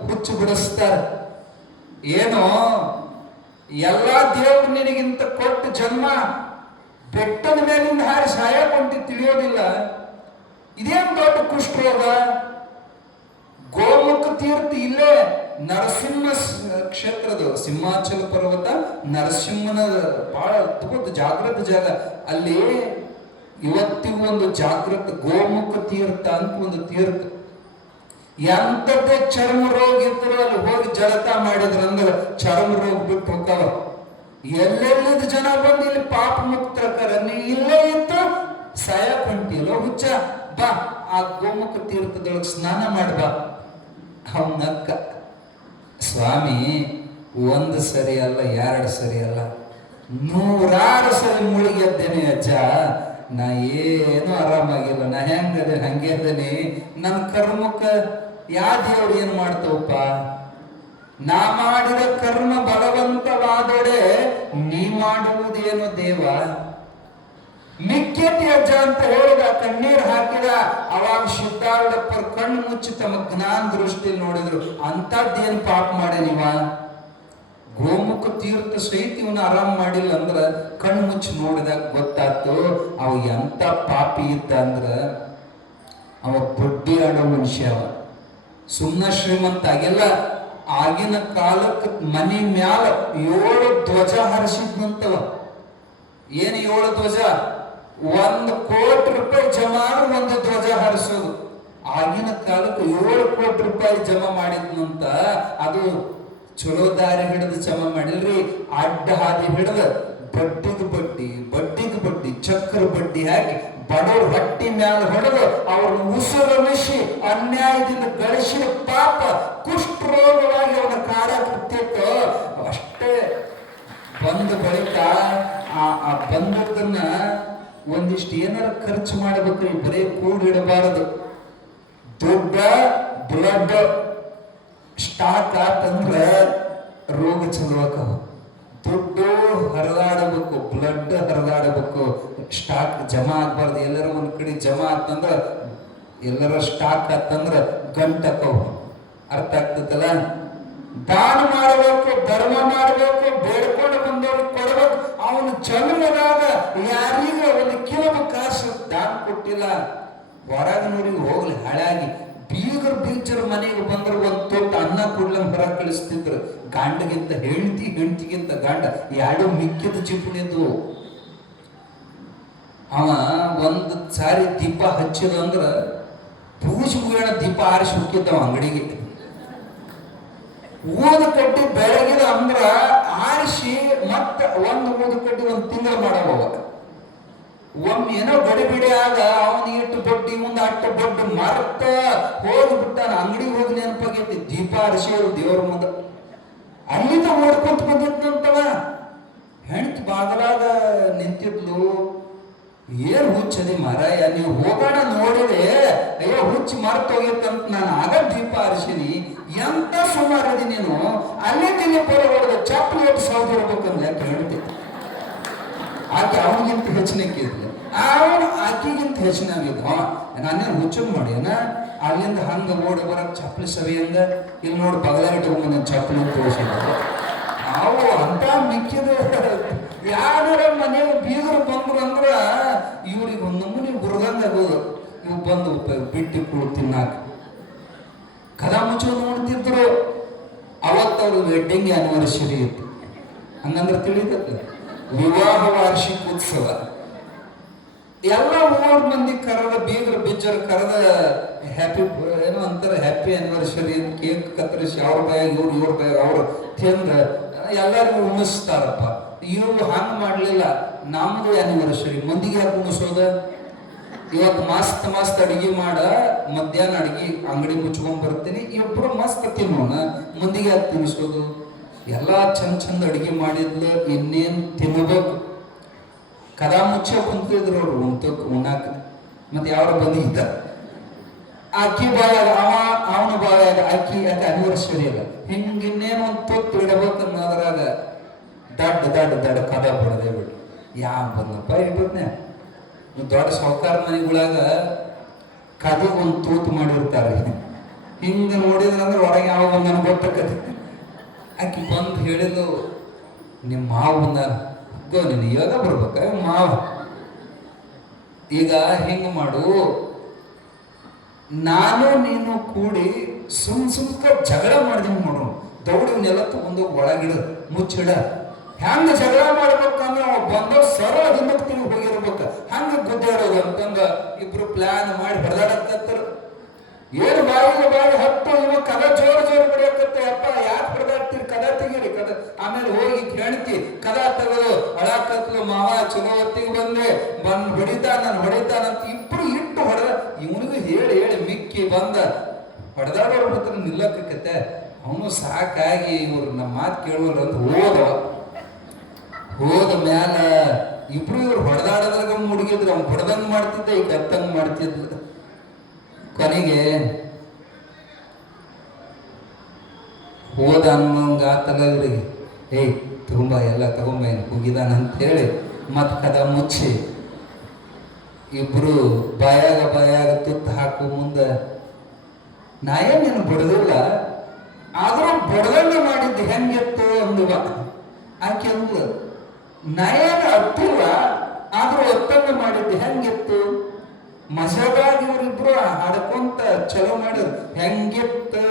ಹುಚ್ಚು ಬಿಡಿಸ್ತಾರೆ. ಏನೋ ಎಲ್ಲಾ ದೇವರು ನಿನಗಿಂತ ಕೊಟ್ಟ ಜನ್ಮ ಬೆಟ್ಟದ ಮೇಲಿಂದ ಹಾರಿ ಸಾಯಕೊಂಡಿ ತಿಳಿಯೋದಿಲ್ಲ. ಇದೇನು ದೊಡ್ಡ ಕುಷ್ಠರೋಗ. ಗೋಮುಖ ತೀರ್ಥ ಇಲ್ಲೇ ನರಸಿಂಹ ಕ್ಷೇತ್ರದ ಸಿಂಹಾಚಲ ಪರ್ವತ, ನರಸಿಂಹನ ಬಹಳ ಅದ್ಭುತ ಜಾಗೃತ ಜಾಗ. ಅಲ್ಲಿ ಇವತ್ತಿಗೂ ಒಂದು ಜಾಗೃತ ಗೋಮುಖ ತೀರ್ಥ ಅಂತ ಒಂದು ತೀರ್ಥ. ಎಂಥದ್ದೇ ಚರ್ಮ ರೋಗ ಇದ್ರು ಅಲ್ಲಿ ಹೋಗಿ ಜಳಕ ಮಾಡಿದ್ರಂದ್ರೆ ಚರ್ಮ ರೋಗ ಬಿಟ್ಟು ಹೋಗ್ತಾವ. ಎಲ್ಲೆಲ್ಲಿದ ಜನ ಬಂದು ಇಲ್ಲಿ ಪಾಪ ಮುಕ್ತರ, ನೀ ಇಲ್ಲೇ ಇತ್ತು ಸಾಯಕ್ ಹೊಂಟಿಯಲ್ಲೋ ಹುಚ್ಚ, ಬಾ ಆ ಗೋಮುಖ ತೀರ್ಥದೊಳಗೆ ಸ್ನಾನ ಮಾಡ್ಬಾ. ಅವನಕ್ಕ, ಸ್ವಾಮಿ ಒಂದು ಸರಿ ಅಲ್ಲ, ಎರಡು ಸರಿ ಅಲ್ಲ, 100 ಸರಿ ಮುಳುಗೆದ್ದೇನೆ ಅಜ್ಜ. ನಾ ಏನು ಆರಾಮಾಗಿಲ್ಲ, ನಾ ಹೆಂಗದೆ ಹಂಗೆ ಅದೇನೆ. ನನ್ನ ಕರ್ಮಕ್ಕ ಯಾ ದೇವ್ರು ಏನ್ ಮಾಡ್ತವಪ್ಪ? ನಾ ಮಾಡಿದ ಕರ್ಮ ಬಲವಂತವಾದೊಡೆ ನೀ ಮಾಡುವುದೇನು ದೇವ? ಮಿಕ್ಕೇತಿ ಅಜ್ಜ ಅಂತ ಹೇಳಿದ, ಕಣ್ಣೀರು ಹಾಕಿದ. ಅವಾಗ ಸಿದ್ಧಾರೂಢಪ್ಪರ ಕಣ್ಣು ಮುಚ್ಚಿ ತಮ್ಮ ಜ್ಞಾನ ದೃಷ್ಟಿಯಲ್ಲಿ ನೋಡಿದ್ರು. ಅಂತದ್ದೇನು ಪಾಪ ಮಾಡೆ ನೀವ? ಗೋಮುಖ ತೀರ್ಥ ಸಹಿತ ಇವನು ಆರಾಮ್ ಮಾಡಿಲ್ಲ ಅಂದ್ರ ಕಣ್ಣು ಮುಚ್ಚಿ ನೋಡಿದಾಗ ಗೊತ್ತಾಯ್ತು ಅವ ಎಂತ ಪಾಪಿ ಇದ್ದ ಅಂದ್ರ ಅವ ಬಡ್ಡಿ ಆಡೋ ಮನುಷ್ಯ. ಅವ ಸುಮ್ಮನೆ ಶ್ರೀಮಂತ ಆಗಿಲ್ಲ. ಆಗಿನ ಕಾಲಕ್ಕೆ ಮನೆ ಮ್ಯಾಲ 7 ಧ್ವಜ ಹರಿಸಿದ್ನಂತವ. ಏನು 7 ಧ್ವಜ? ₹1,00,00,000 ಜಮಾ ಒಂದು ಧ್ವಜ ಹಾರಿಸೋದು. ಆಗಿನ ಕಾಲಕ್ಕೆ ₹7,00,00,000 ಜಮಾ ಮಾಡಿದ್ನಂತ. ಅದು ಚಲೋ ದಾರಿ ಹಿಡಿದು ಜಮಾ ಮಾಡಿಲ್ರಿ, ಅಡ್ಡ ಹಾದಿ ಹಿಡಿದು ಬಡ್ಡಿಗೆ ಬಡ್ಡಿ ಚಕ್ರ ಬಡ್ಡಿ ಹಾಕಿ ಬಡವ್ರ ಹೊಟ್ಟಿ ಮ್ಯಾಲ ಹೊಡೆದು ಅವ್ರನ್ನ ಉಸುರನಿಸಿ ಅನ್ಯಾಯದಿಂದ ಗಳಿಸಿದ ಪಾಪ ಕುಷ್ಠರೋಗವಾಗಿ ಅವನ ಕಾಡಾಕತ್ತಿತ್ತು. ಅಷ್ಟೇ ಬಂದ ಬಳಿಕ ಆ ಬಂದದ್ದನ್ನ ಒಂದಿಷ್ಟು ಏನಾರ ಖರ್ಚು ಮಾಡಬೇಕ್ರಿ, ಬರೀ ಕೂಡಿಡಬಾರದು. ದುಡ್ಡ ಬ್ಲಡ್ ಸ್ಟಾಕ್ ಆತಂದ್ರ ರೋಗ ಚಲುವಾಕವ. ದುಡ್ಡು ಹರಿದಾಡಬೇಕು, ಬ್ಲಡ್ ಹರಿದಾಡಬೇಕು, ಸ್ಟಾಕ್ ಜಮಾ ಆಗ್ಬಾರ್ದು. ಎಲ್ಲರ ಒಂದ್ ಕಡೆ ಜಮಾ ಆತಂದ್ರ ಎಲ್ಲರ ಸ್ಟಾಕ್ ಆತಂದ್ರ ಗಂಟಕವು. ಅರ್ಥ ಆಗ್ತದಲ್ಲ? ದಾನ ಮಾಡಬೇಕು, ಧರ್ಮ ಮಾಡಬೇಕು, ಬೇಡ್ಕೊಂಡು ಬಂದವ್ರಿಗೆ ಕೊಡಬೇಕು. ಅವನು ಜನ್ಮದಾಗ ಯಾರೀಗ ಒಂದು ಕಿಲೋ ಕಾಸು ದಾನ ಕೊಟ್ಟಿಲ್ಲ, ಹೊರಗಿನವ್ರಿಗೆ ಹೋಗ್ಲಿ ಹಾಳಾಗಿ ಬೀಜರ ಮನೆಗೆ ಬಂದ್ರೆ ಒಂದು ತೊಟ್ಟು ಅನ್ನ ಕೊಡ್ಲಂಗ್ ಹೊರ ಕಳಿಸ್ತಿದ್ರು. ಗಂಡಗಿಂತ ಹೆಂಡತಿಗಿಂತ ಗಂಡ ಎರಡು ಮಿಕ್ಕಿದ ಚಿಪ್ಪಣಿದ್ವು. ಅವ ಒಂದು ಸಾರಿ ದೀಪ ಹಚ್ಚಿದಂದ್ರ ಪೂಜೆ ಮುಗಿಯೋಣ ದೀಪ ಆರಿಸಿ ಹುಕ್ಕಿದ್ದವ ಅಂಗಡಿಗೆ. ಊದ ಕಡ್ಡಿ ಬೆಳಗಿದ ಅಂದ್ರ ಆರಿಸಿ ಮತ್ತ ಒಂದು ಊದ ಕಡ್ಡಿ ಒಂದು ತಿಂಗಳು ಮಾಡವ. ಒಮ್ಮೆ ಏನೋ ಗಡಿಬಿಡಿ ಆಗ ಅವನು ಇಟ್ಟು ಬಡ್ಡಿ ಮುಂದೆ ಅಟ್ಟು ಬಡ್ಡಿ ಮರ್ತ ಹೋಗ್ಬಿಟ್ಟಾನ. ಅಂಗಡಿಗೆ ಹೋಗಿ ನೆನಪಾಗೈತಿ, ದೀಪ ಹರಿಸಿದ್ರು ದೇವ್ರ ಮುಂದೆ. ಅಲ್ಲಿಂದ ಓಡ್ಕೊಂತ ಬಂದಿದ್ದಂತವ. ಹೆಂಡತಿ ಬಾಗಲಾಗ ನಿಂತಿದ್ಲು. ಏನ್ ಹುಚ್ಚದಿ ಮಾರಾಯ, ನೀವು ಹೋಗೋಣ ನೋಡಿದೆ, ಅಯ್ಯೋ ಹುಚ್ಚಿ ಮರ್ತ ಹೋಗಿತ್ತಂತ ನಾನು ಆಗ ದೀಪ ಹರಿಸಿನಿ. ಎಂತ ಸುಮಾರದಿ ನೀನು, ಅಲ್ಲೇ ತಿನ್ನಿ ಪರ ಹೊಡೆದ ಚಪ್ಪಲಿ ಎಷ್ಟು ಸೌದಿ ಇರ್ಬೇಕಂದ್ರೆ ಅಂತ ಹೇಳ್ತಿ. ಆಕೆ ಅವನಿಗಿಂತ ಹೆಚ್ಚಿನಕ್ಕಿದ್ಲು, ಅವನು ಆಕೆಗಿಂತ ಹೆಚ್ಚಿನಾಗಿದ್ದ. ನಾನೇನು ಹುಚ್ಚನ್ ಮಾಡ್ಯಾನ. ಅಲ್ಲಿಂದ ಹಂಗ ಓಡಿ ಬರಕ್ ಚಪ್ಪಲಿ ಸವಿ ಅಂದ. ಇಲ್ಲಿ ನೋಡಿ ಬಗಲಾಗಿಟ್ಟು ಮುಂದೆ ಚಪ್ಪಲಿ ತೋರಿಸಿದ್ರು. ಅವು ಅಂತ ಮಿಕ್ಕಿದ ಯಾರ ಮನೆಗೆ ಬೀಗರು ಬಂದ್ರು ಅಂದ್ರ ಇವ್ರಿಗೆ ಒಂದು ನಮೂನಿ ಬುರ್ಗಂಗ ಆಗೋದು. ಇವ್ ಬಂದು ಬಿಟ್ಟಿ ಕುಳು ತಿನ್ನಾಕ ಕದ ಮುಚ್ಚ ನೋಡ್ತಿದ್ರು. ಅವತ್ತವ್ರು ವೆಡ್ಡಿಂಗ್ ಆನಿವರ್ಸರಿ ಇತ್ತು. ಹಂಗಂದ್ರೆ ತಿಳಿತಲ್ಲ, ವಿವಾಹ ವಾರ್ಷಿಕೋತ್ಸವ. ಎಲ್ಲ ಊರ್ ಮಂದಿ ಕರೆದ, ಬೀಗರು ಬಿಜ್ಜರು ಕರೆದ ಹ್ಯಾಪಿ ಏನೋ ಅಂತಾರೆ, ಹ್ಯಾಪಿ ಆನಿವರ್ಸರಿ ಕೇಕ್ ಕತ್ತರಿಸಿ ಅವ್ರ ಬಾಯಾಗ ಇವ್ರ ಬಾಯಾಗ ಅವ್ರು ತಿಂದ ಎಲ್ಲರಿಗೂ ಉಣಿಸ್ತಾರಪ್ಪ. ಇವ್ರು ಹಂಗ ಮಾಡ್ಲಿಲ್ಲ. ನಮ್ದು ಆನಿವರ್ಸರಿ ಮಂದಿಗೆ ಯಾಕೆ ಉಣಿಸೋದ? ಇವತ್ತು ಮಸ್ತ್ ಅಡಿಗೆ ಮಾಡ, ಮಧ್ಯಾಹ್ನ ಅಡಿಗೆ ಅಂಗಡಿ ಮುಚ್ಕೊಂಡ್ ಬರ್ತೀನಿ, ಇಬ್ರು ಮಸ್ತ್ ತಿನ್ನೋಣ, ಮಂದಿಗೆ ಯಾಕೆ ತಿನ್ನಿಸೋದು? ಎಲ್ಲಾ ಚಂದ ಅಡಿಗೆ ಮಾಡಿದ್ಲು, ಇನ್ನೇನ್ ತಿನ್ನಬೇಕು. ಕದಾ ಮುಚ್ಚೆ ಕುಂತಿದ್ರು ಅವ್ರು ಉಣ್ಣಾಕ. ಮತ್ತೆ ಯಾರು ಬಂದಿದ್ದ ಅಕ್ಕಿ ಬಾಯಾಗ ಅವನ ಬಾಯಾಗ ಅಕ್ಕಿ, ಯಾಕೆ ಆನಿವರ್ಸರಿ ಅಲ್ಲ, ಹಿಂಗಿನ್ನೇನು ಒಂದು ತೊತ್ತು ಇಡಬೇಕು ಅನ್ನೋದ್ರಾಗ ದಡ್ಡ ಕದ ಬಡದೆ ಬಿಟ್ಟು ಯಾವ ಬಂದಪ್ಪ ಇಡ್ಬೇಕ್ನೆ. ದೊಡ್ಡ ಸಾಹುಕಾರ ಮನೆಗಳಾಗ ಕದ ಒಂದು ತೂತು ಮಾಡಿರ್ತಾರೆ. ಹಿಂಗ ನೋಡಿದ್ರಂದ್ರೆ ಹೊರಗೆ ಯಾವ ಬಂದನ ಗೊತ್ತಕ್ಕತಿ. ಆಕಿ ಬಂದು ಹೇಳಿದ್ಲು, ನಿಮ್ಮ ಮಾವು ಬಂದಾನ, ಗೋ ನೀನು ಇವಾಗ ಬರ್ಬೇಕ ಮಾವ. ಈಗ ಹಿಂಗ ಮಾಡು, ನಾನು ನೀನು ಕೂಡಿ ಸುಮ್ಕ ಜಗಳ ಮಾಡಿದೀನಿ ನೋಡು, ದೌಡಿವನ್ನೆಲ್ಲ ತಗೊಂಡು ಒಳಗಿಡ ಮುಚ್ಚಿಡ. ಹೆಂಗ ಜಗಳ ಮಾಡ್ಬೇಕಂದ್ರೆ ಅವ ಬಂದ ಸರಳ ಹಿಂದಕ್ಕೆ ತಿರುಗಿ ಹೋಗಿರ್ಬೇಕ, ಹಂಗ ಗುದ್ದಾಡೋದು ಅಂತಂದ ಇಬ್ರು ಪ್ಲಾನ್ ಮಾಡಿ ಹೊಡೆದಾಡಕತ್ತಾರ. ಏನು ಬಾಯಿ ಹತ್ತು ಇವ ಕದ ಜೋರು ಬಡಿಯಕತ್ತ. ಅಪ್ಪ ಯಾಕೆ ಹೊಡೆದಾಡ್ತೀರಿ, ಕದ ತೆಗೀರಿ ಕದ. ಆಮೇಲೆ ಹೋಗಿ ಕೇಳ್ತಿ ಕದ ತೆಗೆದು ಅಳಾಕತ್ಲು. ಮಾವ ಚಲೋ ಹೊತ್ತಿಗೆ ಹೊಡಿತಾನಂತ ಇಬ್ರು ಇಟ್ಟು ಹೊಡೆದ. ಇವನಿಗೂ ಹೇಳಿ ಮಿಕ್ಕಿ ಬಂದ ಹೊಡೆದಾಡೋರ್ ಹತ್ರ ನಿಲ್ಲಕ್ಕತ್ತೆ. ಅವನು ಸಾಕಾಗಿ ಇವ್ರು ನಮ್ಮ ಮಾತು ಕೇಳುವಲ್ಲ ಅಂತ ಹೋದ ಮ್ಯಾಲ ಇಬ್ರು ಇವ್ರು ಹೊಡೆದಾಡದ್ರಾಗ ಮುಡುಗಿದ್ರು. ಅವ್ನು ಹೊಡೆದಂಗ್ ಮಾಡ್ತಿದ್ದ, ಈಗ ಕತ್ತಂಗ್ ಮಾಡ್ತಿದ್ದ. ಕೊನೆಗೆ ಹೋದ ಅನ್ನೋಂಗ ಆತಲ್ಲ ಇವ್ರಿಗೆ, ಏಯ್ ತುಂಬ ಎಲ್ಲ ತಗೊಂಬ ಹೋಗಿದಾನ ಅಂತ ಹೇಳಿ ಮತ್ ಕದ ಮುಚ್ಚಿ ಇಬ್ರು ಬಾಯಾಗ ತುತ್ತು ಹಾಕು ಮುಂದೆ. ನಾ ಏನೇನು ಬಡದಿಲ್ಲ, ಆದ್ರೂ ಬಡದಂಗ ಮಾಡಿದ್ದು ಹೆಂಗಿತ್ತು ಅಂದುವ. ಆಕೆ ಅಂದ್ಲು, ನಯನ ಹತ್ತಿಲ್ಲ ಆದ್ರೂ ಒತ್ತಂಗ ಮಾಡಿದ್ದು ಹೆಂಗಿತ್ತು? ಮಜಾದಾಗ ಇವರಿಬ್ರು ಹಾಡ್ಕೊಂತ ಚಲೋ ಮಾಡಿದ್ರು. ಹೆಂಗಿತ್ತು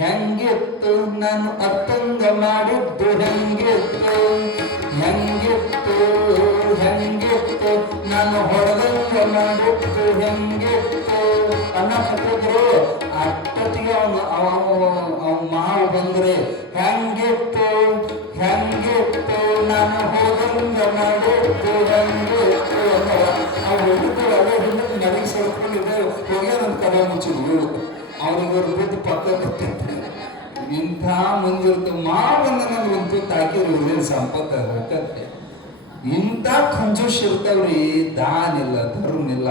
ಹೆಂಗಿತ್ತು ನಾನು ಅತ್ತಂಗ ಮಾಡಿದ್ದು, ಹೆಂಗಿತ್ತು ಹೆಂಗಿತ್ತು ಹೆಂಗಿತ್ತು ನಾನು ಹೊರದಂಗ ಮಾಡಿದ್ದು, ಹೆಂಗಿತ್ತು ಅನ್ನ ಹಾಕಿದ್ರು. ಅಷ್ಟೊತ್ತಿಗೆ ಅವ ಮಾವು ಬಂದ್ರೆ ಹೆಂಗಿತ್ತು ಹೆಂಗಿತ್ತು ನಾನು ಹೋದಂಗ ಮಾಡಿದ್ದು, ಹೆಂಗಿತ್ತು ಅವ್ರು ಹುಡುಗರು ಅದೇ ಹಿಂದಕ್ಕೆ ಮನೆಗೆ ಸೇರ್ಕೊಂಡಿದ್ದೆ ಹೋಗ್ಯಾರಂತ ಕದ ಮುಚ್ಚಿದ್ವು. ಅವ್ರಿಗವ್ರು ಬಿದ್ದು ಪಕ್ಕ ಗೊತ್ತಿರ್ತಾರೆ. ಇಂಥ ಮುಂದಿರ್ತು ಮಾವನ್ನ ನನಗಂತೂ ತಾಕಿರು ಇವ್ರೇನು ಸಂಪತ್ತ ಹೋಗತ್ತೆ. ಇಂಥ ಕಂಜೂಸ್ ಇರ್ತಾವ್ರಿ, ದಾನ ಇಲ್ಲ ಧರ್ಮ ಇಲ್ಲ.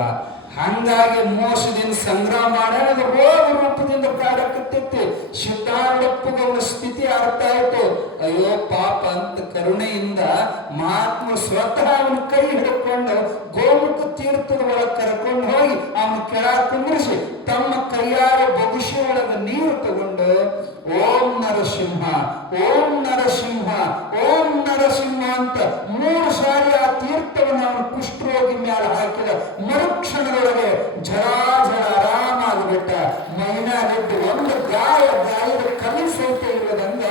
ಹಂಗಾಗಿ ಮೋಸದಿಂದ ಸಂಗ್ರಹ ಮಾಡಿ ಅದು ರೋಗ ರೂಪದಿಂದ ಕಾಡಕತ್ತೈತಿ. ಸಿದ್ಧಾರೂಢಪ್ಪಗವನ ಸ್ಥಿತಿ ಅರ್ಥ ಆಯ್ತು. ಅಯ್ಯೋ ಪಾಪ ಅಂತ ಕರುಣೆಯಿಂದ ಮಹಾತ್ಮ ಸ್ವತಃ ಅವನ ಕೈ ಹಿಡ್ಕೊಂಡು ಗೋಮುಖ ತೀರ್ಥದ ಒಳಗೆ ಕರ್ಕೊಂಡು ಹೋಗಿ ಅವನ ಕೆಳಗೆ ಕುಂದ್ರಿಸಿ ತಮ್ಮ ಕೈಯಾರ ಬಗುಷಿ ಒಳಗ ನೀರು ತಗೊಂಡು ಓಂ ನರಸಿಂಹ ಓಂ ನರಸಿಂಹ ಓಂ ನರಸಿಂಹ ಅಂತ 3 ಸಾರಿ ಆ ತೀರ್ಥವನ್ನು ಅವನು ಕುಷ್ಠರೋಗಿ ಮ್ಯಾಲ ಹಾಕಿದ ಮರುಕ್ಷಣದೊಳಗೆ ಜರಾಜರ ಆರಾಮಾಗ್ಬಿಟ್ಟ. ಮೈನಾಗಿದ್ದು ಒಂದು ಗಾಯದ ಕಲಿ ಸಹಿತ ಇರೋದಂಗ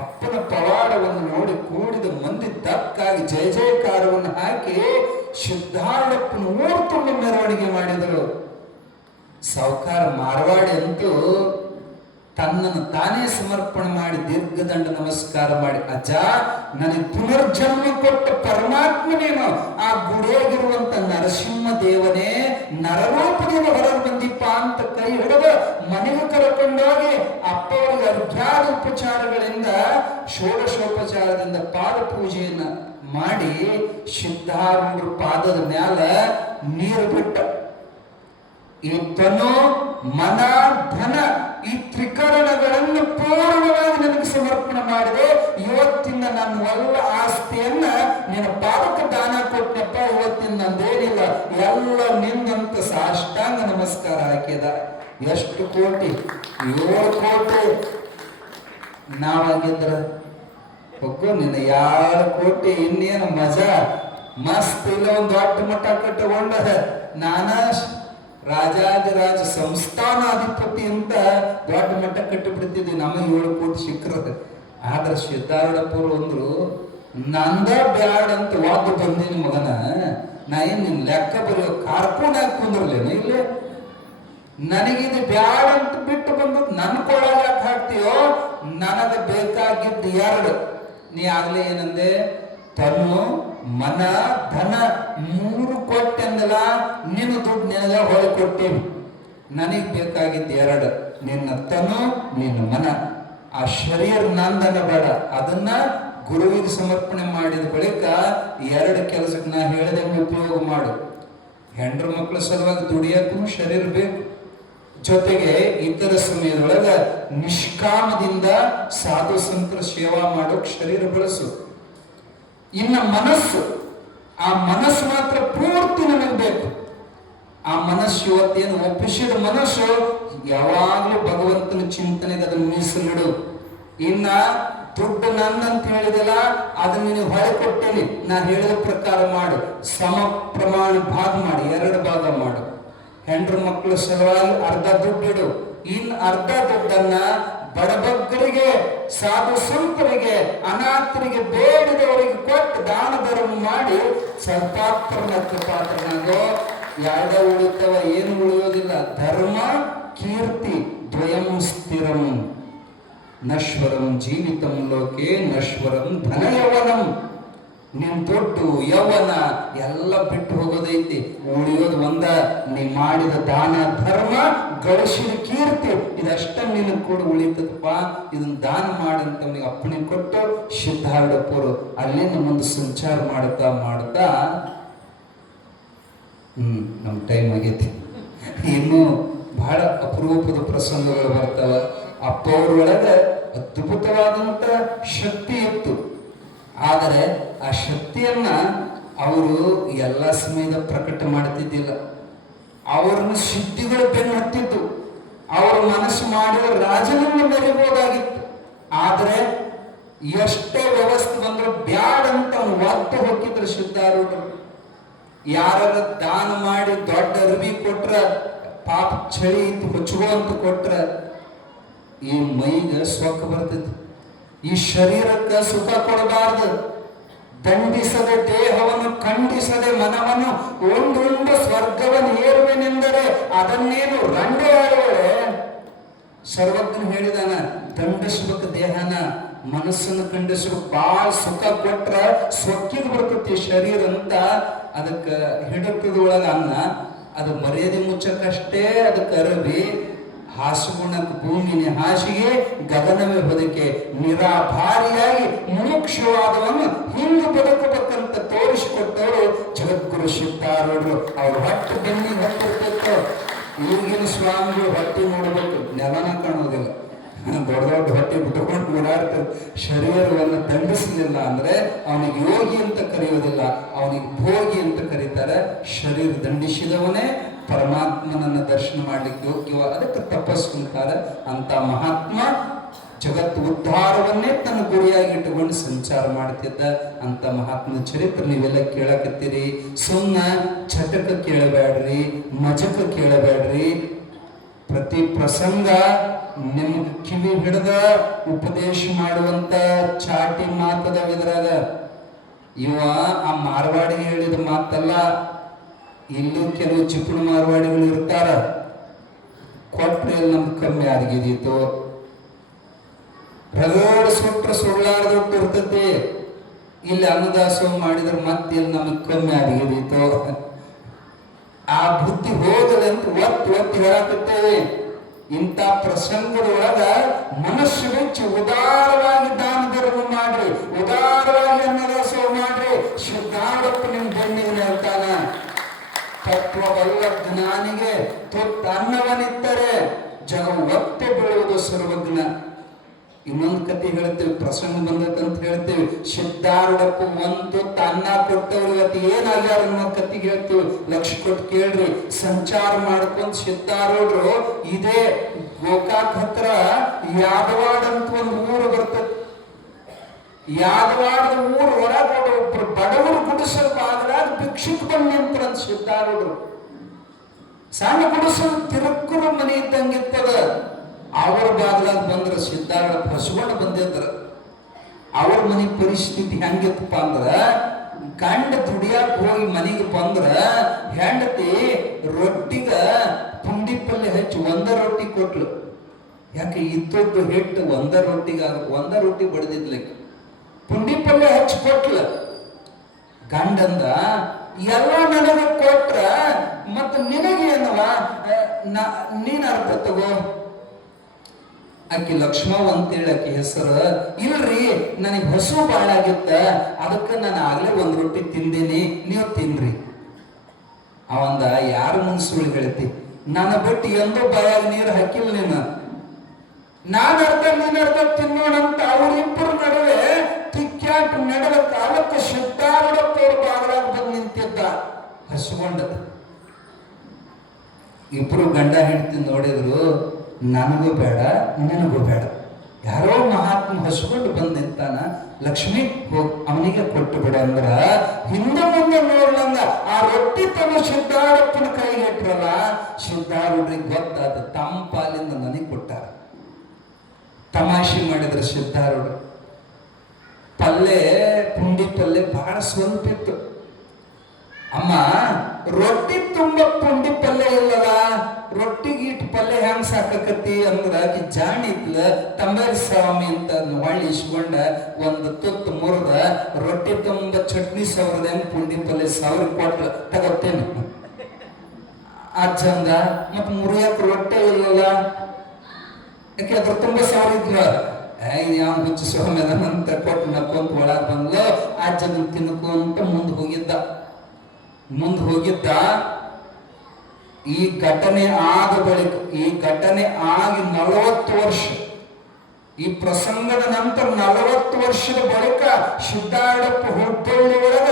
ಅಪ್ಪನ ಪವಾಡವನ್ನು ನೋಡಿ ಕೂಡಿದ ಮಂದಿ ದಕ್ಕಾಗಿ ಜಯ ಜಯಕಾರವನ್ನು ಹಾಕಿ ಸಿದ್ಧಾರೂಢಪ್ಪನ ಊರು ತುಂಬ ಮೆರವಣಿಗೆ ಮಾಡಿದರು. ಸಾವುಕಾರ ಮಾರವಾಡಿ ಅಂತೂ ತನ್ನನ್ನು ತಾನೇ ಸಮರ್ಪಣೆ ಮಾಡಿ ದೀರ್ಘದಂಡ ನಮಸ್ಕಾರ ಮಾಡಿ, ಅಜ್ಜ ನನಗೆ ಪುನರ್ಜನ್ಮ ಕೊಟ್ಟ ಪರಮಾತ್ಮ ನೀನು, ಆ ಗುಡಿಯಾಗಿರುವಂತ ನರಸಿಂಹ ದೇವನೇ ನರರೂಪದಿಂದ ಹೊರಗೆ ಬಂದಿಪ್ಪ ಅಂತ ಕೈ ಹಿಡಿದು ಮನೆಗೆ ಕರ್ಕೊಂಡೋಗಿ ಅಪ್ಪ ಅವರಿಗೆ ಅರ್ಘ್ಯಾದ ಉಪಚಾರಗಳಿಂದ ಷೋಡಶೋಪಚಾರದಿಂದ ಪಾದ ಪೂಜೆಯನ್ನ ಮಾಡಿ ಸಿದ್ಧಾರೂಢರ ಪಾದದ ಮ್ಯಾಲ ನೀರು ಬಿಟ್ಟ. ಈ ತನು ಮನ ಧನ ಈ ತ್ರಿಕರಣಗಳನ್ನು ಪೂರ್ಣವಾಗಿ ನನಗೆ ಸಮರ್ಪಣೆ ಮಾಡಿದೆ. ಇವತ್ತಿನ ನನ್ನ ಎಲ್ಲ ಆಸ್ತಿಯನ್ನ ನಿನ್ನ ಪಾದಕ್ಕೆ ದಾನ ಕೊಟ್ಟಪ್ಪ. ಇವತ್ತಿನ ನಂದೇನಿಲ್ಲ, ಎಲ್ಲ ನಿಂದಂತ ಸಾಷ್ಟಾಂಗ ನಮಸ್ಕಾರ ಹಾಕಿದ. ಎಷ್ಟು ಕೋಟಿ? 7 ಕೋಟಿ. ನಾವಾಗಿದ್ರ ಹೋಗೋ ನಿನ್ನ 2 ಕೋಟಿ ಇನ್ನೇನು ಮಜಾ ಮಸ್ತ್. ಇಲ್ಲ ಒಂದು ದೊಡ್ಡ ಮಠ ಕಟ್ಟಕೊಂಡ ನಾನಾ ರಾಜಾದಿರಾಜ ಸಂಸ್ಥಾನಾಧಿಪತಿ ಅಂತ ದೊಡ್ಡ ಮಟ್ಟ ಕಟ್ಟಿಬಿಡ್ತಿದ್ವಿ. ನಮಗೆ 7 ಕೋಟಿ ಸಿಕ್ಕರದ. ಆದ್ರೆ ಸಿದ್ಧಾರೂಢಪ್ಪರು ಅಂದ್ರು ನಂದ ಬ್ಯಾಡ್ ಅಂತ ವಾದ ಬಂದೀನಿ ಮಗನ, ನಾ ಏನ್ ನಿನ್ ಲೆಕ್ಕ ಬರೆಯೋ ಕಾರ್ಪೂನ್ ಹಾಕಿ ಕುಂದ್ರಲೇನ ಇಲ್ಲೇ. ನನಗಿದು ಬ್ಯಾಡ್ ಅಂತ ಬಿಟ್ಟು ಬಂದದ್ದು ನನ್ನ ಕೊಡಾಗ ಹಾಕ್ತೀಯೋ, ನನಗ ಬೇಕಾಗಿದ್ದು 2. ನೀ ಆಗ್ಲೇ ಏನಂದೆ? ತನು ಮನ ಧನ 3 ಕೊಟ್ಟೆ ಅಂದಲ್ಲ, ನಿನ್ನ ದುಡ್ಡು ನಿನಗ ಹೊಳೆ ಕೊಟ್ಟೇವಿ. ನನಗ್ ಬೇಕಾಗಿದ್ದು 2, ನಿನ್ನ ತನು ನಿನ್ನ ಮನ. ಆ ಶರೀರ ನಂದನ ಬೇಡ, ಅದನ್ನ ಗುರುವಿಗೆ ಸಮರ್ಪಣೆ ಮಾಡಿದ ಬಳಿಕ 2 ಕೆಲಸಕ್ಕೆ ನಾ ಹೇಳಿದಂಗೆ ಉಪಯೋಗ ಮಾಡು. ಹೆಂಡ್ರ ಮಕ್ಕಳ ಸಲುವಾಗಿ ದುಡಿಯಕ್ಕೂ ಶರೀರ ಬೇಕು, ಜೊತೆಗೆ ಇತರ ಸಮಯದೊಳಗ ನಿಷ್ಕಾಮದಿಂದ ಸಾಧು ಸಂತರ ಸೇವಾ ಮಾಡೋಕ್ ಶರೀರ ಬಳಸು. ಇನ್ನು ಮನಸ್ಸು, ಆ ಮನಸ್ಸು ಮಾತ್ರ ಪೂರ್ತಿ ನನಗೆ ಬೇಕು. ಆ ಮನಸ್ಸು ಇವತ್ತೇನು ಒಪ್ಪಿಸಿದ ಮನಸ್ಸು ಯಾವಾಗಲೂ ಭಗವಂತನ ಚಿಂತನೆಗೆ ಅದನ್ನು ಮೀಸಲಿಡು. ಇನ್ನ ದುಡ್ಡು ನನ್ನಂತ ಹೇಳಿದಲ್ಲ, ಅದನ್ನ ನೀನು ಹೊಳೆ ಕೊಟ್ಟೇನಿ, ನಾ ಹೇಳಿದ ಪ್ರಕಾರ ಮಾಡು. ಸಮ ಪ್ರಮಾಣ ಭಾಗ ಮಾಡಿ, 2 ಭಾಗ ಮಾಡು. ಹೆಂಡ್ರ ಮಕ್ಕಳ ಸಲುವಾಗಿ ಅರ್ಧ ದುಡ್ಡಿಡು, ಇನ್ನು ಅರ್ಧ ದುಡ್ಡನ್ನ ಬಡಬಗ್ಗರಿಗೆ, ಸಾಧು ಸಂತರಿಗೆ, ಅನಾಥರಿಗೆ, ಬೇಡಿದವರಿಗೆ ಕೊಟ್ಟು ದಾನ ಧರ್ಮ ಮಾಡಿ ಸರ್ಪಾತ್ರನಕ್ಕೆ ಪಾತ್ರನಾಗೋ. 2 ಉಳಿತವ, ಏನು ಉಳಿಯೋದಿಲ್ಲ. ಧರ್ಮ ಕೀರ್ತಿ ದ್ವಯಂ ಸ್ಥಿರಂ, ನಶ್ವರಂ ಜೀವಿತಂ ಲೋಕೆ ನಶ್ವರಂ ಧನ ಯೌವನಂ. ನಿನ್ ದುಡ್ಡು ಯೌವನ ಎಲ್ಲ ಬಿಟ್ಟು ಹೋಗೋದೈತಿ, ಉಳಿಯೋದು ಒಂದ. ನೀ ಮಾಡಿದ ದಾನ ಧರ್ಮ, ಗಳಿಸಿದ ಕೀರ್ತಿ, ಇದಷ್ಟ ನಿನ್ನ ಕೂಡ ಉಳಿತದಪ್ಪ. ಇದನ್ನ ದಾನ ಮಾಡಂತ ಅವನಿಗೆ ಅಪ್ಪಣೆ ಕೊಟ್ಟು ಸಿದ್ಧಾರೂಢಪ್ಪರು ಅಲ್ಲಿಂದ ಮುಂದೆ ಸಂಚಾರ ಮಾಡ್ತಾ ಮಾಡ್ತಾ ನಮ್ಮ ಟೈಮ್ ಆಗೈತಿ. ಇನ್ನು ಬಹಳ ಅಪರೂಪದ ಪ್ರಸಂಗಗಳು ಬರ್ತಾವ. ಅಪ್ಪ ಅವ್ರೊಳಗೆ ಅದ್ಭುತವಾದಂತ ಶಕ್ತಿ ಇತ್ತು. ಆದರೆ ಆ ಶಕ್ತಿಯನ್ನ ಅವರು ಎಲ್ಲ ಸಮಯದ ಪ್ರಕಟ ಮಾಡ್ತಿದ್ದಿಲ್ಲ. ಅವ್ರನ್ನ ಸಿದ್ಧಿಗಳು ಬೆನ್ನು ಹತ್ತಿದ್ದು. ಅವ್ರ ಮನಸ್ಸು ಮಾಡಿದ ರಾಜನನ್ನು ಮೆರಿಬಹುದಾಗಿತ್ತು. ಆದರೆ ಎಷ್ಟೇ ವ್ಯವಸ್ಥೆ ಬಂದ್ರು ಬ್ಯಾಡ್ ಅಂತ ಅವನು ಒತ್ತು ಹೋಗಿದ್ರು ಸಿದ್ಧಾರೂಢರು. ಯಾರ ದಾನ ಮಾಡಿ ದೊಡ್ಡ ಅರ್ವಿ ಕೊಟ್ರ, ಪಾಪ ಚಳಿ ಇತ್ತು ಹೊಚ್ಚುಗೋ ಅಂತ ಕೊಟ್ರ ಈ ಮೈಗ ಸೊಕ್ಕ ಬರ್ತೈತಿ. ಈ ಶರೀರಕ್ಕೆ ಸುಖ ಕೊಡಬಾರ್ದು. ದಂಡಿಸದೆ ದೇಹವನ್ನು ಖಂಡಿಸದೆ ಮನವನ್ನು ಒಂದೊಂದು ಸ್ವರ್ಗವನ್ನು ಏರುವೆನೆಂದರೆ ಅದನ್ನೇನು ರಂಡೆ ಆಳುವಳೆ. ಸರ್ವಜ್ಞ ಹೇಳಿದಾನ, ದಂಡಿಸ್ಬೇಕು ದೇಹನ, ಮನಸ್ಸನ್ನು ಖಂಡಿಸ್ಬೇಕು. ಬಾಳ ಸುಖ ಕೊಟ್ರ ಸೊಕ್ಕಿಗೆ ಬರ್ತೈತಿ ಶರೀರ ಅಂತ ಅದಕ್ಕೆ ಹಿಡತದೊಳಗ ಅನ್ನ. ಅದು ಮರ್ಯಾದೆ ಮುಚ್ಚಕ್ಕಷ್ಟೇ ಅದಕ್ಕೆ ಅರಬಿ, ಹಾಸುಗುಣಕ್ಕೆ ಭೂಮಿನೇ ಹಾಸಿಗೆ, ಗಗನವೇ ಬದುಕೆ. ನಿರಾಭಾರಿಯಾಗಿ ಮುಮುಕ್ಷವಾದವನ್ನು ಹಿಂದೆ ಬದುಕಬೇಕಂತ ತೋರಿಸಿಕೊಟ್ಟವರು ಜಗದ್ಗುರು ಸಿದ್ಧಾರೂಢರು. ಅವ್ರ ಹೊಟ್ಟೆ ಬೆನ್ನಿಗೆ ಹೊಟ್ಟಿರ್ತಿತ್ತು. ಈಗಿನ ಸ್ವಾಮಿಗಳು ಹೊಟ್ಟೆ ನೋಡ್ಬೇಕು, ನೆಲನ ಕಾಣೋದಿಲ್ಲ. ದೊಡ್ಡ ದೊಡ್ಡ ಹೊಟ್ಟೆ ಬಿಟ್ಟುಕೊಂಡು ಓಡಾಡ್ತಾರೆ. ಶರೀರವನ್ನು ದಂಡಿಸಲಿಲ್ಲ ಅಂದ್ರೆ ಅವನಿಗೆ ಯೋಗಿ ಅಂತ ಕರೆಯೋದಿಲ್ಲ, ಅವನಿಗೆ ಭೋಗಿ ಅಂತ ಕರೀತಾರೆ. ಶರೀರ ದಂಡಿಸಿದವನೇ ಪರಮಾತ್ಮನನ್ನ ದರ್ಶನ ಮಾಡ್ಲಿಕ್ಕೆ ಯೋಗ್ಯವ. ಅದಕ್ಕೆ ತಪಸ್ಸುಂತಾರೆ. ಅಂತ ಮಹಾತ್ಮ ಜಗತ್ತು ಉದ್ಧಾರವನ್ನೇ ತನ್ನ ಗುರಿಯಾಗಿ ಇಟ್ಟುಕೊಂಡು ಸಂಚಾರ ಮಾಡ್ತಿದ್ದ. ಅಂತ ಮಹಾತ್ಮನ ಚರಿತ್ರೆ ನೀವೆಲ್ಲ ಕೇಳಕತ್ತೀರಿ. ಸುಮ್ಮನ ಚಟಕ ಕೇಳಬೇಡ್ರಿ, ಮಜಕ ಕೇಳಬೇಡ್ರಿ. ಪ್ರತಿ ಪ್ರಸಂಗ ನಿಮ್ಗೆ ಕಿವಿ ಹಿಡಿದ ಉಪದೇಶ ಮಾಡುವಂತ ಚಾಟಿ ಮಾತದ ಇದ್ರಾಗ. ಇವ ಆ ಮಾರವಾಡಿಗೆ ಹೇಳಿದ ಮಾತಲ್ಲ. ಇಲ್ಲೂ ಕೆಲವು ಚಿಕ್ಕಣ ಮಾರವಾಡಿಗಳು ಇರ್ತಾರ. ಕೊಟ್ರೆ ನಮ್ಗೆ ಕಮ್ಮಿ ಆಗಿದೀತು, ರಗಡ ಸುಟ್ರ ಸುಳ್ಳಾರ್ದೊಟ್ಟು ಇರ್ತತಿ. ಇಲ್ಲಿ ಅನ್ನದಾಸೋಹ ಮಾಡಿದ್ರೆ ಮತ್ತೆ ಇಲ್ಲಿ ನಮಗ್ ಕಮ್ಮಿ ಆಗಿದೀತು. ಆ ಬುದ್ಧಿ ಹೋಗದಂತ ಒತ್ತು ಹೇಳಕತ್ತೇವೆ. ಇಂಥ ಪ್ರಸಂಗದೊಳಗ ಮನಸ್ಸು ಹೆಚ್ಚು ಉದಾರವಾಗಿ ದಾನ ಧರ್ಮ ಮಾಡ್ರಿ, ಉದಾರವಾಗಿ ಅನ್ನದಾಸೋಹ ಮಾಡ್ರಿ. ಸಿದ್ಧಾರೂಢಪ್ಪ ನಿಮ್ ಬೆನ್ನಿಗೆ ಹೇಳ್ತಾನ, ತತ್ವವಲ್ಲ ಜ್ಞಾನಿಗೆ ತೊತ್ತ ಅನ್ನವನಿತ್ತರೆ ಜಗ ಒತ್ತೆ ಬೀಳುವುದು ಸರ್ವಜ್ಞ. ಇನ್ನೊಂದು ಕತೆ ಹೇಳ್ತೇವೆ, ಪ್ರಸಂಗ ಬಂದತ್ತಂತ ಹೇಳ್ತೇವೆ. ಸಿದ್ಧಾರೂಢಪ್ಪ ಒಂದು ಅನ್ನ ಕೊಟ್ಟವ್ರು ಇವತ್ತು ಏನಾಗ್ಯಾರ ಅನ್ನೋ ಕತೆಗೆ ಹೇಳ್ತೇವೆ. ಲಕ್ಷ ಕೊಟ್ಟು ಕೇಳ್ರಿ. ಸಂಚಾರ ಮಾಡ್ಕೊಂಡು ಸಿದ್ಧಾರೂಢರು ಇದೇ ಗೋಕಾಕ್ ಹತ್ರ ಯಾದವಾಡ ಅಂತ ಒಂದು ಊರು ಬರ್ತದೆ. ಯಾದವಾಡದ ಊರು ಹೊರಗಡೆ ಒಬ್ರು ಬಡವರು ಗುಡಿಸಲು ಬಾಗಿಲಾಗ ಭಿಕ್ಷುಕ್ ಬಂದು ನಿಂತರಂತ ಸಿದ್ಧಾರೂಢರು. ಸಣ್ಣ ಗುಡಿಸಲು ತಿರುಕ್ಕರು ಮನೆ ಇದ್ದಂಗಿರ್ತದ. ಅವ್ರ ಬಾಗಿಲಾಗ ಬಂದ್ರ ಸಿದ್ಧಾರೂಢ ಹಸುಗೊಂಡು ಬಂದಿದ್ರ. ಅವ್ರ ಮನೆ ಪರಿಸ್ಥಿತಿ ಹೆಂಗಿತ್ತಪ್ಪ ಅಂದ್ರ, ಗಂಡ ದುಡಿಯಾಕ ಹೋಗಿ ಮನೆಗೆ ಬಂದ್ರ ಹೆಂಡತಿ ರೊಟ್ಟಿಗ ಪುಂಡಿ ಪಲ್ಯ ಹಚ್ಚಿ ಒಂದ ರೊಟ್ಟಿ ಕೊಟ್ಲು. ಯಾಕೆ ಇದ್ದೊಟ್ಟು ಹಿಟ್ಟು ಒಂದ ರೊಟ್ಟಿ ಬಡ್ದಿದ್ಲಿಕ್ಕೆ ಪುಂಡಿ ಪಲ್ಯ ಹಚ್ಚಿ ಕೊಟ್ಲ. ಗಂಡಂದ ಎಲ್ಲ ನನಗೆ ಕೊಟ್ರ ಮತ್ತ ನಿನಗೇನವ, ನೀನ್ ಅರ್ಥ ತಗೋ. ಆಕಿ ಲಕ್ಷ್ಮವ್ವ ಅಂತೇಳಿ ಆಕಿ ಹೆಸರು. ಇಲ್ರಿ ನನಗೆ ಹಸು ಬಾಳ ಆಗಿತ್ತ, ಅದಕ್ಕೆ ನಾನು ಆಗ್ಲೇ ಒಂದ್ ರೊಟ್ಟಿ ತಿಂದೇನಿ, ನೀವು ತಿನ್ರಿ. ಅವಂದ ಯಾರ ಮುಂದೆ ಸುಳ್ಳು ಹೇಳ್ತಿ? ನನ್ನ ಬಿಟ್ಟು ಎಂದೋ ಬಾಯಾಗ ನೀರು ಹಾಕಿಲ್ಲ ನೀನು. ನಾನು ಅರ್ಧ ನೀನ್ ಅರ್ಧ ತಿನ್ನೋಣಂತ ಅವರಿಬ್ಬರ ನಡುವೆ ತಿಕ್ಕ್ಯಾಟ ನಡೆದ ಕಾಲಕ್ಕೆ ಸಿದ್ಧಾರೂಢಪ್ಪ ಅವ್ರ ಬಾಗಿಲಾಗ ಬಂದು ನಿಂತಿದ್ದ ಹಸುಗೊಂಡ. ಇಬ್ರು ಗಂಡ ಹೆಂಡತಿ ನೋಡಿದ್ರು, ನನಗೂ ಬೇಡ ನಿನಗೂ ಬೇಡ. ಯಾರೋ ಮಹಾತ್ಮ ಹಸುಗೊಂಡು ಬಂದು ನಿಂತಾನ, ಲಕ್ಷ್ಮಿ ಹೋಗಿ ಅವನಿಗೆ ಕೊಟ್ಟು ಬಿಡ ಅಂದ್ರ ಹಿಂದೆ ಮುಂದೆ ನೋಡ್ಲಂಗ ಆ ರೊಟ್ಟಿ ತಮ್ಮ ಸಿದ್ಧಾರೂಢಪ್ಪನ ಕೈಗೆ ಇಟ್ರಲ್ಲ. ಸಿದ್ಧಾರೂಢರಿಗೆ ಗೊತ್ತಾದ, ತಮ್ಮ ಪಾಲಿಂದ ನನಗೆ ಕೊಟ್ಟಾರ. ತಮಾಷೆ ಮಾಡಿದ್ರ ಸಿದ್ಧಾರೂಢ. ಪುಂಡಿ ಪಲ್ಲೆ ಬಹಳ ಸ್ವಲ್ಪ ಇತ್ತು. ಅಮ್ಮ ರೊಟ್ಟಿ ತುಂಬ ಪುಂಡಿ ಪಲ್ಯ ಇಲ್ಲದ, ರೊಟ್ಟಿಗೆ ಇಟ್ಟು ಪಲ್ಯ ಹೆಂಗ್ ಸಾಕಕತ್ತಿ ಅಂದ್ರ ಆಕಿ ಜಾಣಿ ಇದ್ಲ. ತಂಬೇರಿ ಸ್ವಾಮಿ ಅಂತ ಹೊಳ್ಳಿ ಇಸ್ಕೊಂಡ ಒಂದು ತುತ್ತು ಮುರಿದ ರೊಟ್ಟಿ ತುಂಬ ಚಟ್ನಿ ಸವರದ ಪುಂಡಿ ಪಲ್ಯ ಸಾವಿರ ಕೊಟ್ಲ. ತಗೋತೇನೆ ಅಜ್ಜಂದ, ಮತ್ ಮುರಿಯಕ್ ರೊಟ್ಟೆ ಇಲ್ಲಲ್ಲ, ಯಾಕೆ ಅದ್ರ ತುಂಬ ಸಾವಿರ ಯಾವ ಹುಚ್ಚ ಸ್ವಾಮಿ ಅದನ್ನಂತ ಕೊಟ್ಟು ನಕ್ಕೊಂತ ಒಳಗ್ ಬಂದ್ಲು. ಅಜ್ಜನ ತಿನ್ಕೊಂತ ಮುಂದೆ ಹೋಗಿದ್ದ. ಈ ಘಟನೆ ಆದ ಬಳಿಕ, ಈ ಘಟನೆ ಆಗಿ 40 ವರ್ಷ, ಈ ಪ್ರಸಂಗದ ನಂತರ 40 ವರ್ಷದ ಬಳಿಕ ಸಿದ್ಧಾರೂಢಪ್ಪ ಹುಬ್ಬಳ್ಳಿ ಒಳಗ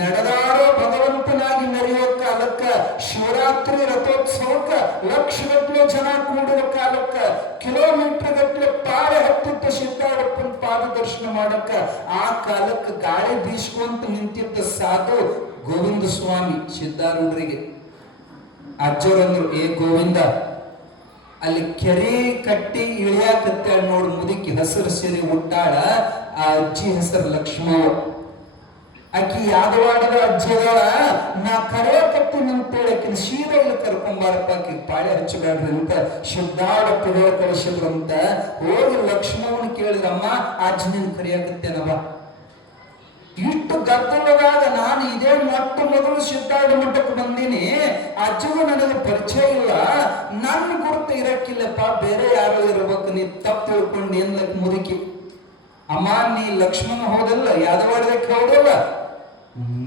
ನಡೆದಾಡೋ ಭಗವಂತನಾಗಿ ನಡೆಯುವ ಕಾಲಕ್ಕ, ಶಿವರಾತ್ರಿ ರಥೋತ್ಸವಕ್ಕ ಲಕ್ಷಗಟ್ಟಲೆ ಜನ ಕೂಡುವ ಕಾಲಕ್ಕ, ಕಿಲೋಮೀಟರ್ ಗಟ್ಟಲೆ ಪಾಳೆ ಹತ್ತಿದ್ದ ಸಿದ್ಧಾರೂಢಪ್ಪನ ಪಾದ ದರ್ಶನ ಮಾಡಕ್ಕ, ಆ ಕಾಲಕ್ಕೆ ಗಾಳಿ ಬೀಸ್ಕೊಂತ ನಿಂತಿದ್ದ ಸಾಧು ಗೋವಿಂದ ಸ್ವಾಮಿ ಸಿದ್ಧಾರೂಢರಿಗೆ. ಅಜ್ಜರಂದ್ರು, ಏ ಗೋವಿಂದ, ಅಲ್ಲಿ ಕೆರೆ ಕಟ್ಟಿ ಇಳಿಯಾಕತ್ತ ನೋಡು ಮುದುಕಿ, ಹಸಿರು ಸೀರೆ ಉಟ್ಟಾಳ. ಆ ಅಜ್ಜಿ ಹೆಸರು ಲಕ್ಷ್ಮವ್ವ. ಆಕಿ ಯಾದವಾಡದ ಅಜ್ಜಿಗಳ, ನಾ ಕರೆಯಕತ್ತೀನಿ ಅಂತೇಳಿ ಆಕಿನ ಸೀರೆ ಇಲ್ಲಿ ಕರ್ಕೊಂಬಾರಪ್ಪ, ಆಕಿ ಪಾಳೆ ಹಚ್ಚಬೇಡ್ರಿ ಅಂತ ಸಿದ್ಧಾರೂಢ ಕಳಿಸಿದ್ರಂತ. ಹೋಗಿ ಲಕ್ಷ್ಮವ್ವನ ಕೇಳಿದ್ರಮ್ಮ, ಅಜ್ಜಿ ನಿನ್ ಕರೆಯಕತ್ತೇನವ. ಇಷ್ಟು ಗದ್ದಲದಾಗ ನಾನು ಇದೇ ಮೊಟ್ಟ ಮೊದಲು ಸಿದ್ಧಾರೂಢ ಮಠಕ್ಕೆ ಬಂದೀನಿ, ಅಜ್ಜಿಗೂ ನನಗೆ ಪರಿಚಯ ಇಲ್ಲ, ನನ್ನ ಗುರುತು ಇರಕ್ಕಿಲ್ಲಪ್ಪ, ಬೇರೆ ಯಾರು ಇರ್ಬೇಕು, ನೀ ತಪ್ಪು ತಿಳ್ಕೊಂಡು ಏನ್ಲಕ್ ಮುದುಕಿ. ಅಮ್ಮ, ನೀ ಲಕ್ಷ್ಮಣ ಹೋದಲ್ಲ, ಯಾದವಾಡದಕ್ಕೆ ಹೋದಲ್ಲ,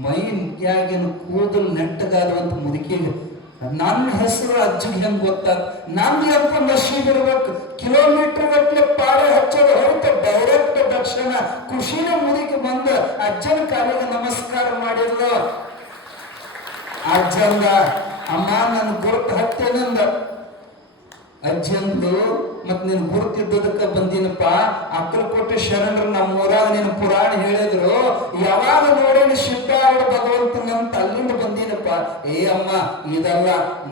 ಮೈಯಾಗಿನ ಕೂದಲು ನೆಟ್ಟಗಾದಂತ ಮುದುಕಿಗೆ ನನ್ನ ಹೆಸರು ಅಜ್ಜಿಗೆ ಹೆಂಗ್ ಗೊತ್ತಾಗ, ನಂದು ಎಂತ ನಶೀಬ್ ಇರ್ಬೇಕು. ಕಿಲೋಮೀಟರ್ ಗಟ್ಟಲೆ ಪಾಳೆ ಹಚ್ಚೋದು ಹೊರತು ಡೈರೆಕ್ಟ್ ದರ್ಶನ. ಖುಷಿನ ಮುದುಕಿ ಬಂದ ಅಜ್ಜನ ಕಾಲಿಗೆ ನಮಸ್ಕಾರ ಮಾಡಿದ್ಲು. ಅಜ್ಜಂದ, ಅಮ್ಮ ನನ್ನ ಗುರುತು ಹತ್ತೇನಂದ. ಅಜ್ಜಿ ಅಂದ್ಲು, ಮತ್ ನೀನ್ ಗುರುತಿದ್ದದಕ್ಕ ಬಂದಿನಪ್ಪ, ಅಕ್ಕಲಕೋಟೆ ಶರಣರು ನಮ್ಮೂರಾಗ ನಿನ್ನ ಪುರಾಣ ಹೇಳಿದ್ರು, ಯಾವಾಗ ನೋಡೇನಿ ಸಿದ್ಧಾರೂಢ ಭಗವಂತನಂತ ಅಲ್ಲಿಂದ ಬಂದಿನಪ್ಪ. ಏ ಅಮ್ಮ, ಇದಲ್ಲ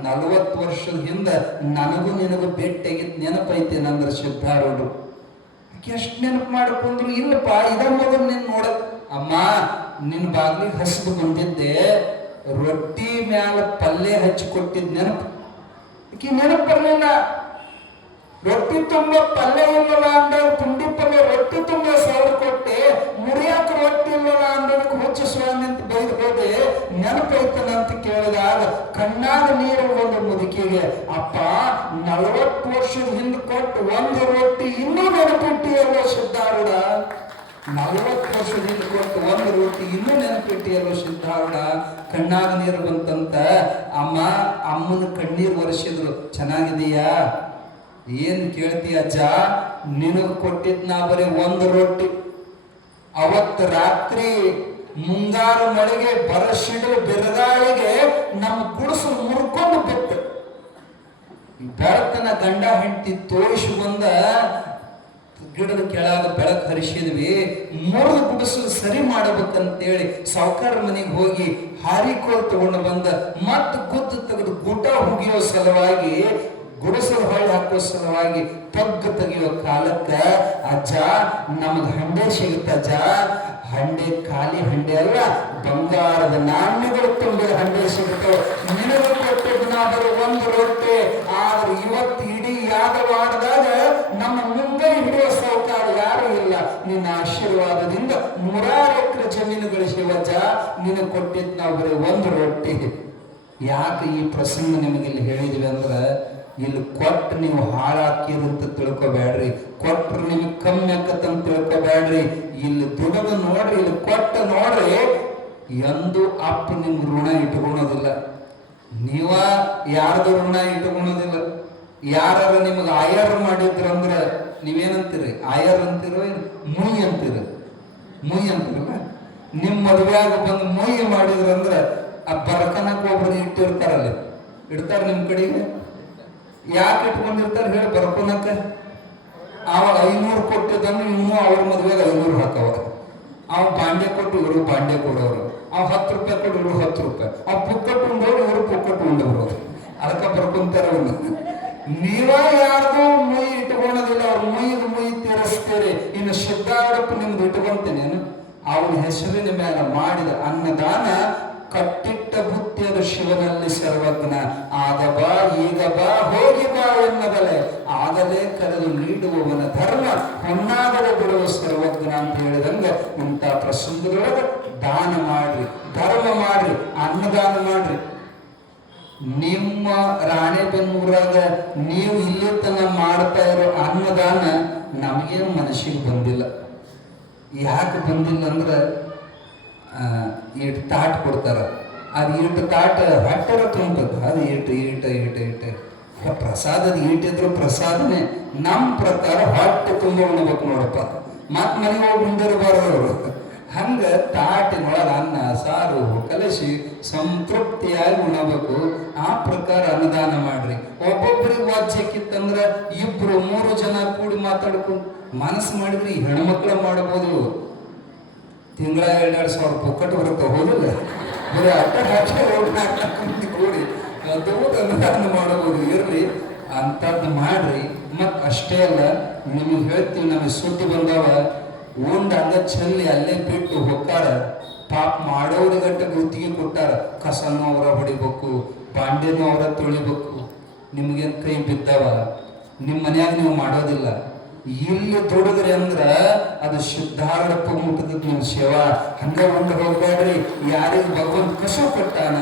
40 ವರ್ಷದ ಹಿಂದ ನನಗೂ ನಿನಗೂ ಭೇಟಿಯಾಗಿತ್ತು, ನೆನಪೈತೆ ನಂದ್ರ ಸಿದ್ಧಾರೂಢರು. ಎಷ್ಟು ನೆನಪು ಮಾಡ್ಕೊಂಡ್ರು, ಇಲ್ಲಪ್ಪ ಇದ ಮೊದಲು ನೀನ್ ನೋಡ. ಅಮ್ಮ, ನಿನ್ ಬಾಗ್ಲಿಗೆ ಹಸಿದು ಬಂದಿದ್ದೆ, ರೊಟ್ಟಿ ಮ್ಯಾಲ ಪಲ್ಯ ಹಚ್ಚಿ ಕೊಟ್ಟಿದ್ ನೆನಪು. ಆಕಿ ನೆನಪು ಬರ್ಲಿಲ್ಲ. ರೊಟ್ಟಿ ತುಂಬ ಪಲ್ಯ ಇಲ್ಲಲ್ಲ ಅಂದಾಗ ಪುಂಡಿ ಪಲ್ಯ ರೊಟ್ಟಿ ತುಂಬ ಸಾವಿರ ಕೊಟ್ಟೆ, ಮುರಿಯಾಕ ರೊಟ್ಟಿ ಇಲ್ಲಲ್ಲ ಅಂದದಕ್ಕೆ ಹುಚ್ಚ ಸ್ವಾಮಿ ಅಂತ ಬೈದು ಹೋದೆ, ನೆನಪೈತನಂತ ಕೇಳಿದಾಗ ಕಣ್ಣಾಗ ನೀರು ಒಂದು ಮುದುಕಿಗೆ. ಅಪ್ಪ, 40 ವರ್ಷದ ಹಿಂದೆ ಕೊಟ್ಟು ಒಂದು ರೊಟ್ಟಿ ಇನ್ನೂ ನೆನಪಿಟ್ಟಿಯಲ್ವ ಸಿದ್ಧಾರೂಢ. 40 ವರ್ಷದ ಹಿಂದೆ ಕೊಟ್ಟು ಒಂದು ರೊಟ್ಟಿ ಇನ್ನೂ ನೆನಪಿಟ್ಟಿಯಲ್ವ ಸಿದ್ಧಾರೂಢ. ಕಣ್ಣಾಗ ನೀರು ಬಂತಂತ ಅಮ್ಮನ ಕಣ್ಣೀರು ಒರೆಸಿದ್ರು. ಚೆನ್ನಾಗಿದೆಯಾ, ಏನ್ ಕೇಳ್ತಿ ಅಜ್ಜ, ನಿನಗ್ ಕೊಟ್ಟಿದ್ ನಾ ಬರೀ ಒಂದು ರೊಟ್ಟಿ. ಅವತ್ತು ರಾತ್ರಿ ಮುಂಗಾರು ಮಳೆಗೆ ಬರಸಿಡಲು ಬೆರಗಾಳಿಗೆ ನಮ್ಮ ಗುಡಿಸು ಮುರ್ಕೊಂಡು ಬಿತ್ತು. ಬೆಳಕನ ಗಂಡ ಹೆಂಡತಿ ತೋರಿಸಿ ಬಂದ ಗಿಡದ ಕೆಳಗ ಬೆಳಕು ಹರಿಸಿದ್ವಿ, ಮುರಿದು ಗುಡಿಸಲು ಸರಿ ಮಾಡಬೇಕಂತೇಳಿ ಸಾವುಕಾರ ಮನೆಗೆ ಹೋಗಿ ಹಾರಿಕೋಲ್ ತಗೊಂಡು ಬಂದ, ಮತ್ ಗುದ್ದು ತೆಗೆದು ಗೂಟ ಹುಗಿಯೋ ಸಲುವಾಗಿ, ಗುಡಿಸಲು ಹೊಳ್ಳಿ ಹಾಕೋ ಸಲುವಾಗಿ ಪಗ್ಗ ತೆಗೆಯೋ ಕಾಲಕ್ಕ ಅಜ್ಜ ನಮಗ್ ಹಂಡೆ ಸಿಗುತ್ತ. ಅಜ್ಜ, ಹಂಡೆ ಖಾಲಿ ಹಂಡೆ ಅಲ್ಲ, ಬಂಗಾರದ ನಾಣ್ಯಗಳು ತುಂಬಿದ ಹಂಡೆ ಸಿಗುತ್ತವೆ. ನಿನಗೆ ಕೊಟ್ಟಿದ್ದು ನಾ ಬರೋ ಒಂದು ರೊಟ್ಟಿ. ಆದ್ರೆ ಇವತ್ತು ಇಡೀ ಯಾದವಾಡದಾಗ ನಮ್ಮ ಮುಂಗೈ ಹಿಡಿಯೋ ಸಾವುಕಾರ ಯಾರು ಇಲ್ಲ. ನಿನ್ನ ಆಶೀರ್ವಾದದಿಂದ 100 ಎಕರೆ ಜಮೀನು ಗಳಿಸಿವಜ್ಜ, ನಿನಗೆ ಕೊಟ್ಟಿದ್ದು ನಾವು ಬರೀ ಒಂದು ರೊಟ್ಟಿ. ಯಾಕೆ ಈ ಪ್ರಸಂಗ ನಿಮಗೆ ಇಲ್ಲಿ ಹೇಳಿದ್ವಿ ಅಂದ್ರೆ, ಇಲ್ಲಿ ಕೊಟ್ಟು ನೀವು ಹಾಳಾಕಿರಂತ ತಿಳ್ಕೊಬೇಡ್ರಿ, ಕೊಟ್ರು ನಿಮಗೆ ಕಮ್ಮಿ ಆಕತ್ತಂತ ತಿಳ್ಕೊಬೇಡ್ರಿ. ಇಲ್ಲಿ ದುಡದು ನೋಡ್ರಿ, ಇಲ್ಲಿ ಕೊಟ್ಟ ನೋಡ್ರಿ, ಎಂದು ಅಪ್ಪ ನಿಮ್ ಋಣ ಇಟ್ಕೊಳೋದಿಲ್ಲ, ನೀವ ಯಾರ್ದು ಋಣ ಇಟ್ಕೊಳೋದಿಲ್ಲ. ಯಾರ ನಿಮಗೆ ಆಯರ್ ಮಾಡಿದ್ರಂದ್ರ ನೀವೇನಂತೀರಿ? ಆಯರ್ ಅಂತೀರೋ ಮುಯ್ ಅಂತೀರ? ಮುಯ್ ಅಂತೀರಲ್ಲ. ನಿಮ್ ಮದುವೆಯಾಗ ಬಂದು ಮುಯ್ ಮಾಡಿದ್ರಂದ್ರ ಆ ಬರ್ಕನಕ್ ಒಬ್ರನ್ನ ಇಟ್ಟಿರ್ತಾರಲ್ಲಿ, ಇಡ್ತಾರ ನಿಮ್ ಕಡೆಗೆ. ಯಾಕೆ ಇಟ್ಕೊಂಡಿರ್ತಾರೆ ಹೇಳಿ? ಬರ್ಕೊನಕ. ಅವಾಗ 500 ಕೊಟ್ಟಿದ್ದನ್ನು ಇವನು ಅವ್ರ ಮದುವೆಗೆ 500 ಹಾಕವ. ಅವ್ ಬಾಂಡೆ ಕೊಟ್ಟು ಇವರು ಬಾಂಡೆ ಕೊಡೋರು, ಅವ್ 10 ರೂಪಾಯಿ ಕೊಟ್ಟು ಇವರು 10 ರೂಪಾಯಿ, ಅವ್ ಪುಕ್ಕಟ್ಟು ಉಂಡವ್ರು ಇವರು ಪುಕ್ಕಟ್ಟು ಉಂಡವ್ರು. ಅದಕ್ಕೆ ಬರ್ಕೊಂತಾರ. ನೀವ ಯಾರ್ದು ಮುಯಿ ಇಟ್ಕೊಳೋದಿಲ್ಲ, ಅವ್ರ ಮುಯಿ ತೀರಿಸ್ತೀರಿ. ಇನ್ನು ಸಿದ್ಧಾರೂಢಪ್ಪ ನಿಮ್ದು ಇಟ್ಕೊಂತೇನೇನು? ಅವನ ಹೆಸರಿನ ಮೇಲೆ ಮಾಡಿದ ಅನ್ನದಾನ ಕಟ್ಟಿಟ್ಟ ಬುತ್ತಿಯದು ಶಿವನಲ್ಲಿ ಸರ್ವಜ್ಞ. ಆಗ ಬಾ, ಈಗ ಬಾ, ಹೋಗಿ ಬಾ ಎನ್ನದಲೆ, ಆಗಲೇ ಕರೆದು ನೀಡುವವನ ಧರ್ಮ ಹೊನ್ನಾಗಲೇ ಬಿಡುವ ಸರ್ವಜ್ಞ ಅಂತ ಹೇಳಿದಂಗ ಇಂಥ ಪ್ರಸಂಗದೊಳಗೆ ದಾನ ಮಾಡ್ರಿ, ಧರ್ಮ ಮಾಡ್ರಿ, ಅನ್ನದಾನ ಮಾಡ್ರಿ. ನಿಮ್ಮ ರಾಣೆಬೆನ್ನೂರಾಗ ನೀವು ಇಲ್ಲಿ ತನ ಮಾಡ್ತಾ ಇರೋ ಅನ್ನದಾನ ನಮಗೇನು ಮನಸ್ಸಿಗೆ ಬಂದಿಲ್ಲ. ಯಾಕೆ ಬಂದಿಲ್ಲ ಅಂದ್ರೆ, ಇಟ್ಟು ತಾಟ್ ಕೊಡ್ತಾರ, ಅದು ಇಟ್ಟು ತಾಟ ಹೊಟ್ಟೆರ ತುಂಬದು, ಅದು ಇಟ್ಟು ಪ್ರಸಾದದ ಇಟ್ಟಿದ್ರು ಪ್ರಸಾದನೆ. ನಮ್ಮ ಪ್ರಕಾರ ಹೊಟ್ಟೆ ತುಂಬ ಉಣ್ಬೇಕು ನೋಡಪ್ಪ, ಮತ್ ಮನೆಗೆ ಹೋಗಿ ಉಂಡಿರಬಾರ್ದು ಅವರು. ಹಂಗ ತಾಟಿನೊಳಗೆ ಅನ್ನ ಸಾರು ಕಲಸಿ ಸಂತೃಪ್ತಿಯಾಗಿ ಉಣಬೇಕು. ಆ ಪ್ರಕಾರ ಅನ್ನದಾನ ಮಾಡ್ರಿ. ಒಬ್ಬೊಬ್ಬರಿಗೆ ವಾಚ್ಯಕ್ಕಿತ್ತಂದ್ರ 2-3 ಜನ ಕೂಡಿ ಮಾತಾಡ್ಕೊಂಡು ಮನಸ್ಸು ಮಾಡಿದ್ರೆ ಹೆಣ್ಮಕ್ಳ ಮಾಡಬಹುದು. ತಿಂಗಳ 2,000 ಪೊಕ್ಕಟ್ಟು ಬರುತ್ತೆ, ಹೋದಿಲ್ಲ? ಬರೀ ಅಟ್ಟ ಹಾಕಿ ಕುಂತು ಕೂಡಿ ಅದನ್ನು ಮಾಡಬಹುದು. ಇರಲಿ ಅಂಥದ್ದು ಮಾಡ್ರಿ. ಮತ್ತು ಅಷ್ಟೇ ಅಲ್ಲ, ನಿಮಗೆ ಹೇಳ್ತೀವಿ, ನಮಗೆ ಸುದ್ದಿ ಬಂದವ ಉಂಡ ಹಂಗ ಚೆಲ್ಲಿ ಅಲ್ಲೇ ಬಿಟ್ಟು ಹೋಗ್ತಾರ. ಪಾಪ ಮಾಡೋರಿಗಟ್ಟ ಗುತ್ತಿಗೆ ಕೊಟ್ಟಾರ, ಕಸನೂ ಅವರ ಹೊಡಿಬೇಕು, ಬಾಂಡೆನೂ ಅವರ ತೊಳಿಬೇಕು. ನಿಮ್ಗೇನು ಕೈ ಬಿದ್ದವ, ನಿಮ್ಮ ಮನ್ಯಾಗ ನೀವು ಮಾಡೋದಿಲ್ಲ. ಇಲ್ಲಿ ದುಡಿದ್ರಿ ಅಂದ್ರ ಅದು ಸಿದ್ಧಾರೂಢಪ್ಪ ಮುಟ್ಟದ ನಿಮ್ಮ ಸೇವಾ. ಹಂಗ ಉಂಡು ಹೋಗ್ಬೇಡ್ರಿ. ಯಾರಿಗೆ ಭಗವಂತ ಕಸ ಕೊಟ್ಟಾನ,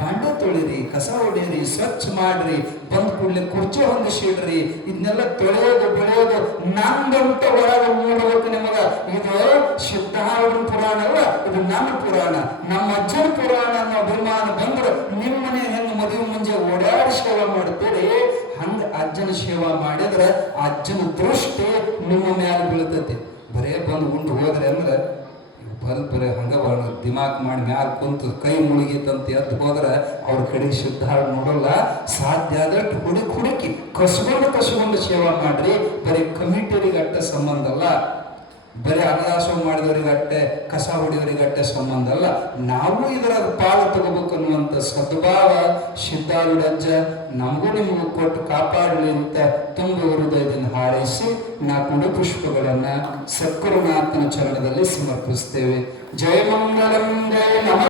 ಬಾಂಡೆ ತೊಳಿರಿ, ಕಸ ಹೊಡೀರಿ, ಸ್ವಚ್ಛ ಮಾಡ್ರಿ, ಬಂದ್ ಕೂಡಲೇ ಕುರ್ಚಿ ಹೊಂದಿಸಿಡ್ರಿ. ಇದನ್ನೆಲ್ಲ ತೊಳೆಯೋದು ಬೆಳೆಯೋದು ನಂದಂತ ಒಳಗೆ ನೋಡ್ಬೇಕು ನಿಮಗ. ಇದು ಸಿದ್ಧಾರೂಢ ಪುರಾಣ ಅಲ್ಲ, ಇದು ನನ್ನ ಪುರಾಣ, ನಮ್ಮ ಅಜ್ಜನ ಪುರಾಣ ಅನ್ನೋ ಅಭಿಮಾನ ಬಂದ್ರೆ ನಿಮ್ಮನೆ ಹೆಂಗ್ ಮದುವೆ ಮುಂಜೆ ಓಡಾಡಿ ಸೇವೆ ಮಾಡ್ತೀರಿ, ಹಂಗ ಅಜ್ಜನ ಸೇವಾ ಮಾಡಿದ್ರೆ ಅಜ್ಜನ ದೃಷ್ಟಿ ನಿಮ್ಮ ಮ್ಯಾಲ ಬೀಳ್ತೈತಿ. ಬರೇ ಬಂದು ಉಂಟು ಹೋದ್ರೆ ಅಂದ್ರೆ ಬರೇ ಹಂಗ ದಿಮಾಕ್ ಮಾಡಿ ಮ್ಯಾಲ ಕುಂತು ಕೈ ಮುಳುಗಿತಂತ ಎದ್ದು ಹೋದ್ರೆ ಅವ್ರ ಕಡೆ ಸಿದ್ಧಾರೂಢ ನೋಡಲ್ಲ. ಸಾಧ್ಯ ಆದಷ್ಟು ಹುಡುಕಿ ಕಸ್ಕೊಂಡು ಸೇವಾ ಮಾಡ್ರಿ. ಬರೀ ಕಮಿಟಿಯರಿಗೆ ಅಟ್ಟ ಸಂಬಂಧ ಅಲ್ಲ, ಬರೀ ಅನ್ನದಾಸೋಹ ಮಾಡಿದವರಿಗೆ ಅಟ್ಟೆ, ಕಸ ಹೊಡೆಯವರಿಗೆ ಅಟ್ಟೆ ಸಂಬಂಧ ಅಲ್ಲ. ನಾವು ಇದರ ಪಾಲು ತಗೋಬೇಕು ಅನ್ನುವಂಥ ಸದ್ಭಾವ ಸಿದ್ಧಾರೂಢ ಅಜ್ಜ ನಮಗೂ ನಿಮಗೂ ಕೊಟ್ಟು ಕಾಪಾಡಲಿ ಅಂತ ತುಂಬ ಹೃದಯದಿಂದ ಹಾರೈಸಿ 4 ಪುಷ್ಪಗಳನ್ನ ಸದ್ಗುರುನಾಥನ ಚರಣದಲ್ಲಿ ಸಮರ್ಪಿಸ್ತೇವೆ. ಜಯ ಮಂಗಳಂ, ಜಯ ನಮ.